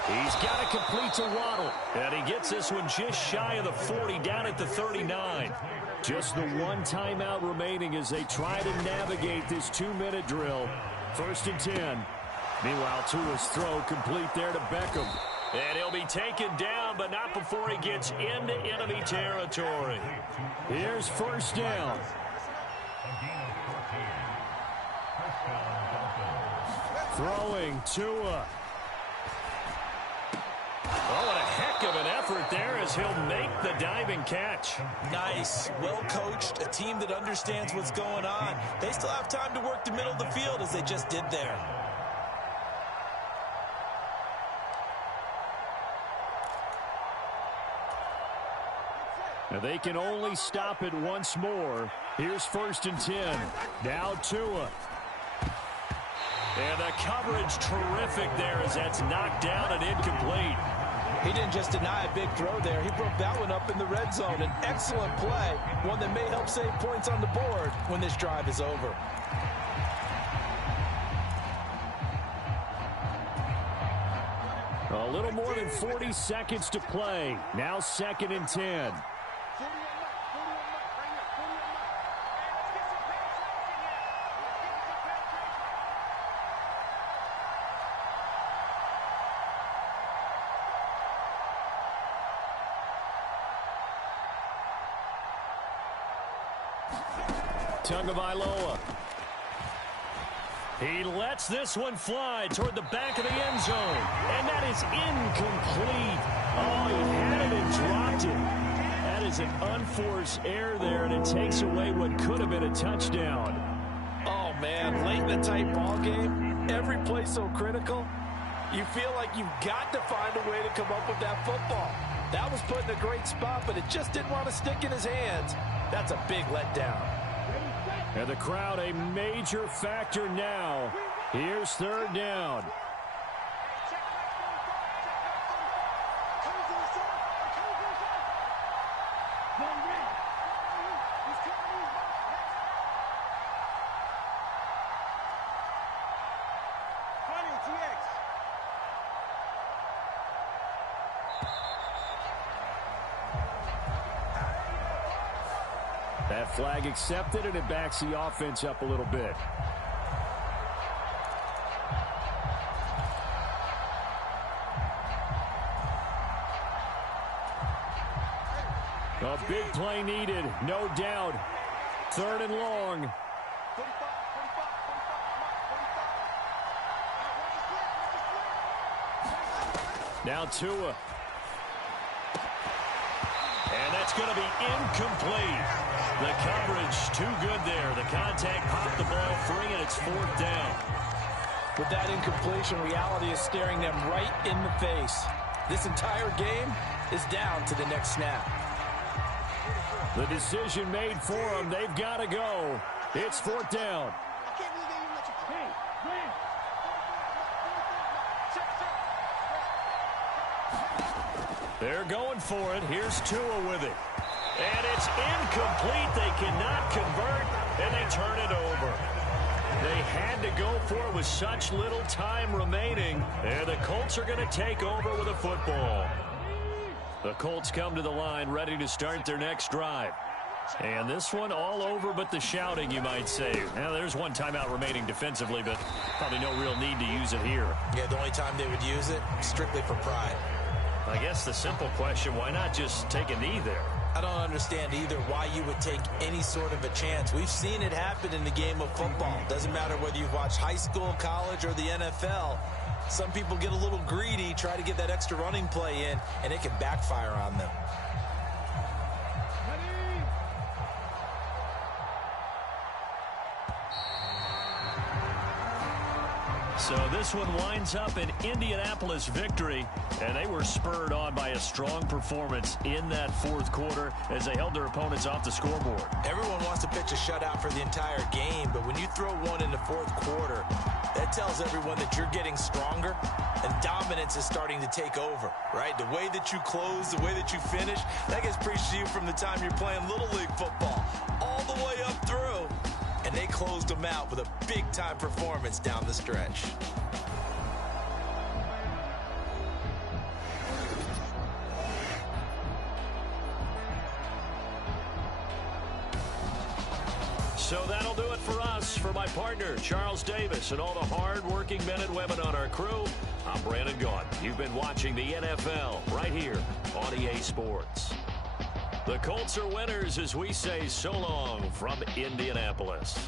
He's got to complete to Waddle. And he gets this one just shy of the 40, down at the 39. Just the 1 timeout remaining as they try to navigate this 2-minute drill. 1st and 10. Meanwhile, Tua's throw complete there to Beckham. And he'll be taken down, but not before he gets into enemy territory. Here's 1st down. Throwing Tua. Oh, what a heck of an effort there as he'll make the diving catch. Nice. Well coached. A team that understands what's going on. They still have time to work the middle of the field as they just did there. Now they can only stop it once more. Here's 1st and 10. Now Tua. And the coverage terrific there as that's knocked down and incomplete. He didn't just deny a big throw there. He broke that one up in the red zone. An excellent play, one that may help save points on the board when this drive is over. A little more than 40 seconds to play. Now 2nd and 10. Tagovailoa. He lets this one fly toward the back of the end zone. And that is incomplete. Oh, he had it and dropped it. That is an unforced error there, and it takes away what could have been a touchdown. Oh, man, late in a tight ball game, every play so critical, you feel like you've got to find a way to come up with that football. That was put in a great spot, but it just didn't want to stick in his hands. That's a big letdown. And the crowd a major factor now. Here's 3rd down. That flag accepted, and it backs the offense up a little bit. A big play needed, no doubt. 3rd and long. Now Tua. And that's going to be incomplete. The coverage too good there. The contact popped the ball free, and it's 4th down. With that incompletion, reality is staring them right in the face. This entire game is down to the next snap. The decision made for them. They've got to go. It's 4th down. They're going for it. Here's Tua with it. And it's incomplete. They cannot convert, and they turn it over. They had to go for it with such little time remaining, and the Colts are going to take over with a football. The Colts come to the line ready to start their next drive. And this one all over but the shouting, you might say. Now, there's one timeout remaining defensively, but probably no real need to use it here. Yeah, the only time they would use it, strictly for pride. I guess the simple question, why not just take a knee there? I don't understand either why you would take any sort of a chance. We've seen it happen in the game of football. Doesn't matter whether you've watched high school, college, or the NFL. Some people get a little greedy, try to get that extra running play in, and it can backfire on them. So this one winds up an Indianapolis victory, and they were spurred on by a strong performance in that 4th quarter as they held their opponents off the scoreboard. Everyone wants to pitch a shutout for the entire game, but when you throw one in the 4th quarter, that tells everyone that you're getting stronger and dominance is starting to take over, right? The way that you close, the way that you finish, that gets preached to you from the time you're playing Little League football all the way up through. And they closed them out with a big-time performance down the stretch. So that'll do it for us. For my partner, Charles Davis, and all the hard-working men and women on our crew, I'm Brandon Gaudin. You've been watching the NFL right here on EA Sports. The Colts are winners as we say so long from Indianapolis.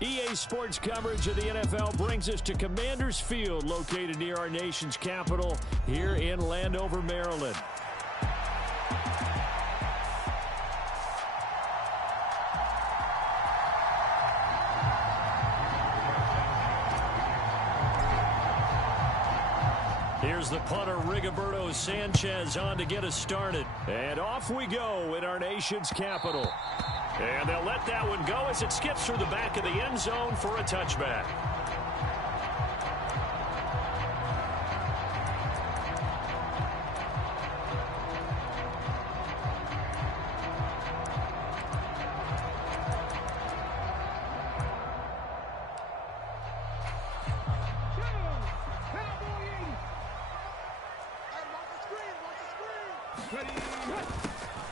EA Sports coverage of the NFL brings us to Commanders Field, located near our nation's capital here in Landover, Maryland. Here's the punter, Rigoberto Sanchez, on to get us started. And off we go in our nation's capital. And they'll let that one go as it skips through the back of the end zone for a touchback.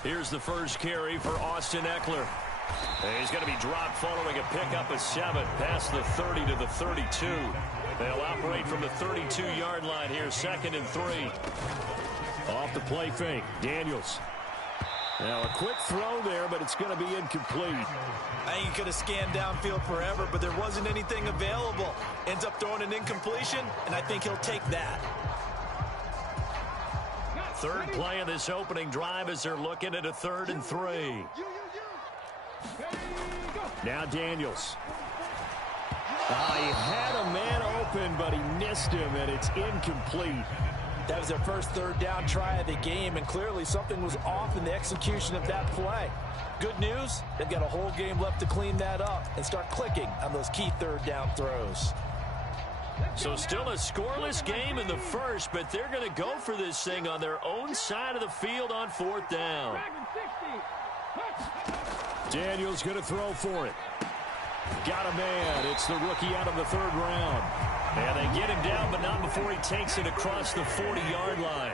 Here's the first carry for Austin Eckler. He's going to be dropped following a pickup of 7 past the 30 to the 32. They'll operate from the 32-yard line here, 2nd and 3. Off the play fake, Daniels. Now a quick throw there, but it's going to be incomplete. I think he could have scanned downfield forever, but there wasn't anything available. Ends up throwing an incompletion, and I think he'll take that. Third play of this opening drive as they're looking at a 3rd and 3. Now Daniels. He had a man open, but he missed him, and it's incomplete. That was their first 3rd down try of the game, and clearly something was off in the execution of that play. Good news, they've got a whole game left to clean that up and start clicking on those key 3rd down throws. So still a scoreless game in the first, but they're going to go for this thing on their own side of the field on 4th down. Daniels going to throw for it. Got a man. It's the rookie out of the 3rd round. And they get him down, but not before he takes it across the 40-yard line.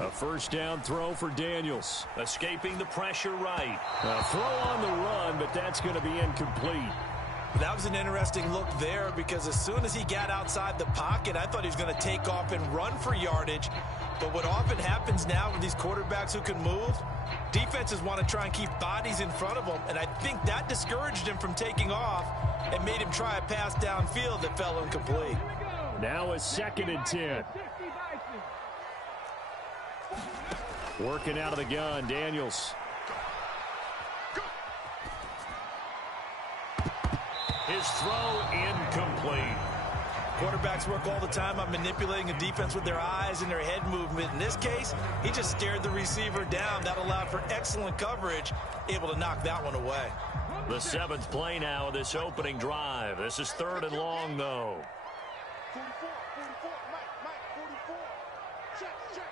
A 1st down throw for Daniels. Escaping the pressure right. A throw on the run, but that's going to be incomplete. That was an interesting look there because as soon as he got outside the pocket, I thought he was going to take off and run for yardage. But what often happens now with these quarterbacks who can move, defenses want to try and keep bodies in front of them, and I think that discouraged him from taking off and made him try a pass downfield that fell incomplete. Now a 2nd and 10. Working out of the gun, Daniels. His throw incomplete. Quarterbacks work all the time on manipulating a defense with their eyes and their head movement. In this case, he just stared the receiver down. That allowed for excellent coverage, able to knock that one away. The 7th play now of this opening drive. This is 3rd and long, though. 44, Mike, 44. Check.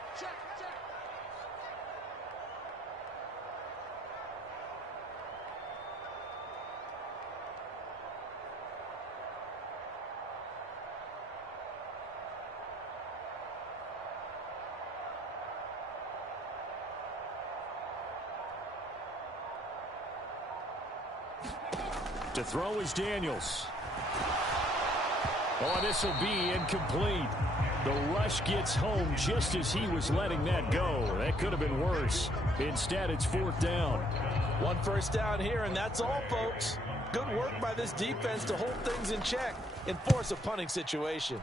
To throw is Daniels. Oh, this will be incomplete. The rush gets home just as he was letting that go. That could have been worse. Instead, it's 4th down. 1 first down here, and that's all, folks. Good work by this defense to hold things in check and force a punting situation.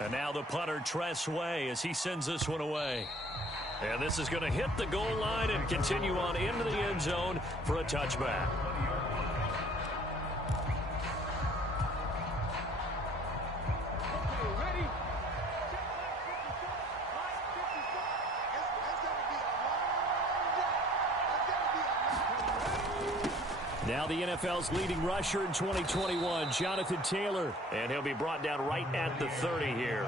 And now the punter, Tress Way, as he sends this one away. And this is going to hit the goal line and continue on into the end zone for a touchback. Now the NFL's leading rusher in 2021, Jonathan Taylor. And he'll be brought down right at the 30 here.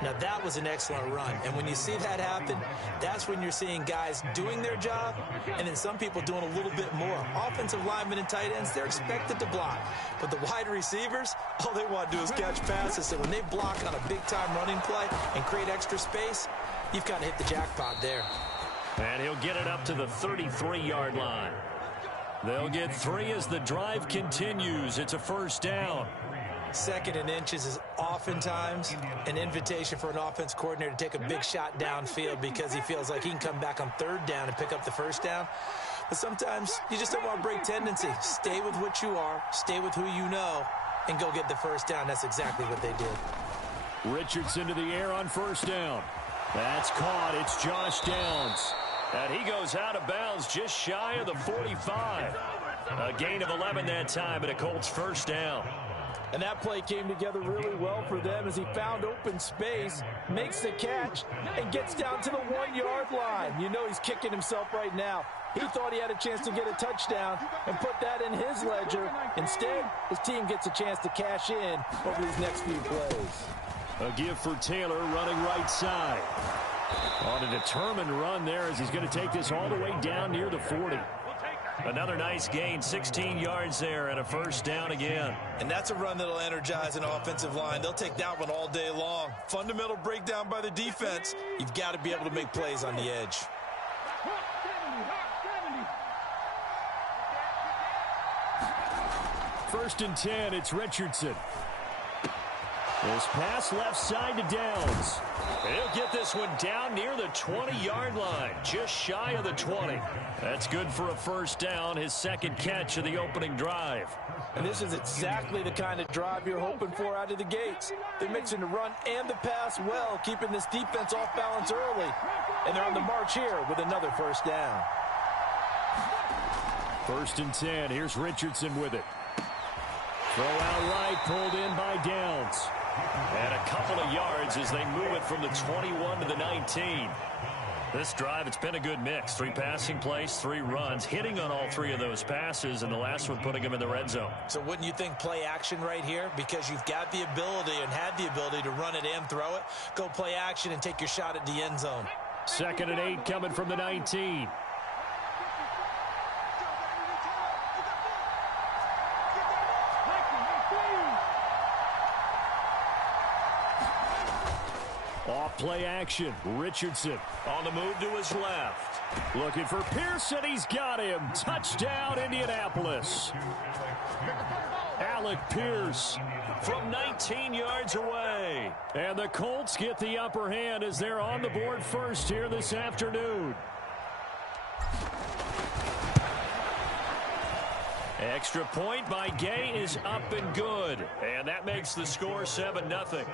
Now that was an excellent run. And when you see that happen, that's when you're seeing guys doing their job and then some people doing a little bit more. Offensive linemen and tight ends, they're expected to block. But the wide receivers, all they want to do is catch passes. So when they block on a big-time running play and create extra space, you've kind of hit the jackpot there. And he'll get it up to the 33-yard line. They'll get 3 as the drive continues. It's a 1st down. 2nd and inches is oftentimes an invitation for an offense coordinator to take a big shot downfield because he feels like he can come back on 3rd down and pick up the 1st down. But sometimes you just don't want to break tendency. Stay with what you are, stay with who you know, and go get the 1st down. That's exactly what they did. Richardson to the air on 1st down. That's caught. It's Josh Downs. And he goes out of bounds just shy of the 45. A gain of 11 that time, and a Colts 1st down. And that play came together really well for them as he found open space, makes the catch, and gets down to the 1-yard line. You know he's kicking himself right now. He thought he had a chance to get a touchdown and put that in his ledger. Instead, his team gets a chance to cash in over these next few plays. A give for Taylor running right side. On a determined run there as he's going to take this all the way down near the 40. Another nice gain, 16 yards there, and a 1st down again. And that's a run that'll energize an offensive line. They'll take that one all day long. Fundamental breakdown by the defense. You've got to be able to make plays on the edge. First and 10, it's Richardson. This pass left side to Downs. He'll get this one down near the 20-yard line, just shy of the 20. That's good for a 1st down, his 2nd catch of the opening drive. And this is exactly the kind of drive you're hoping for out of the gates. They're mixing the run and the pass well, keeping this defense off balance early. And they're on the march here with another 1st down. 1st and 10, here's Richardson with it. Throw out right, pulled in by Downs. And a couple of yards as they move it from the 21 to the 19. This drive, it's been a good mix. 3 passing plays, 3 runs, hitting on all 3 of those passes, and the last one putting him in the red zone. So wouldn't you think play action right here? Because you've got the ability and had the ability to run it and throw it. Go play action and take your shot at the end zone. 2nd and 8 coming from the 19. Off play action. Richardson on the move to his left. Looking for Pearson. He's got him. Touchdown, Indianapolis. Alec Pierce from 19 yards away. And the Colts get the upper hand as they're on the board first here this afternoon. Extra point by Gay is up and good. And that makes the score 7-0.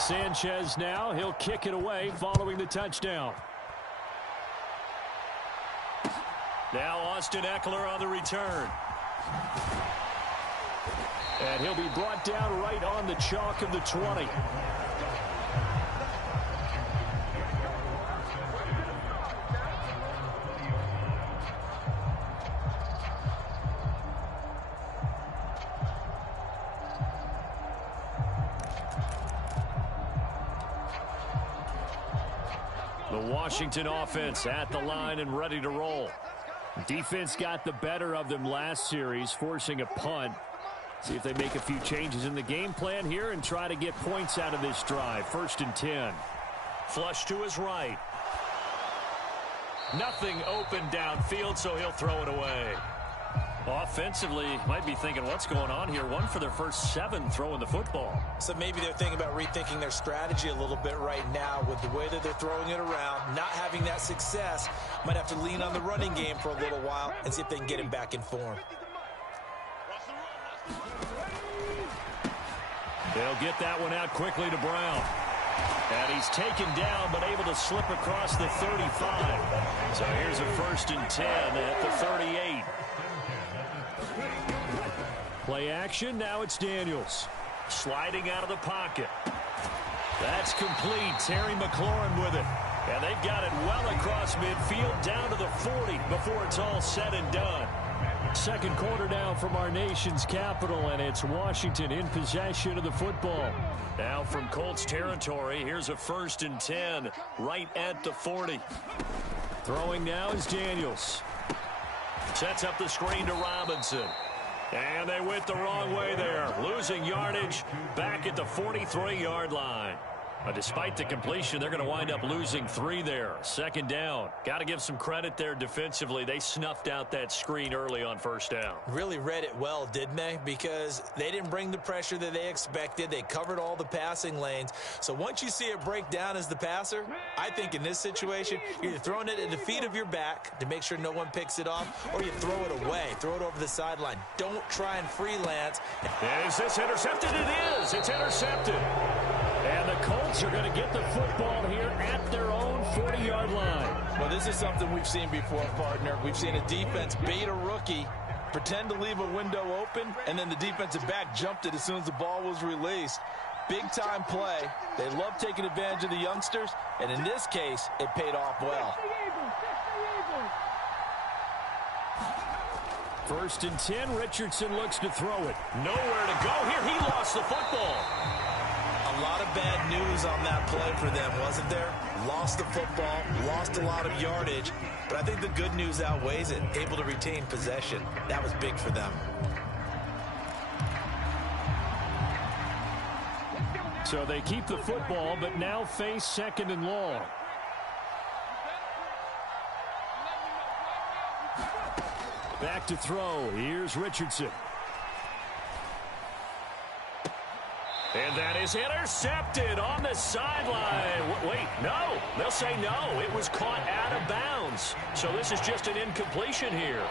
Sanchez now, he'll kick it away following the touchdown. Now Austin Eckler on the return. And he'll be brought down right on the chalk of the 20. The Washington offense at the line and ready to roll. Defense got the better of them last series, forcing a punt. See if they make a few changes in the game plan here and try to get points out of this drive. 1st and 10. Flush to his right. Nothing open downfield, so he'll throw it away. Offensively, might be thinking, what's going on here? 1 for their first 7 throwing the football. So maybe they're thinking about rethinking their strategy a little bit right now with the way that they're throwing it around, not having that success. Might have to lean on the running game for a little while and see if they can get him back in form. They'll get that one out quickly to Brown. And he's taken down, but able to slip across the 35. So here's a 1st and 10 at the 38. Play action, now it's Daniels. Sliding out of the pocket. That's complete. Terry McLaurin with it. And they've got it well across midfield down to the 40 before it's all said and done. Second quarter down from our nation's capital, and it's Washington in possession of the football. Now from Colts territory, here's a 1st and 10 right at the 40. Throwing now is Daniels. Sets up the screen to Robinson. And they went the wrong way there. Losing yardage back at the 43-yard line. But despite the completion, they're going to wind up losing 3 there. 2nd down. Got to give some credit there defensively. They snuffed out that screen early on 1st down. Really read it well, didn't they? Because they didn't bring the pressure that they expected. They covered all the passing lanes. So once you see it break down as the passer, I think in this situation, you're either throwing it at the feet of your back to make sure no one picks it off, or you throw it away. Throw it over the sideline. Don't try and freelance. Is this intercepted? It is. It's intercepted. And the Colts are going to get the football here at their own 40-yard line. Well, this is something we've seen before, partner. We've seen a defense bait a rookie, pretend to leave a window open, and then the defensive back jumped it as soon as the ball was released. Big-time play. They love taking advantage of the youngsters, and in this case, it paid off well. 1st and 10, Richardson looks to throw it. Nowhere to go here. He lost the football. A lot of bad news on that play for them, wasn't there? Lost the football, lost a lot of yardage, but I think the good news outweighs it. Able to retain possession. That was big for them. So they keep the football, but now face 2nd and long. Back to throw. Here's Richardson. And that is intercepted on the sideline. Wait, no. They'll say no. It was caught out of bounds. So this is just an incompletion here.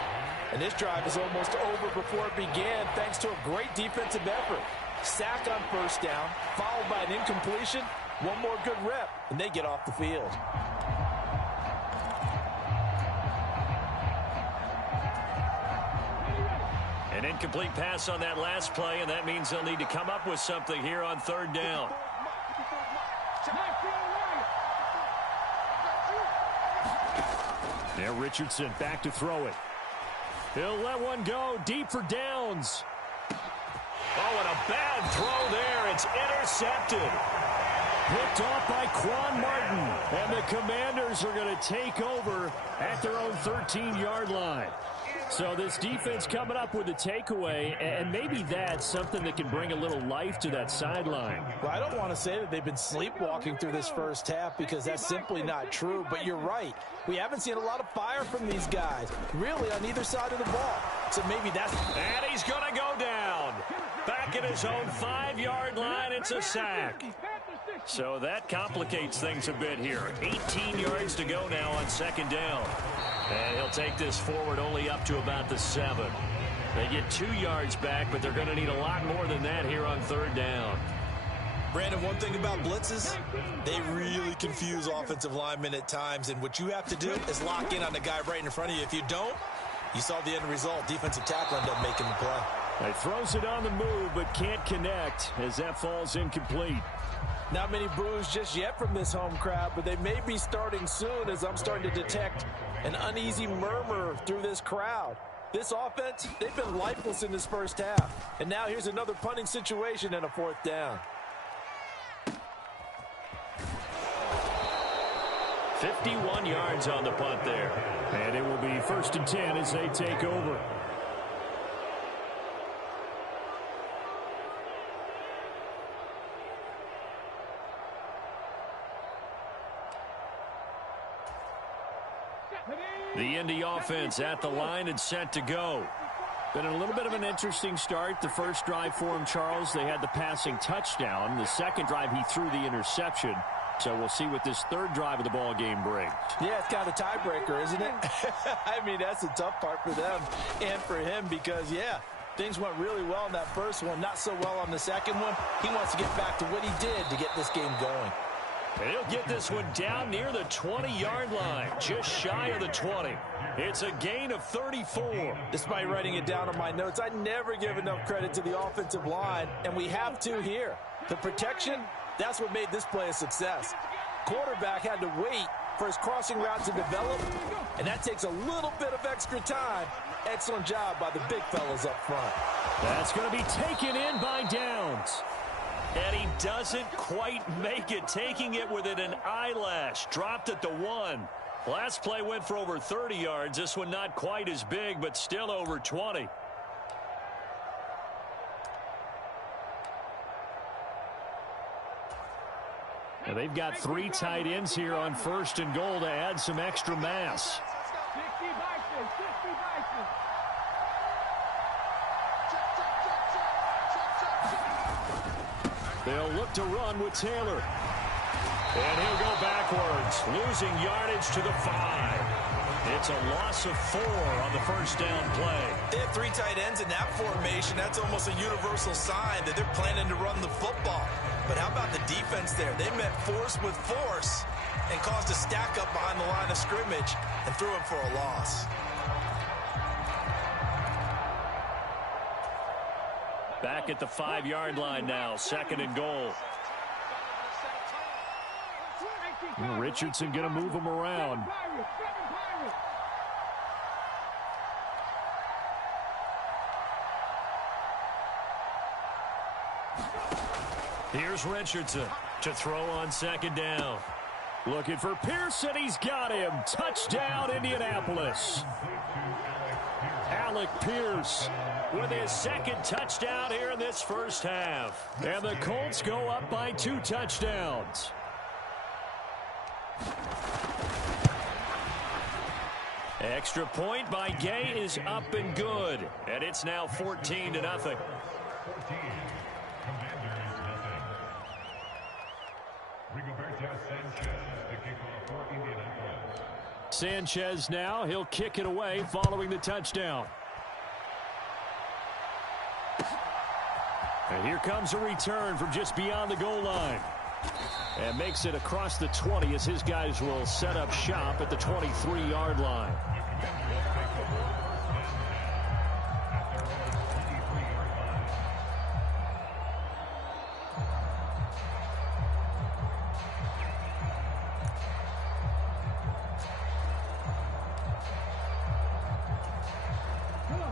And this drive is almost over before it began thanks to a great defensive effort. Sack on 1st down, followed by an incompletion. One more good rep, and they get off the field. An incomplete pass on that last play, and that means they'll need to come up with something here on 3rd down. Now Richardson back to throw it. He'll let one go deep for Downs. Oh, and a bad throw there. It's intercepted. Picked off by Quan Martin. And the Commanders are going to take over at their own 13-yard line. So this defense coming up with a takeaway, and maybe that's something that can bring a little life to that sideline. Well, I don't want to say that they've been sleepwalking through this 1st half because that's simply not true, but you're right. We haven't seen a lot of fire from these guys, really on either side of the ball. So maybe that's... And he's going to go down. Back at his own 5-yard line, it's a sack. So that complicates things a bit here. 18 yards to go now on 2nd down. And he'll take this forward only up to about the 7. They get 2 yards back, but they're going to need a lot more than that here on 3rd down. Brandon, one thing about blitzes, they really confuse offensive linemen at times, and what you have to do is lock in on the guy right in front of you. If you don't, you saw the end result. Defensive tackle ended up making the play. He throws it on the move, but can't connect as that falls incomplete. Not many boos just yet from this home crowd, but they may be starting soon as I'm starting to detect an uneasy murmur through this crowd. This offense, they've been lifeless in this 1st half. And now here's another punting situation and a 4th down. 51 yards on the punt there. And it will be 1st and 10 as they take over. The Indy offense at the line and set to go. Been a little bit of an interesting start. The first drive for him, Charles, they had the passing touchdown. The second drive, he threw the interception. So we'll see what this third drive of the ball game brings. Yeah, it's kind of a tiebreaker, isn't it? I mean, that's the tough part for them and for him because, yeah, things went really well in that first one, not so well on the second one. He wants to get back to what he did to get this game going. And he'll get this one down near the 20-yard line, just shy of the 20. It's a gain of 34. Despite writing it down on my notes, I never give enough credit to the offensive line, and we have to here. The protection, that's what made this play a success. Quarterback had to wait for his crossing route to develop, and that takes a little bit of extra time. Excellent job by the big fellas up front. That's going to be taken in by Downs. And he doesn't quite make it, taking it within an eyelash. Dropped at the 1. Last play went for over 30 yards. This one not quite as big, but still over 20. Now they've got 3 tight ends here on 1st and goal to add some extra mass. They'll look to run with Taylor. And he'll go backwards, losing yardage to the 5. It's a loss of 4 on the first down play. They have 3 tight ends in that formation. That's almost a universal sign that they're planning to run the football. But how about the defense there? They met force with force and caused a stack up behind the line of scrimmage and threw him for a loss. Back at the 5-yard line now, 2nd and goal. Richardson going to move him around. Here's Richardson to throw on 2nd down. Looking for Pearson. He's got him. Touchdown, Indianapolis. Alec Pierce with his 2nd touchdown here in this first half. And the Colts go up by 2 touchdowns. Extra point by Gay is up and good. And it's now 14-0. Sanchez now. He'll kick it away following the touchdown. And here comes a return from just beyond the goal line. And makes it across the 20 as his guys will set up shop at the 23-yard line.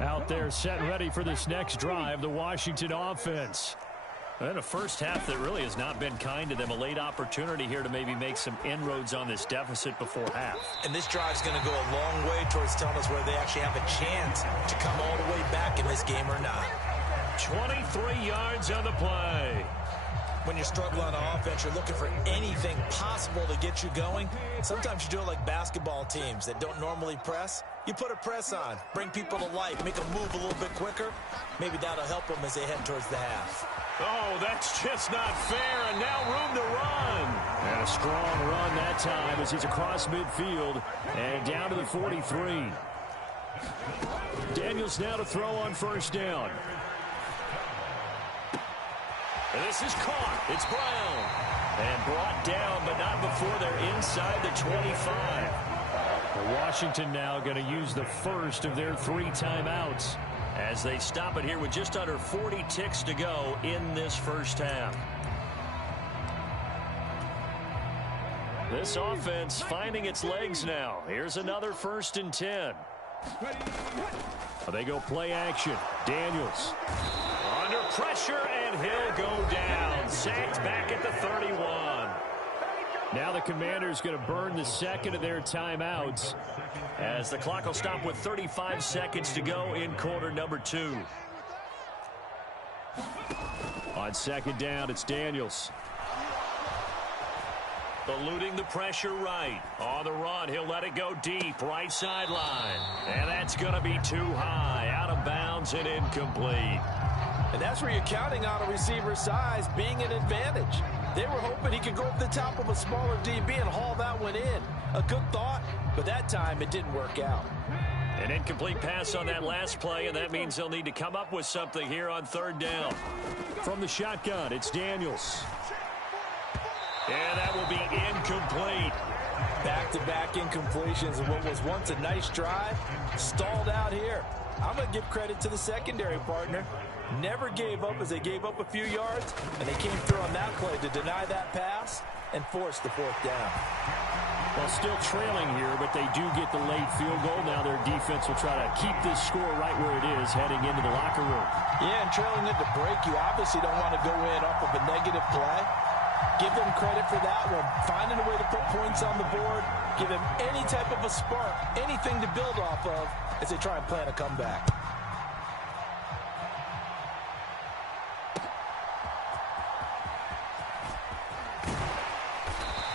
Out there set and ready for this next drive, the Washington offense. And a first half that really has not been kind to them. A late opportunity here to maybe make some inroads on this deficit before half. And this drive's going to go a long way towards telling us whether they actually have a chance to come all the way back in this game or not. 23 yards on the play. When you're struggling on offense, you're looking for anything possible to get you going. Sometimes you do it like basketball teams that don't normally press. You put a press on, bring people to life, make them move a little bit quicker. Maybe that'll help them as they head towards the half. Oh, that's just not fair, and now room to run. And a strong run that time as he's across midfield and down to the 43. Daniels now to throw on 1st down. And this is caught. It's Brown. And brought down, but not before they're inside the 25. Washington now going to use the first of their 3 timeouts as they stop it here with just under 40 ticks to go in this first half. This offense finding its legs now. Here's another 1st and 10. They go play action. Daniels. Under pressure, and he'll go down. Sacked back at the 31. Now the Commanders going to burn the second of their timeouts as the clock will stop with 35 seconds to go in quarter number 2. On second down, it's Daniels. Eluding the pressure right. On the run, he'll let it go deep, right sideline. And that's going to be too high, out of bounds and incomplete. And that's where you're counting on a receiver's size being an advantage. They were hoping he could go over the top of a smaller DB and haul that one in. A good thought, but that time it didn't work out. An incomplete pass on that last play, and that means they'll need to come up with something here on third down. From the shotgun, it's Daniels. And that will be incomplete. Back-to-back incompletions of what was once a nice drive, stalled out here. I'm going to give credit to the secondary partner. Never gave up as they gave up a few yards, and they came through on that play to deny that pass and force the fourth down. Well, still trailing here, but they do get the late field goal. Now their defense will try to keep this score right where it is heading into the locker room. Yeah, and trailing it to break, you obviously don't want to go in off of a negative play. Give them credit for that one. Finding a way to put points on the board. Give them any type of a spark, anything to build off of as they try and plan a comeback.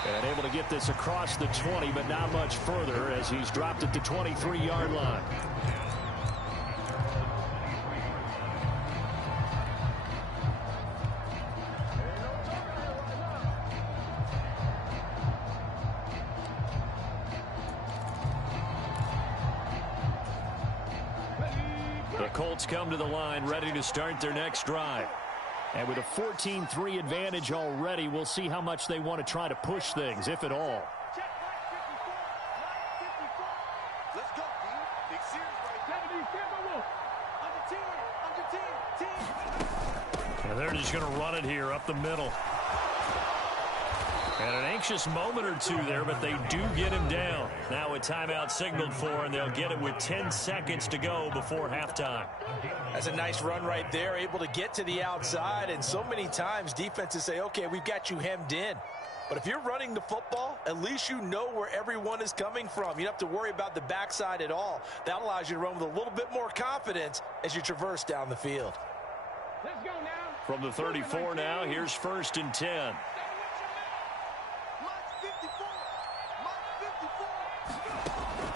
And able to get this across the 20, but not much further as he's dropped it to 23-yard line. The Colts come to the line, ready to start their next drive. And with a 14-3 advantage already, we'll see how much they want to try to push things, if at all. Let's go, D. Big series right here. And they're just going to run it here up the middle. And an anxious moment or two there, but they do get him down. Now a timeout signaled for, and they'll get it with 10 seconds to go before halftime. That's a nice run right there, able to get to the outside. And so many times defenses say, okay, we've got you hemmed in. But if you're running the football, at least you know where everyone is coming from. You don't have to worry about the backside at all. That allows you to run with a little bit more confidence as you traverse down the field. Let's go now. From the 34 now, here's 1st and 10.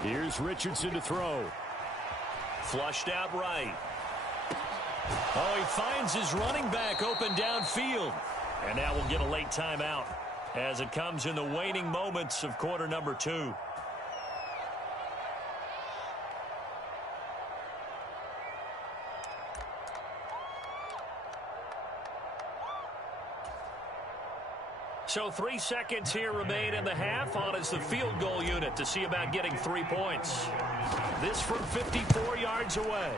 Here's Richardson to throw. Flushed out right. Oh, he finds his running back open downfield. And now we'll get a late timeout as it comes in the waning moments of quarter number 2. So 3 seconds here remain in the half. On is the field goal unit to see about getting 3 points. This from 54 yards away.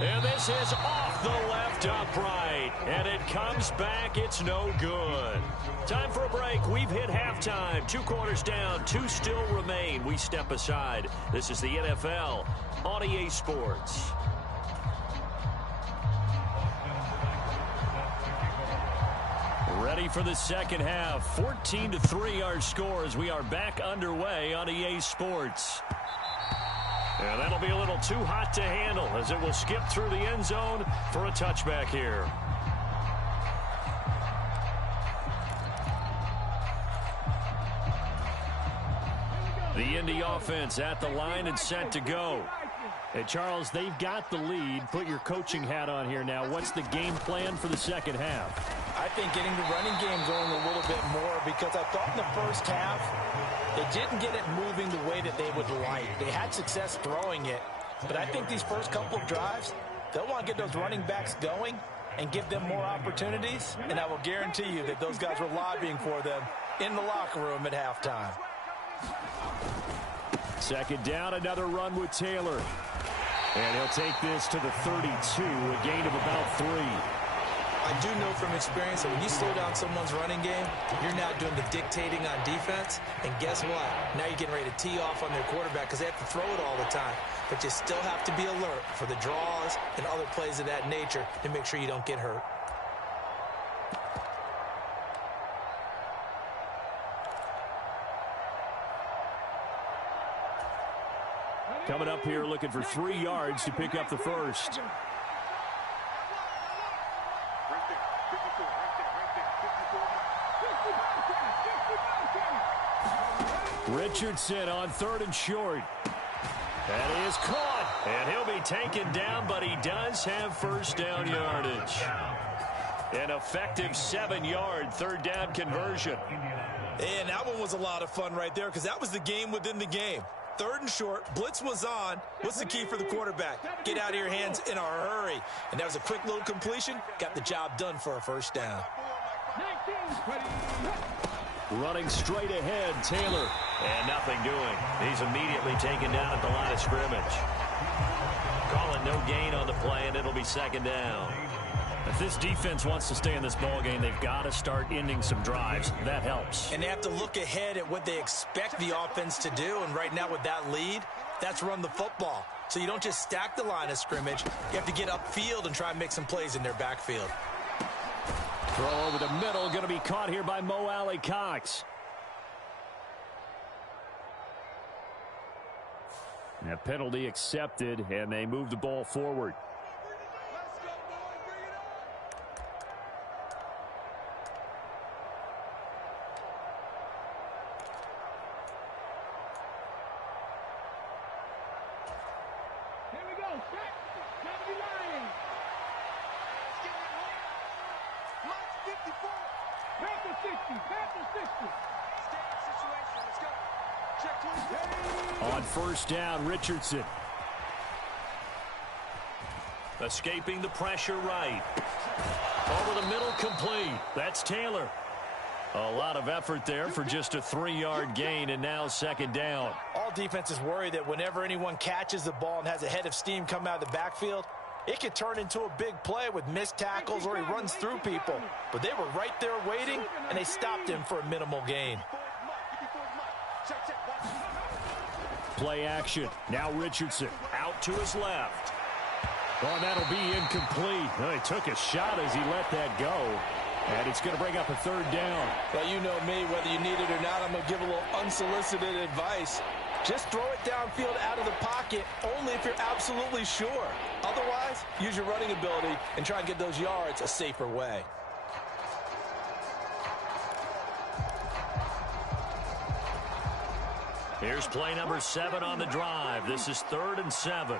And this is off the left upright. And it comes back. It's no good. Time for a break. We've hit halftime. 2 quarters down. 2 still remain. We step aside. This is the NFL on EA Sports. Ready for the second half. 14-3 our score as we are back underway on EA Sports. And that'll be a little too hot to handle as it will skip through the end zone for a touchback here. The Indy offense at the line and set to go. Hey, Charles, they've got the lead. Put your coaching hat on here now. What's the game plan for the second half? I think getting the running game going a little bit more, because I thought in the first half they didn't get it moving the way that they would like. They had success throwing it, but I think these first couple of drives, they'll want to get those running backs going and give them more opportunities, and I will guarantee you that those guys were lobbying for them in the locker room at halftime. Second down, another run with Taylor. And he'll take this to the 32, a gain of about 3. I do know from experience that when you slow down someone's running game, you're now doing the dictating on defense. And guess what? Now you're getting ready to tee off on their quarterback because they have to throw it all the time. But you still have to be alert for the draws and other plays of that nature to make sure you don't get hurt. coming up here looking for 3 yards to pick up the first. Richardson on 3rd and short. That is caught, and he'll be taken down, but he does have first down yardage. An effective 7-yard 3rd down conversion. And that one was a lot of fun right there because that was the game within the game. 3rd and short, blitz was on. What's the key for the quarterback? Get out of your hands in a hurry. And that was a quick little completion. Got the job done for a first down. Running straight ahead, Taylor. And nothing doing. He's immediately taken down at the line of scrimmage. Calling no gain on the play, and it'll be 2nd down. If this defense wants to stay in this ballgame, they've got to start ending some drives. That helps. And they have to look ahead at what they expect the offense to do. And right now with that lead, that's run the football. So you don't just stack the line of scrimmage. You have to get upfield and try and make some plays in their backfield. Throw over the middle, going to be caught here by Mo Alley-Cox. That penalty accepted, and they move the ball forward. Here we go, set, W line. March 54. Panther 60, Panther 60. Stand situation, let's go. Check 20. On 1st down, Richardson. Escaping the pressure right. Over the middle, complete. That's Taylor. A lot of effort there for just a 3-yard gain, and now 2nd down. All defenses worry that whenever anyone catches the ball and has a head of steam come out of the backfield, it could turn into a big play with missed tackles or he runs through people. But they were right there waiting, and they stopped him for a minimal gain. Play action. Now Richardson out to his left. Oh, that'll be incomplete. Well, he took a shot as he let that go. And it's going to bring up a 3rd down. Well, you know me, whether you need it or not, I'm going to give a little unsolicited advice. Just throw it downfield out of the pocket only if you're absolutely sure. Otherwise, use your running ability and try and get those yards a safer way. Here's play number 7 on the drive. This is 3rd and 7.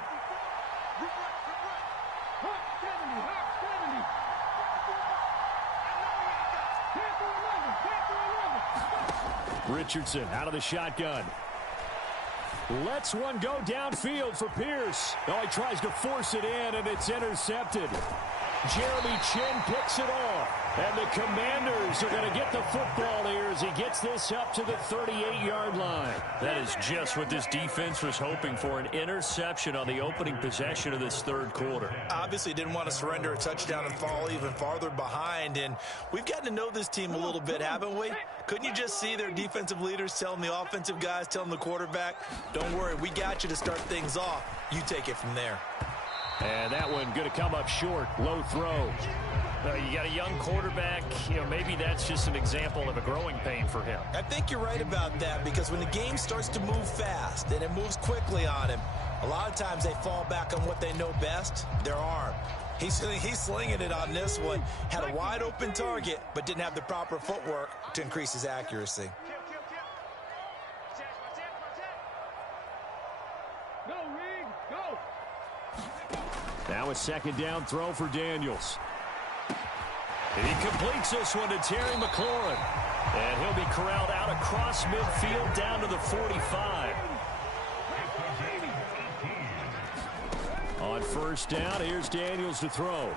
Richardson out of the shotgun. Lets one go downfield for Pierce. Oh, he tries to force it in, and it's intercepted. Jeremy Chin picks it off. And the Commanders are going to get the football here as he gets this up to the 38-yard line. That is just what this defense was hoping for, an interception on the opening possession of this 3rd quarter. Obviously didn't want to surrender a touchdown and fall even farther behind. And we've gotten to know this team a little bit, haven't we? Couldn't you just see their defensive leaders telling the offensive guys, telling the quarterback, don't worry, we got you to start things off. You take it from there. And that one going to come up short. Low throw. You got a young quarterback. Maybe that's just an example of a growing pain for him. I think you're right about that because when the game starts to move fast and it moves quickly on him, a lot of times they fall back on what they know best, their arm. He's slinging it on this one. Had a wide open target, but didn't have the proper footwork to increase his accuracy. Go, Reed, go. Now a 2nd down throw for Daniels. And he completes this one to Terry McLaurin. And he'll be corralled out across midfield down to the 45. On 1st down, here's Daniels to throw.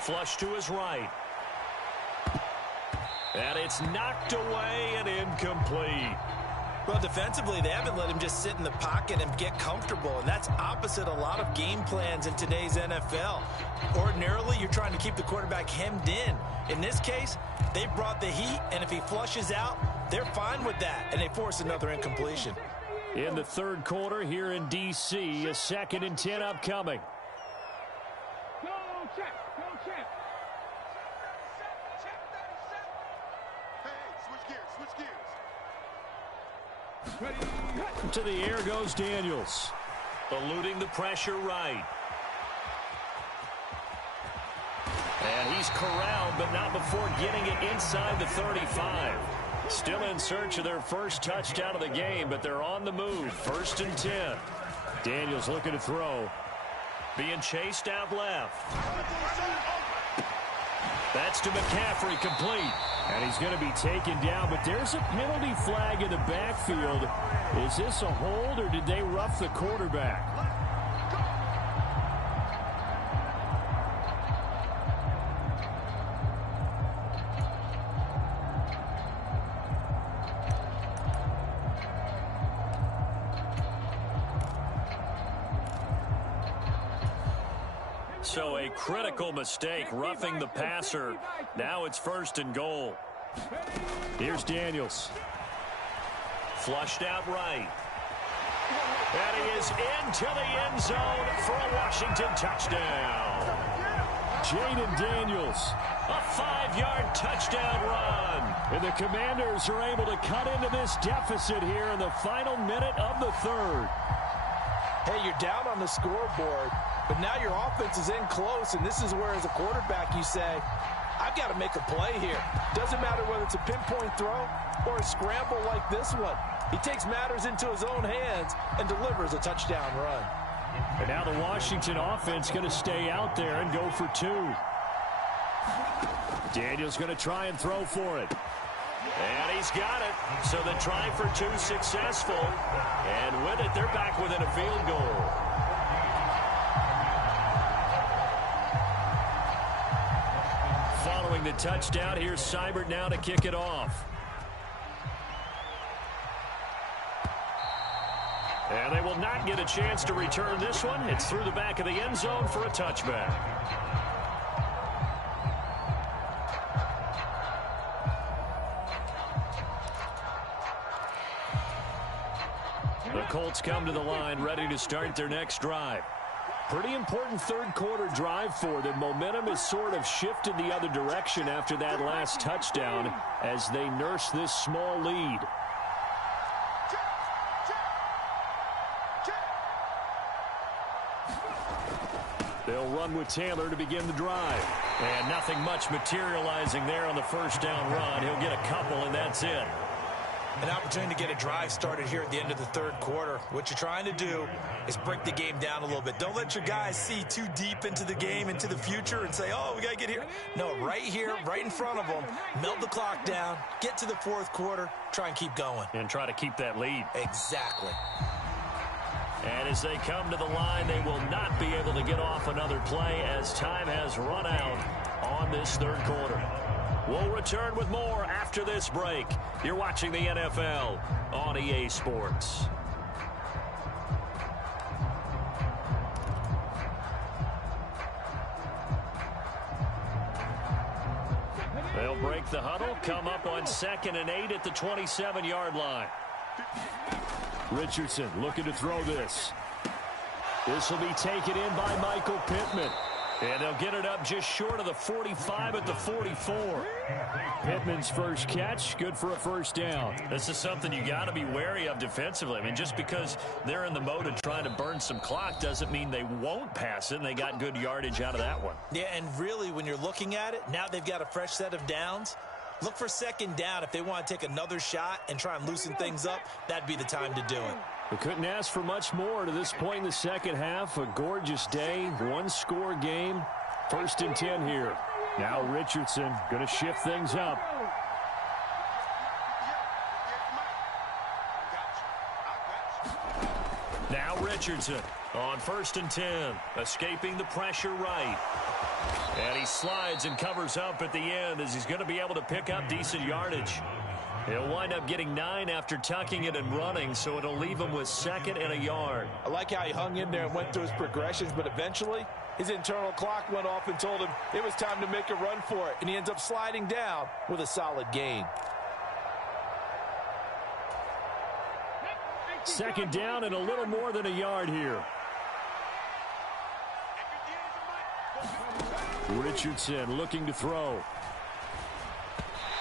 Flush to his right. And it's knocked away and incomplete. Well, defensively, they haven't let him just sit in the pocket and get comfortable, and that's opposite a lot of game plans in today's NFL. Ordinarily, you're trying to keep the quarterback hemmed in. In this case, they brought the heat, and if he flushes out, they're fine with that, and they force another incompletion. In the 3rd quarter here in D.C., a 2nd and 10 upcoming. Go, check, go, check. Hey, switch gears. To the air goes Daniels. eluding the pressure right. And he's corralled, but not before getting it inside the 35. Still in search of their first touchdown of the game, but they're on the move. 1st and 10. Daniels looking to throw. Being chased out left. That's to McCaffrey, complete. And he's going to be taken down, but there's a penalty flag in the backfield. Is this a hold, or did they rough the quarterback? So a critical mistake, roughing the passer. Now it's 1st and goal. Here's Daniels. Flushed out right. And he is into the end zone for a Washington touchdown. Jaden Daniels, a 5-yard touchdown run. And the Commanders are able to cut into this deficit here in the final minute of the 3rd. Hey, you're down on the scoreboard, but now your offense is in close, and this is where, as a quarterback, you say, I've got to make a play here. Doesn't matter whether it's a pinpoint throw or a scramble like this one. He takes matters into his own hands and delivers a touchdown run. And now the Washington offense going to stay out there and go for 2. Daniels going to try and throw for it. And he's got it. So the try for 2 successful. And with it, they're back within a field goal. Following the touchdown, here's Seibert now to kick it off. And they will not get a chance to return this one. It's through the back of the end zone for a touchback. The Colts come to the line, ready to start their next drive. Pretty important 3rd quarter drive for them. Momentum has sort of shifted the other direction after that last touchdown as they nurse this small lead. They'll run with Taylor to begin the drive. And nothing much materializing there on the 1st down run. He'll get a couple, and that's it. An opportunity to get a drive started here at the end of the 3rd quarter. What you're trying to do is break the game down a little bit. Don't let your guys see too deep into the game, into the future, and say, oh, we got to get here. No, right here, right in front of them, melt the clock down, get to the 4th quarter, try and keep going. And try to keep that lead. Exactly. And as they come to the line, they will not be able to get off another play as time has run out on this 3rd quarter. We'll return with more after this break. You're watching the NFL on EA Sports. They'll break the huddle, come up on 2nd and 8 at the 27-yard line. Richardson looking to throw this. This will be taken in by Michael Pittman. And they'll get it up just short of the 45 at the 44. Pittman's first catch, good for a 1st down. This is something you got to be wary of defensively. I mean, just because they're in the mode of trying to burn some clock doesn't mean they won't pass it, and they got good yardage out of that one. Yeah, and really, when you're looking at it, now they've got a fresh set of downs. Look for 2nd down. If they want to take another shot and try and loosen things up, that'd be the time to do it. We couldn't ask for much more to this point in the 2nd half. A gorgeous day, 1-score game. 1st and 10 here. Now Richardson going to shift things up. Now Richardson on 1st and 10, escaping the pressure right. And he slides and covers up at the end as he's going to be able to pick up decent yardage. He'll wind up getting 9 after tucking it and running, so it'll leave him with 2nd and a yard. I like how he hung in there and went through his progressions, but eventually his internal clock went off and told him it was time to make a run for it, and he ends up sliding down with a solid gain. 2nd down and a little more than a yard here. Richardson looking to throw.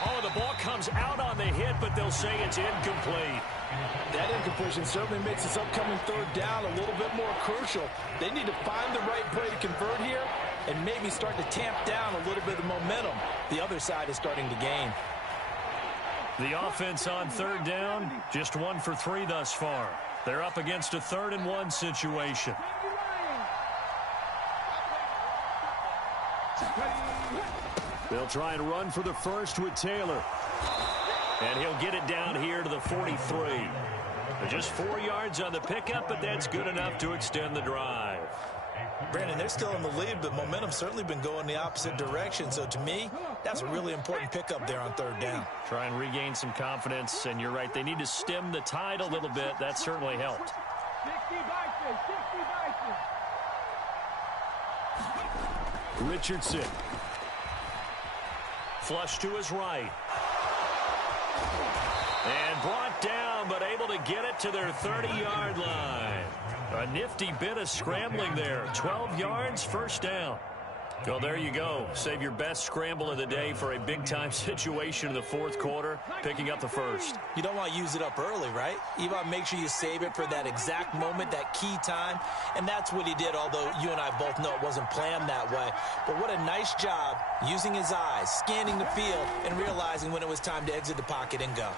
Oh, the ball comes out on the hit, but they'll say it's incomplete. That incompletion certainly makes this upcoming third down a little bit more crucial. They need to find the right play to convert here and maybe start to tamp down a little bit of momentum the other side is starting to gain. The offense on third down, just 1 for 3 thus far. They're up against a 3rd and 1 situation. They'll try and run for the first with Taylor. And he'll get it down here to the 43. Just 4 yards on the pickup, but that's good enough to extend the drive. Brandon, they're still in the lead, but momentum's certainly been going the opposite direction. So to me, that's a really important pickup there on third down. Try and regain some confidence, and you're right, they need to stem the tide a little bit. That certainly helped. Richardson. Flush to his right. And brought down, but able to get it to their 30-yard line. A nifty bit of scrambling there. 12 yards, first down. Well, there you go. Save your best scramble of the day for a big-time situation in the fourth quarter, picking up the first. You don't want to use it up early, right? You want to make sure you save it for that exact moment, that key time. And that's what he did, although you and I both know it wasn't planned that way. But what a nice job using his eyes, scanning the field, and realizing when it was time to exit the pocket and go.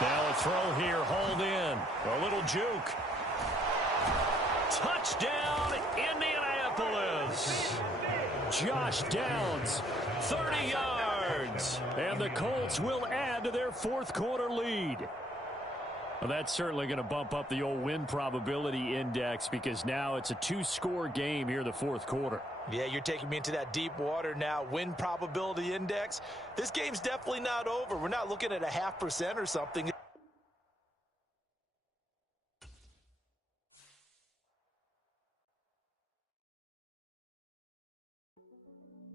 Now a throw here, hauled in. A little juke. Touchdown, Indianapolis. Josh Downs, 30 yards. And the Colts will add to their fourth quarter lead. Well, that's certainly going to bump up the old win probability index because now it's a 2-score game here in the fourth quarter. Yeah, you're taking me into that deep water now. Win probability index. This game's definitely not over. We're not looking at a 0.5% or something.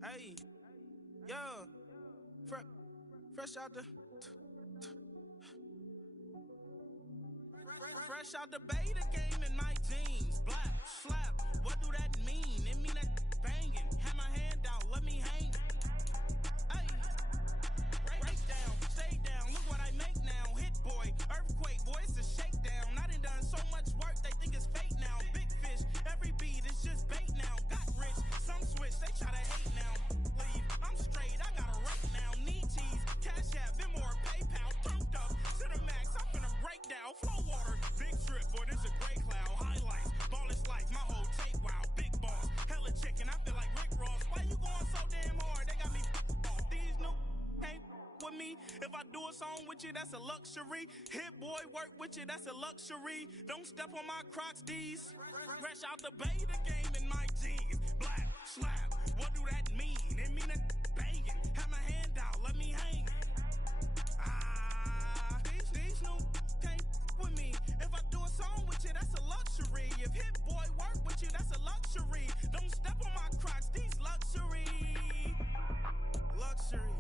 Hey, yo, fresh out the beta game in my jeans. Black slap, what do that mean? It mean that banging. Have my hand out, let me hang. Hey, break down, stay down. Look what I make now. Hit boy, earthquake, boy, it's a shakedown. I done so much work, they think it's fake now. Big fish, every beat is just bait now. Got rich, some switch, they try to hate now. Leave, I'm straight, I got a rate now. Need cheese, cash app, Venmo or PayPal. Turned up to the max, I'm finna break down. Flow water, big trip, boy, this a gray cloud. Highlights, ball is life, my whole take, wow. Big boss, hella chicken, I feel like Rick Ross. Why you going so damn hard? They got me off. These new can't with me. If I do a song with you, that's a luxury. Hit boy, work with you, that's a luxury. Don't step on my Crocs, D's. Fresh out the beta game in my jeans. Black slap, what do that mean? It mean that banging. Have my hand out, let me hang. These new can't with me. If I do a song with you, that's a luxury. If hit boy work with you, that's a luxury. Don't step on my Crocs, these luxury. Luxury.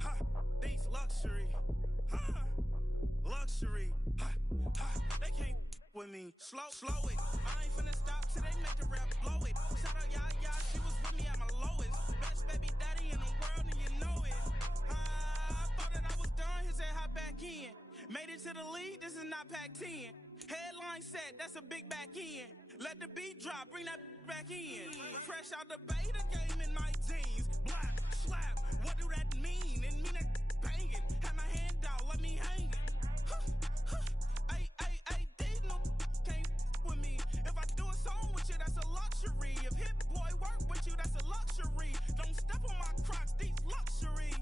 Ha, these luxury. Ha, luxury. Ha, ha, they can't with me. Slow it. I ain't finna stop till they make the rap blow it. Shout out Yaya, she was with me at my lowest. Best baby daddy in the world and you know it. I thought that I was done, he said hop back in. Made it to the league, this is not Pac-10. Headline set, that's a big back end. Let the beat drop, bring that back in. Fresh out the beta game in my jeans. Black slap, what do that mean? It mean that banging. Have my hand out, let me hang it. These no can't with me. If I do a song with you, that's a luxury. If hit boy work with you, that's a luxury. Don't step on my Crocs, these luxury.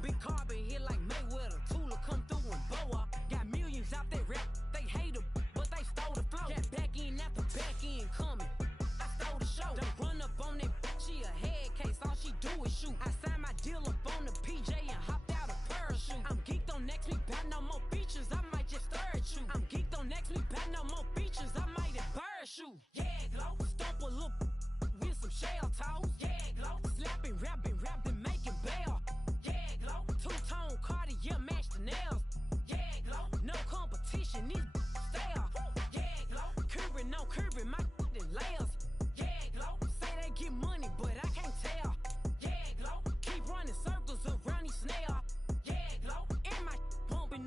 Big carbon here like Mayweather. Tula come through and blow up. Got millions out there rap. They hate her, but they stole the flow. Got back in after back in coming. I stole the show. Don't run up on that bitch. She a head case. All she do is shoot. I signed my deal up on the PJ and hopped out a parachute. I'm geeked on next week. About no more features. I might just stir at you. I'm geeked on next week. About no more features. I might embarrass you. Yeah, glow. Stomp a little with some shell toes. Yeah, glow. Slapping, rapping, making bail. Two-tone Cartier match the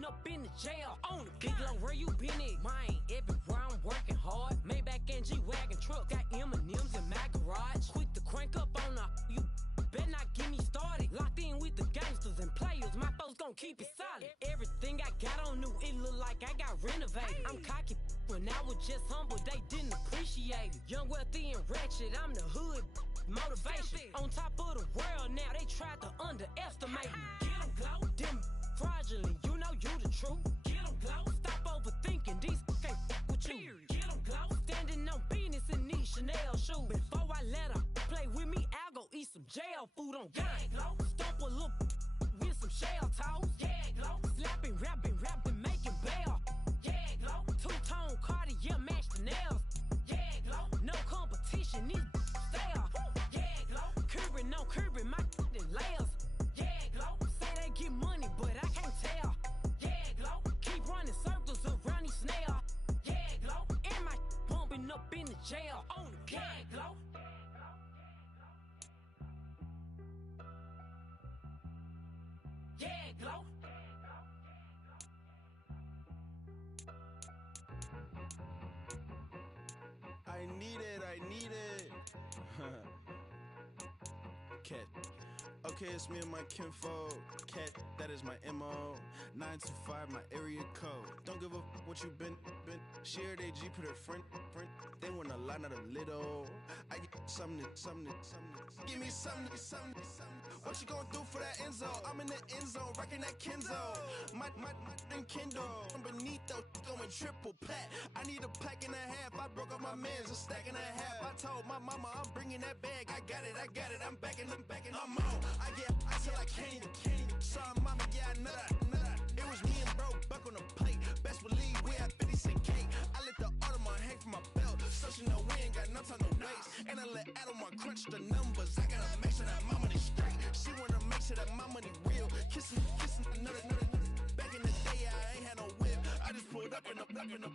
up in the jail. On the big low, where you been at? Mine, everywhere I'm working hard. Maybach and G-Wagon truck, got M&M's in my garage. Quick to crank up on you. Better not get me started. Locked in with the gangsters and players. My folks gon' keep it solid. Everything I got on new, it look like I got renovated. I'm cocky when I was just humble, they didn't appreciate it. Young, wealthy, and ratchet, I'm the hood motivation. On top of the world now, they tried to underestimate me. Get 'em glow, them fraudulent, you know you the truth. Get 'em glow, stop overthinking, these can't with you. Get 'em glow, standing on business in these Chanel shoes. Before I let her play with me, I'll go eat some jail food on gag glow. Stomp a little with some shell toes. Gag glow, slapping, rapping, making bail. Gag glow, two-tone Cartier match the nails. Gag glow, no competition, these stale. Gag glow, curbing, no curbing, my layers. Gag glow, say they get money, but I can't tell. Gag glow, keep running circles around these snails. Gag glow, and my bumping up in the jail on the gag glow. Gag glow. I need it. Cat. Okay, it's me and my kinfolk. Cat, that is my MO. 925, my area code. Don't give a what you been. Shared AG, put her friend. They want a lot, not a little. I get something. Give me something. What you gonna do for that Enzo? I'm in the end zone, rocking that Kenzo. My Kindle. I'm beneath though, going triple plat. I need a pack and a half. I broke up my mans, a stack and a half. I told my mama I'm bringing that bag. I got it. I'm backing. I'm on. I till I can't. Sorry, mama, yeah, I nut. It was me and bro, buck on the plate. Best believe we had 50 cent cake. I let the Audemars hang from my belt. So she know we ain't got no time to waste. And I let Audemars crunch the numbers. I gotta make sure that my money straight. She wanna make sure that my money real. Kissing another. Back in the day, I ain't had no whip. I just pulled up in the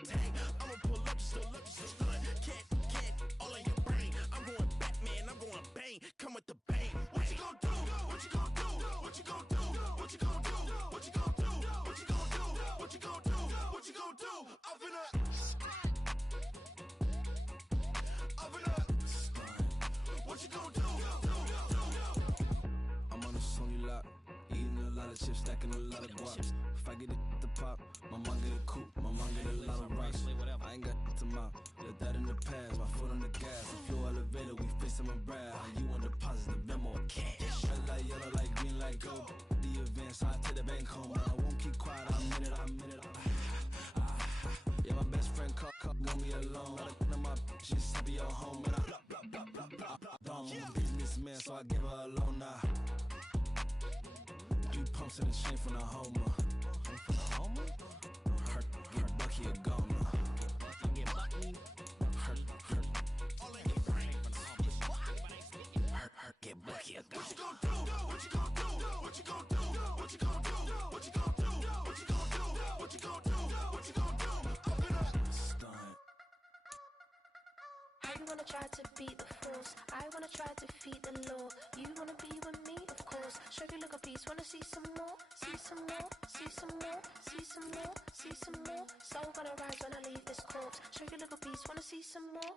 tank. I'ma pull up just to stunt. Can't, all in your brain. I'm going Batman, I'm going bang. Come with the bang. What you gon' do? What you gon' do? What you gon' do? What you gon' do? What you gon' do? What you gon' do? What you gon' do? What you gon' do? Up in up. What you gon' do? I'm on a Sony lot, eating a lot of chips, stacking a lot of guap. If I get it the pop, my mom get a coupe, my mom get a lot of rice. I ain't got to mouth, let that in the past. My foot on the gas, flow elevator, we facing my brad. You want deposit the Venmo cash? Red light, yellow light, green light, go. The event, so I take the bank home. I won't keep quiet, I'm in it. Yeah, my best friend caught want me alone. None of my bitches be at home, but I don't businessman, so I give her a loan now. 3 pumps in the chain from the Homer. Her Bucky a goner. Her get Bucky a goner. What you gon' do? What you gon' do? What you gon' do? What you gon' do? What you gon' do? What you gon' do? What you gon' do? What you gon' do? Up in a stunt. I wanna try to beat the force. I wanna try to defeat the law. You wanna be with me, of course. Show you look a piece. Wanna see some more? See some more? See some more? See some more? See some more? Soul gonna rise when I leave this corpse. Show you look a piece. Wanna see some more?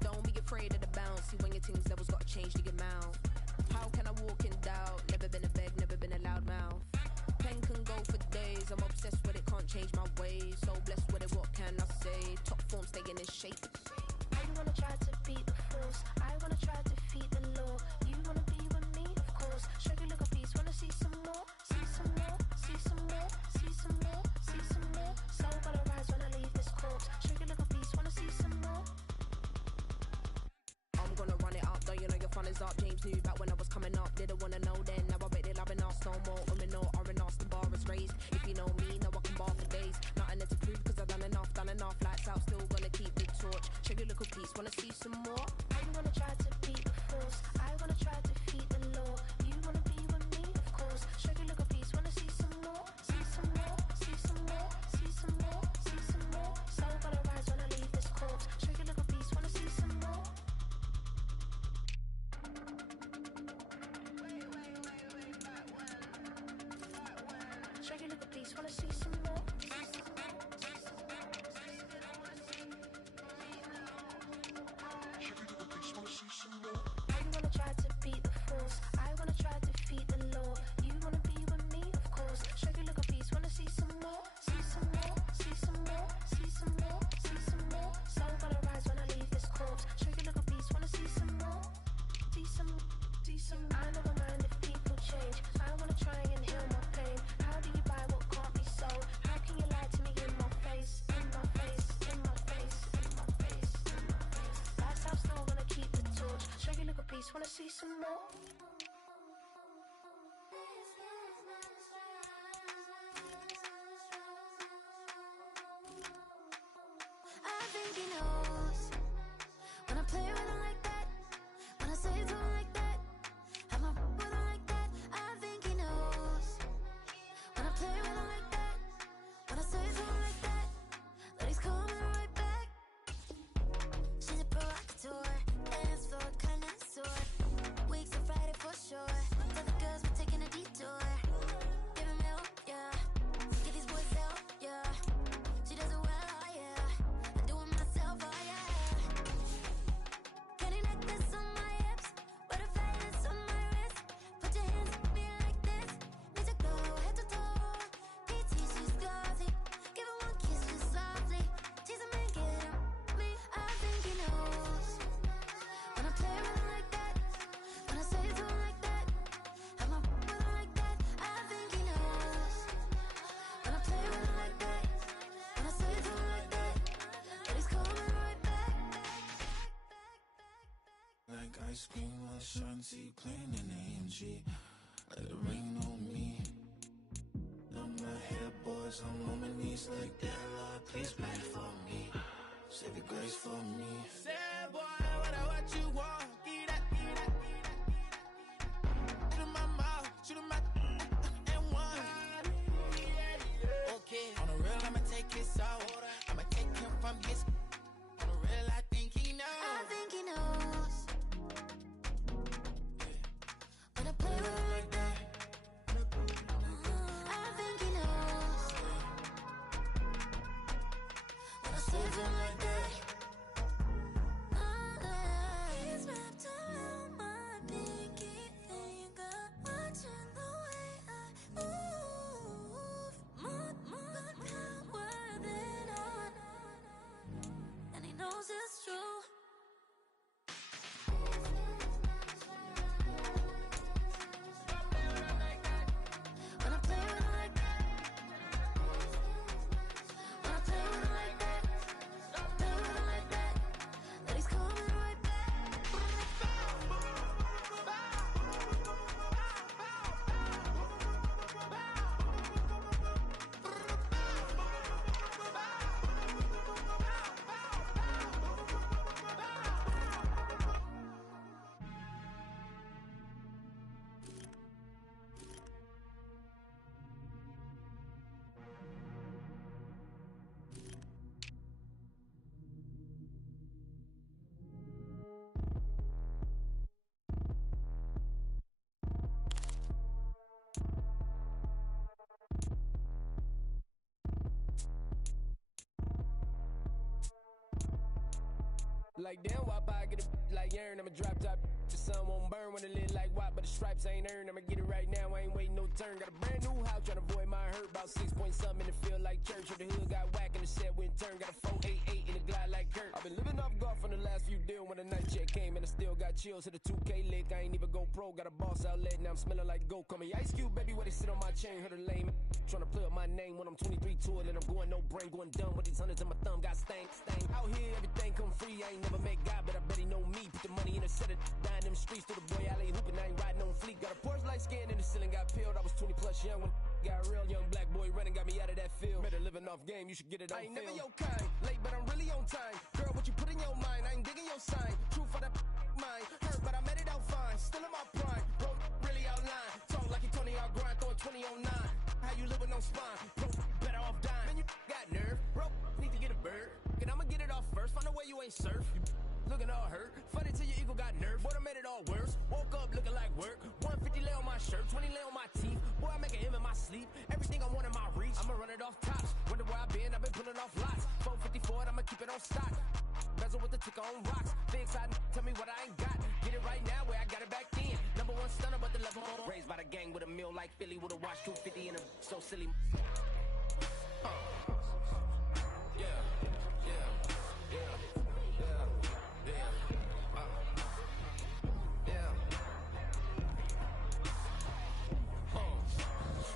Don't be afraid of the bounce. See when your things levels gotta change to get mouth. How can I walk in doubt? Never been a beg, never been a loud mouth. Pen can go for days. I'm obsessed with it, can't change my ways. So blessed with it, what can I say? Top form staying in shape. I wanna try to beat the force. I wanna try to defeat the law. You wanna be with me, of course. Show you look a piece. Wanna see some more? See some more? See some more? See some more? See some more? Soul gonna rise when I leave this corpse. Show you look a piece. Wanna see some more? I'm gonna run it up, though you know your fun is up. James knew back when I was coming up, didn't wanna know then. Now I bet they're loving us no more. R&R, the bar is raised. If you know me, now I can bar for days. Nothing there to prove, cause I've done enough. Lights out, still gonna keep the torch. Show you look a piece, wanna see some more? I wanna try to beat the force. I wanna try to defeat the law. You wanna be with me, of course. Show you look a piece. Wanna see some more? See some more? See some more? See some more? See some more? Soul gonna rise when I leave this corpse. Show you look a piece. Wanna see some more? Way back when wanna try to beat the force. I wanna try to defeat the law. You wanna be with me, of course. Show you little piece, wanna see some more, see some more, see some more, see some more, see some more. Soul gonna rise when I leave this corpse. Show you little piece, wanna see some more, see some, see some. I never mind if people change. I wanna try and heal my pain. How do you buy what can't be sold? How can you lie to me in my face, in my face, in my face, in my face, in my face? That's how still gonna keep the torch. Show you little piece, wanna see some more. I think he knows when I play with him like that, when I say it to him like that, have my with him like that. I think he knows when I play with him like that, when I say it to him like that, that he's coming right back. She's a provocateur, dance floor connoisseur, weeks on Friday for sure. Tell the girls we're taking a detour, give him help, yeah, get these boys out, yeah. She does it well, oh yeah. I do it myself, oh yeah. Candy necklace on my hips, butterfly that's on my wrist. Put your hands on me like this. Need to go head to toe. PT, she's glossy. Give her one kiss just softly. Tease him and get him me. I think he knows when I play with him like that, when I say it to him like that, have my with him like that. I think he knows when I play with him like that, when I say it to him like that, that he's coming right back. Like ice cream on Shanty, playing in AMG. Let it rain on me. On my head, boys, I'm on my knees like that. Lord, please pray for me. Save your grace for me. Say, boy, what you want? Get that, get that, get that. Shoot in my mouth, shoot in my and one. Okay, on the real, I'ma take his soul. I'ma take him from his. On the real, I think he knows. I think he knows when I play with him like that. I think he knows when I say it to him like that. He's wrapped around my pinky finger, watching the way I move. More power than on, and he knows it's true. When I play with him like that, when I play with him like that, play with him like that, that he's coming right back. Like damn, why I get a like Aaron? I'm a drop top. The sun won't burn when it lit like white, but the stripes ain't earned. I'ma get it right now, I ain't waiting no turn. Got a brand new house, tryna avoid my hurt. About 6 point something in the field like church. Or the hood got whack and the set went turn. Got a 488 in the glide like Kurt. I've been living off golf from the last few deals. When the night check came and I still got chills. Hit a 2K lick, I ain't even go pro. Got a boss outlet, now I'm smelling like goat. Call me Ice Cube, baby, where they sit on my chain. Heard a lame tryna play up my name when I'm 23 to it. And I'm going no brain, going dumb with these hundreds in my thumb. Got stank. Out here, everything come free. I ain't never met God, but I bet he know me. Put the money in a set of dying them streets. To the boy alley hooping, I ain't riding on fleek. Got a Porsche light skin in the ceiling, got peeled. I was 20 plus young when got a real young black boy running, got me out of that field. Better living off game, you should get it on film. I ain't never your kind, late but I'm really on time. Girl, what you put in your mind, I ain't digging your sign. True for that mine, hurt but I made it out fine. Still in my prime, bro, really outline. Talk like you Tony out grind, throwing 20 on 9. How you live with no spine, bro, better off dying. Man, you got nerve, bro, need to get a bird. And I'ma get it off first, find a way you ain't surf. You looking all hurt, funny till your ego got nerve. Boy, I made it all worse, woke up looking like work. 150 lay on my shirt, 20 lay on my teeth. Boy, I make an M in my sleep, everything I want in my reach. I'ma run it off tops, wonder where I been, I've been pulling off lots. 454, I'ma keep it on stock. Bezel with the ticker on rocks. Big side, tell me what I ain't got. Get it right now where I got it with a watch 250 and a so silly.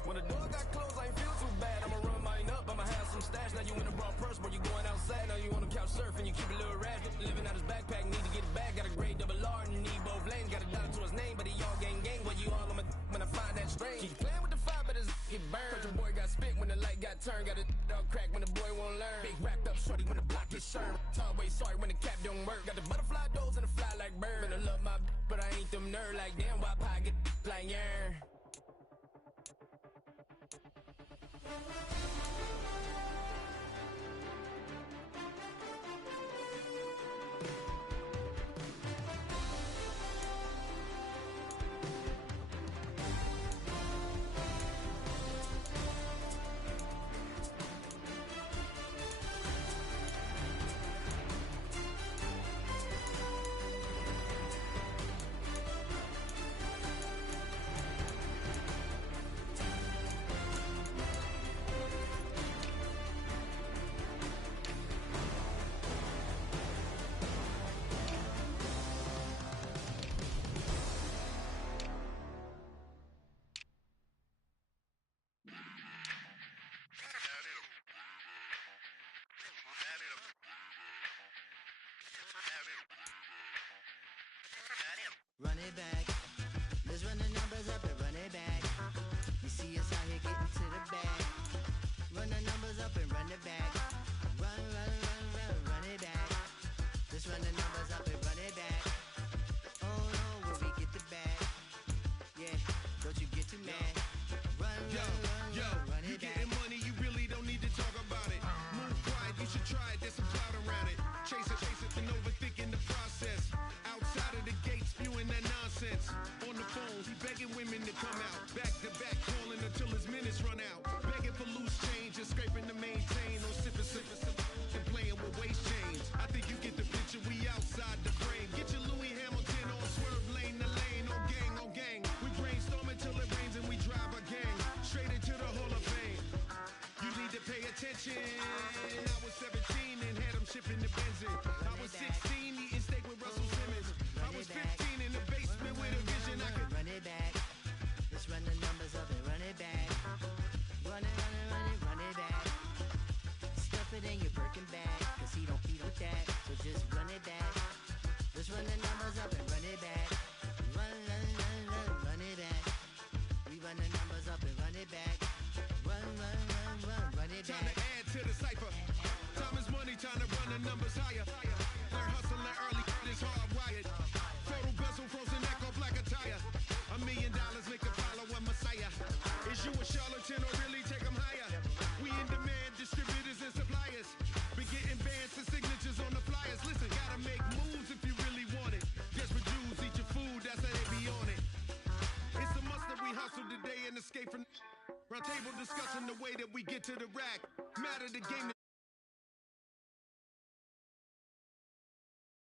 When the door got closed, I ain't feel too bad. I'ma run mine up, I'ma have some stash. Now you in a broad purse, but you going outside. Now you on the couch surfing, you keep a little rash. Living out his backpack, need to get it back. Got a grade double R and need both lanes. Got a dollar to his name, but he all gang. Well, you all on my when I find that strange. Keep playing with the fire, but his get burned. Cause your boy got spit when the light got turned. Got a dog crack when the boy won't learn. Big wrapped up shorty when the block gets served. Always sorry when the cap don't work. Got the butterfly doors and the fly like bird. And I love my but I ain't them nerd like damn. Why pie get like yarn? Run it back. Let's run the numbers up and run it back. You see us out here getting to the bag. Run the numbers up and run it back. Run, run, run, run, run it back. Let's run the numbers up and run it back. Oh no, where we get the bag. Yeah, don't you get too mad. Run, run, run, run it back. You getting money, you really don't need to talk about it. Move quiet, you should try it, there's some cloud around it. Chase it, and overthinking the process. Outside of the gate, spewing that nonsense. On the phone, he begging women to come out. Back to back, calling until his minutes run out. Begging for loose change and scraping to maintain. No sipping, and playing with waist chains. I think you get the picture, we outside the frame. Get your Louis Hamilton on swerve lane to lane. On gang. We brainstorm until it rains and we drive a gang. Straight into the Hall of Fame. You need to pay attention. I was 17 and had them shipping the benzin. I was 16 eating steak with Russell Simmons. I was 15 in the basement with a vision. I could run it back. Let's run the numbers up and run it back. Run it, run it, run it, run it back. Stuff it in your Birkin bag, cause he don't eat with that. So just run it back. Let's run the numbers up and run it back. Run, run, run, run, run it back. We run the numbers up and run it back. Run, run, run, run, run it back. Time to add to the cipher. Time is money, time to run the numbers higher. Learn hustling early, it's hardwired. Photo bezel, frozen neck off like a tire. $1 million make a follow a messiah. Is you a charlatan or really take them higher? We in demand, distributors and suppliers. Been getting bands and signatures on the flyers. Listen, gotta make moves if you really want it. Desperate Jews eat your food, that's how they be on it. It's a must that we hustle today and escape from. Round table discussing the way that we get to the rack. Matter the game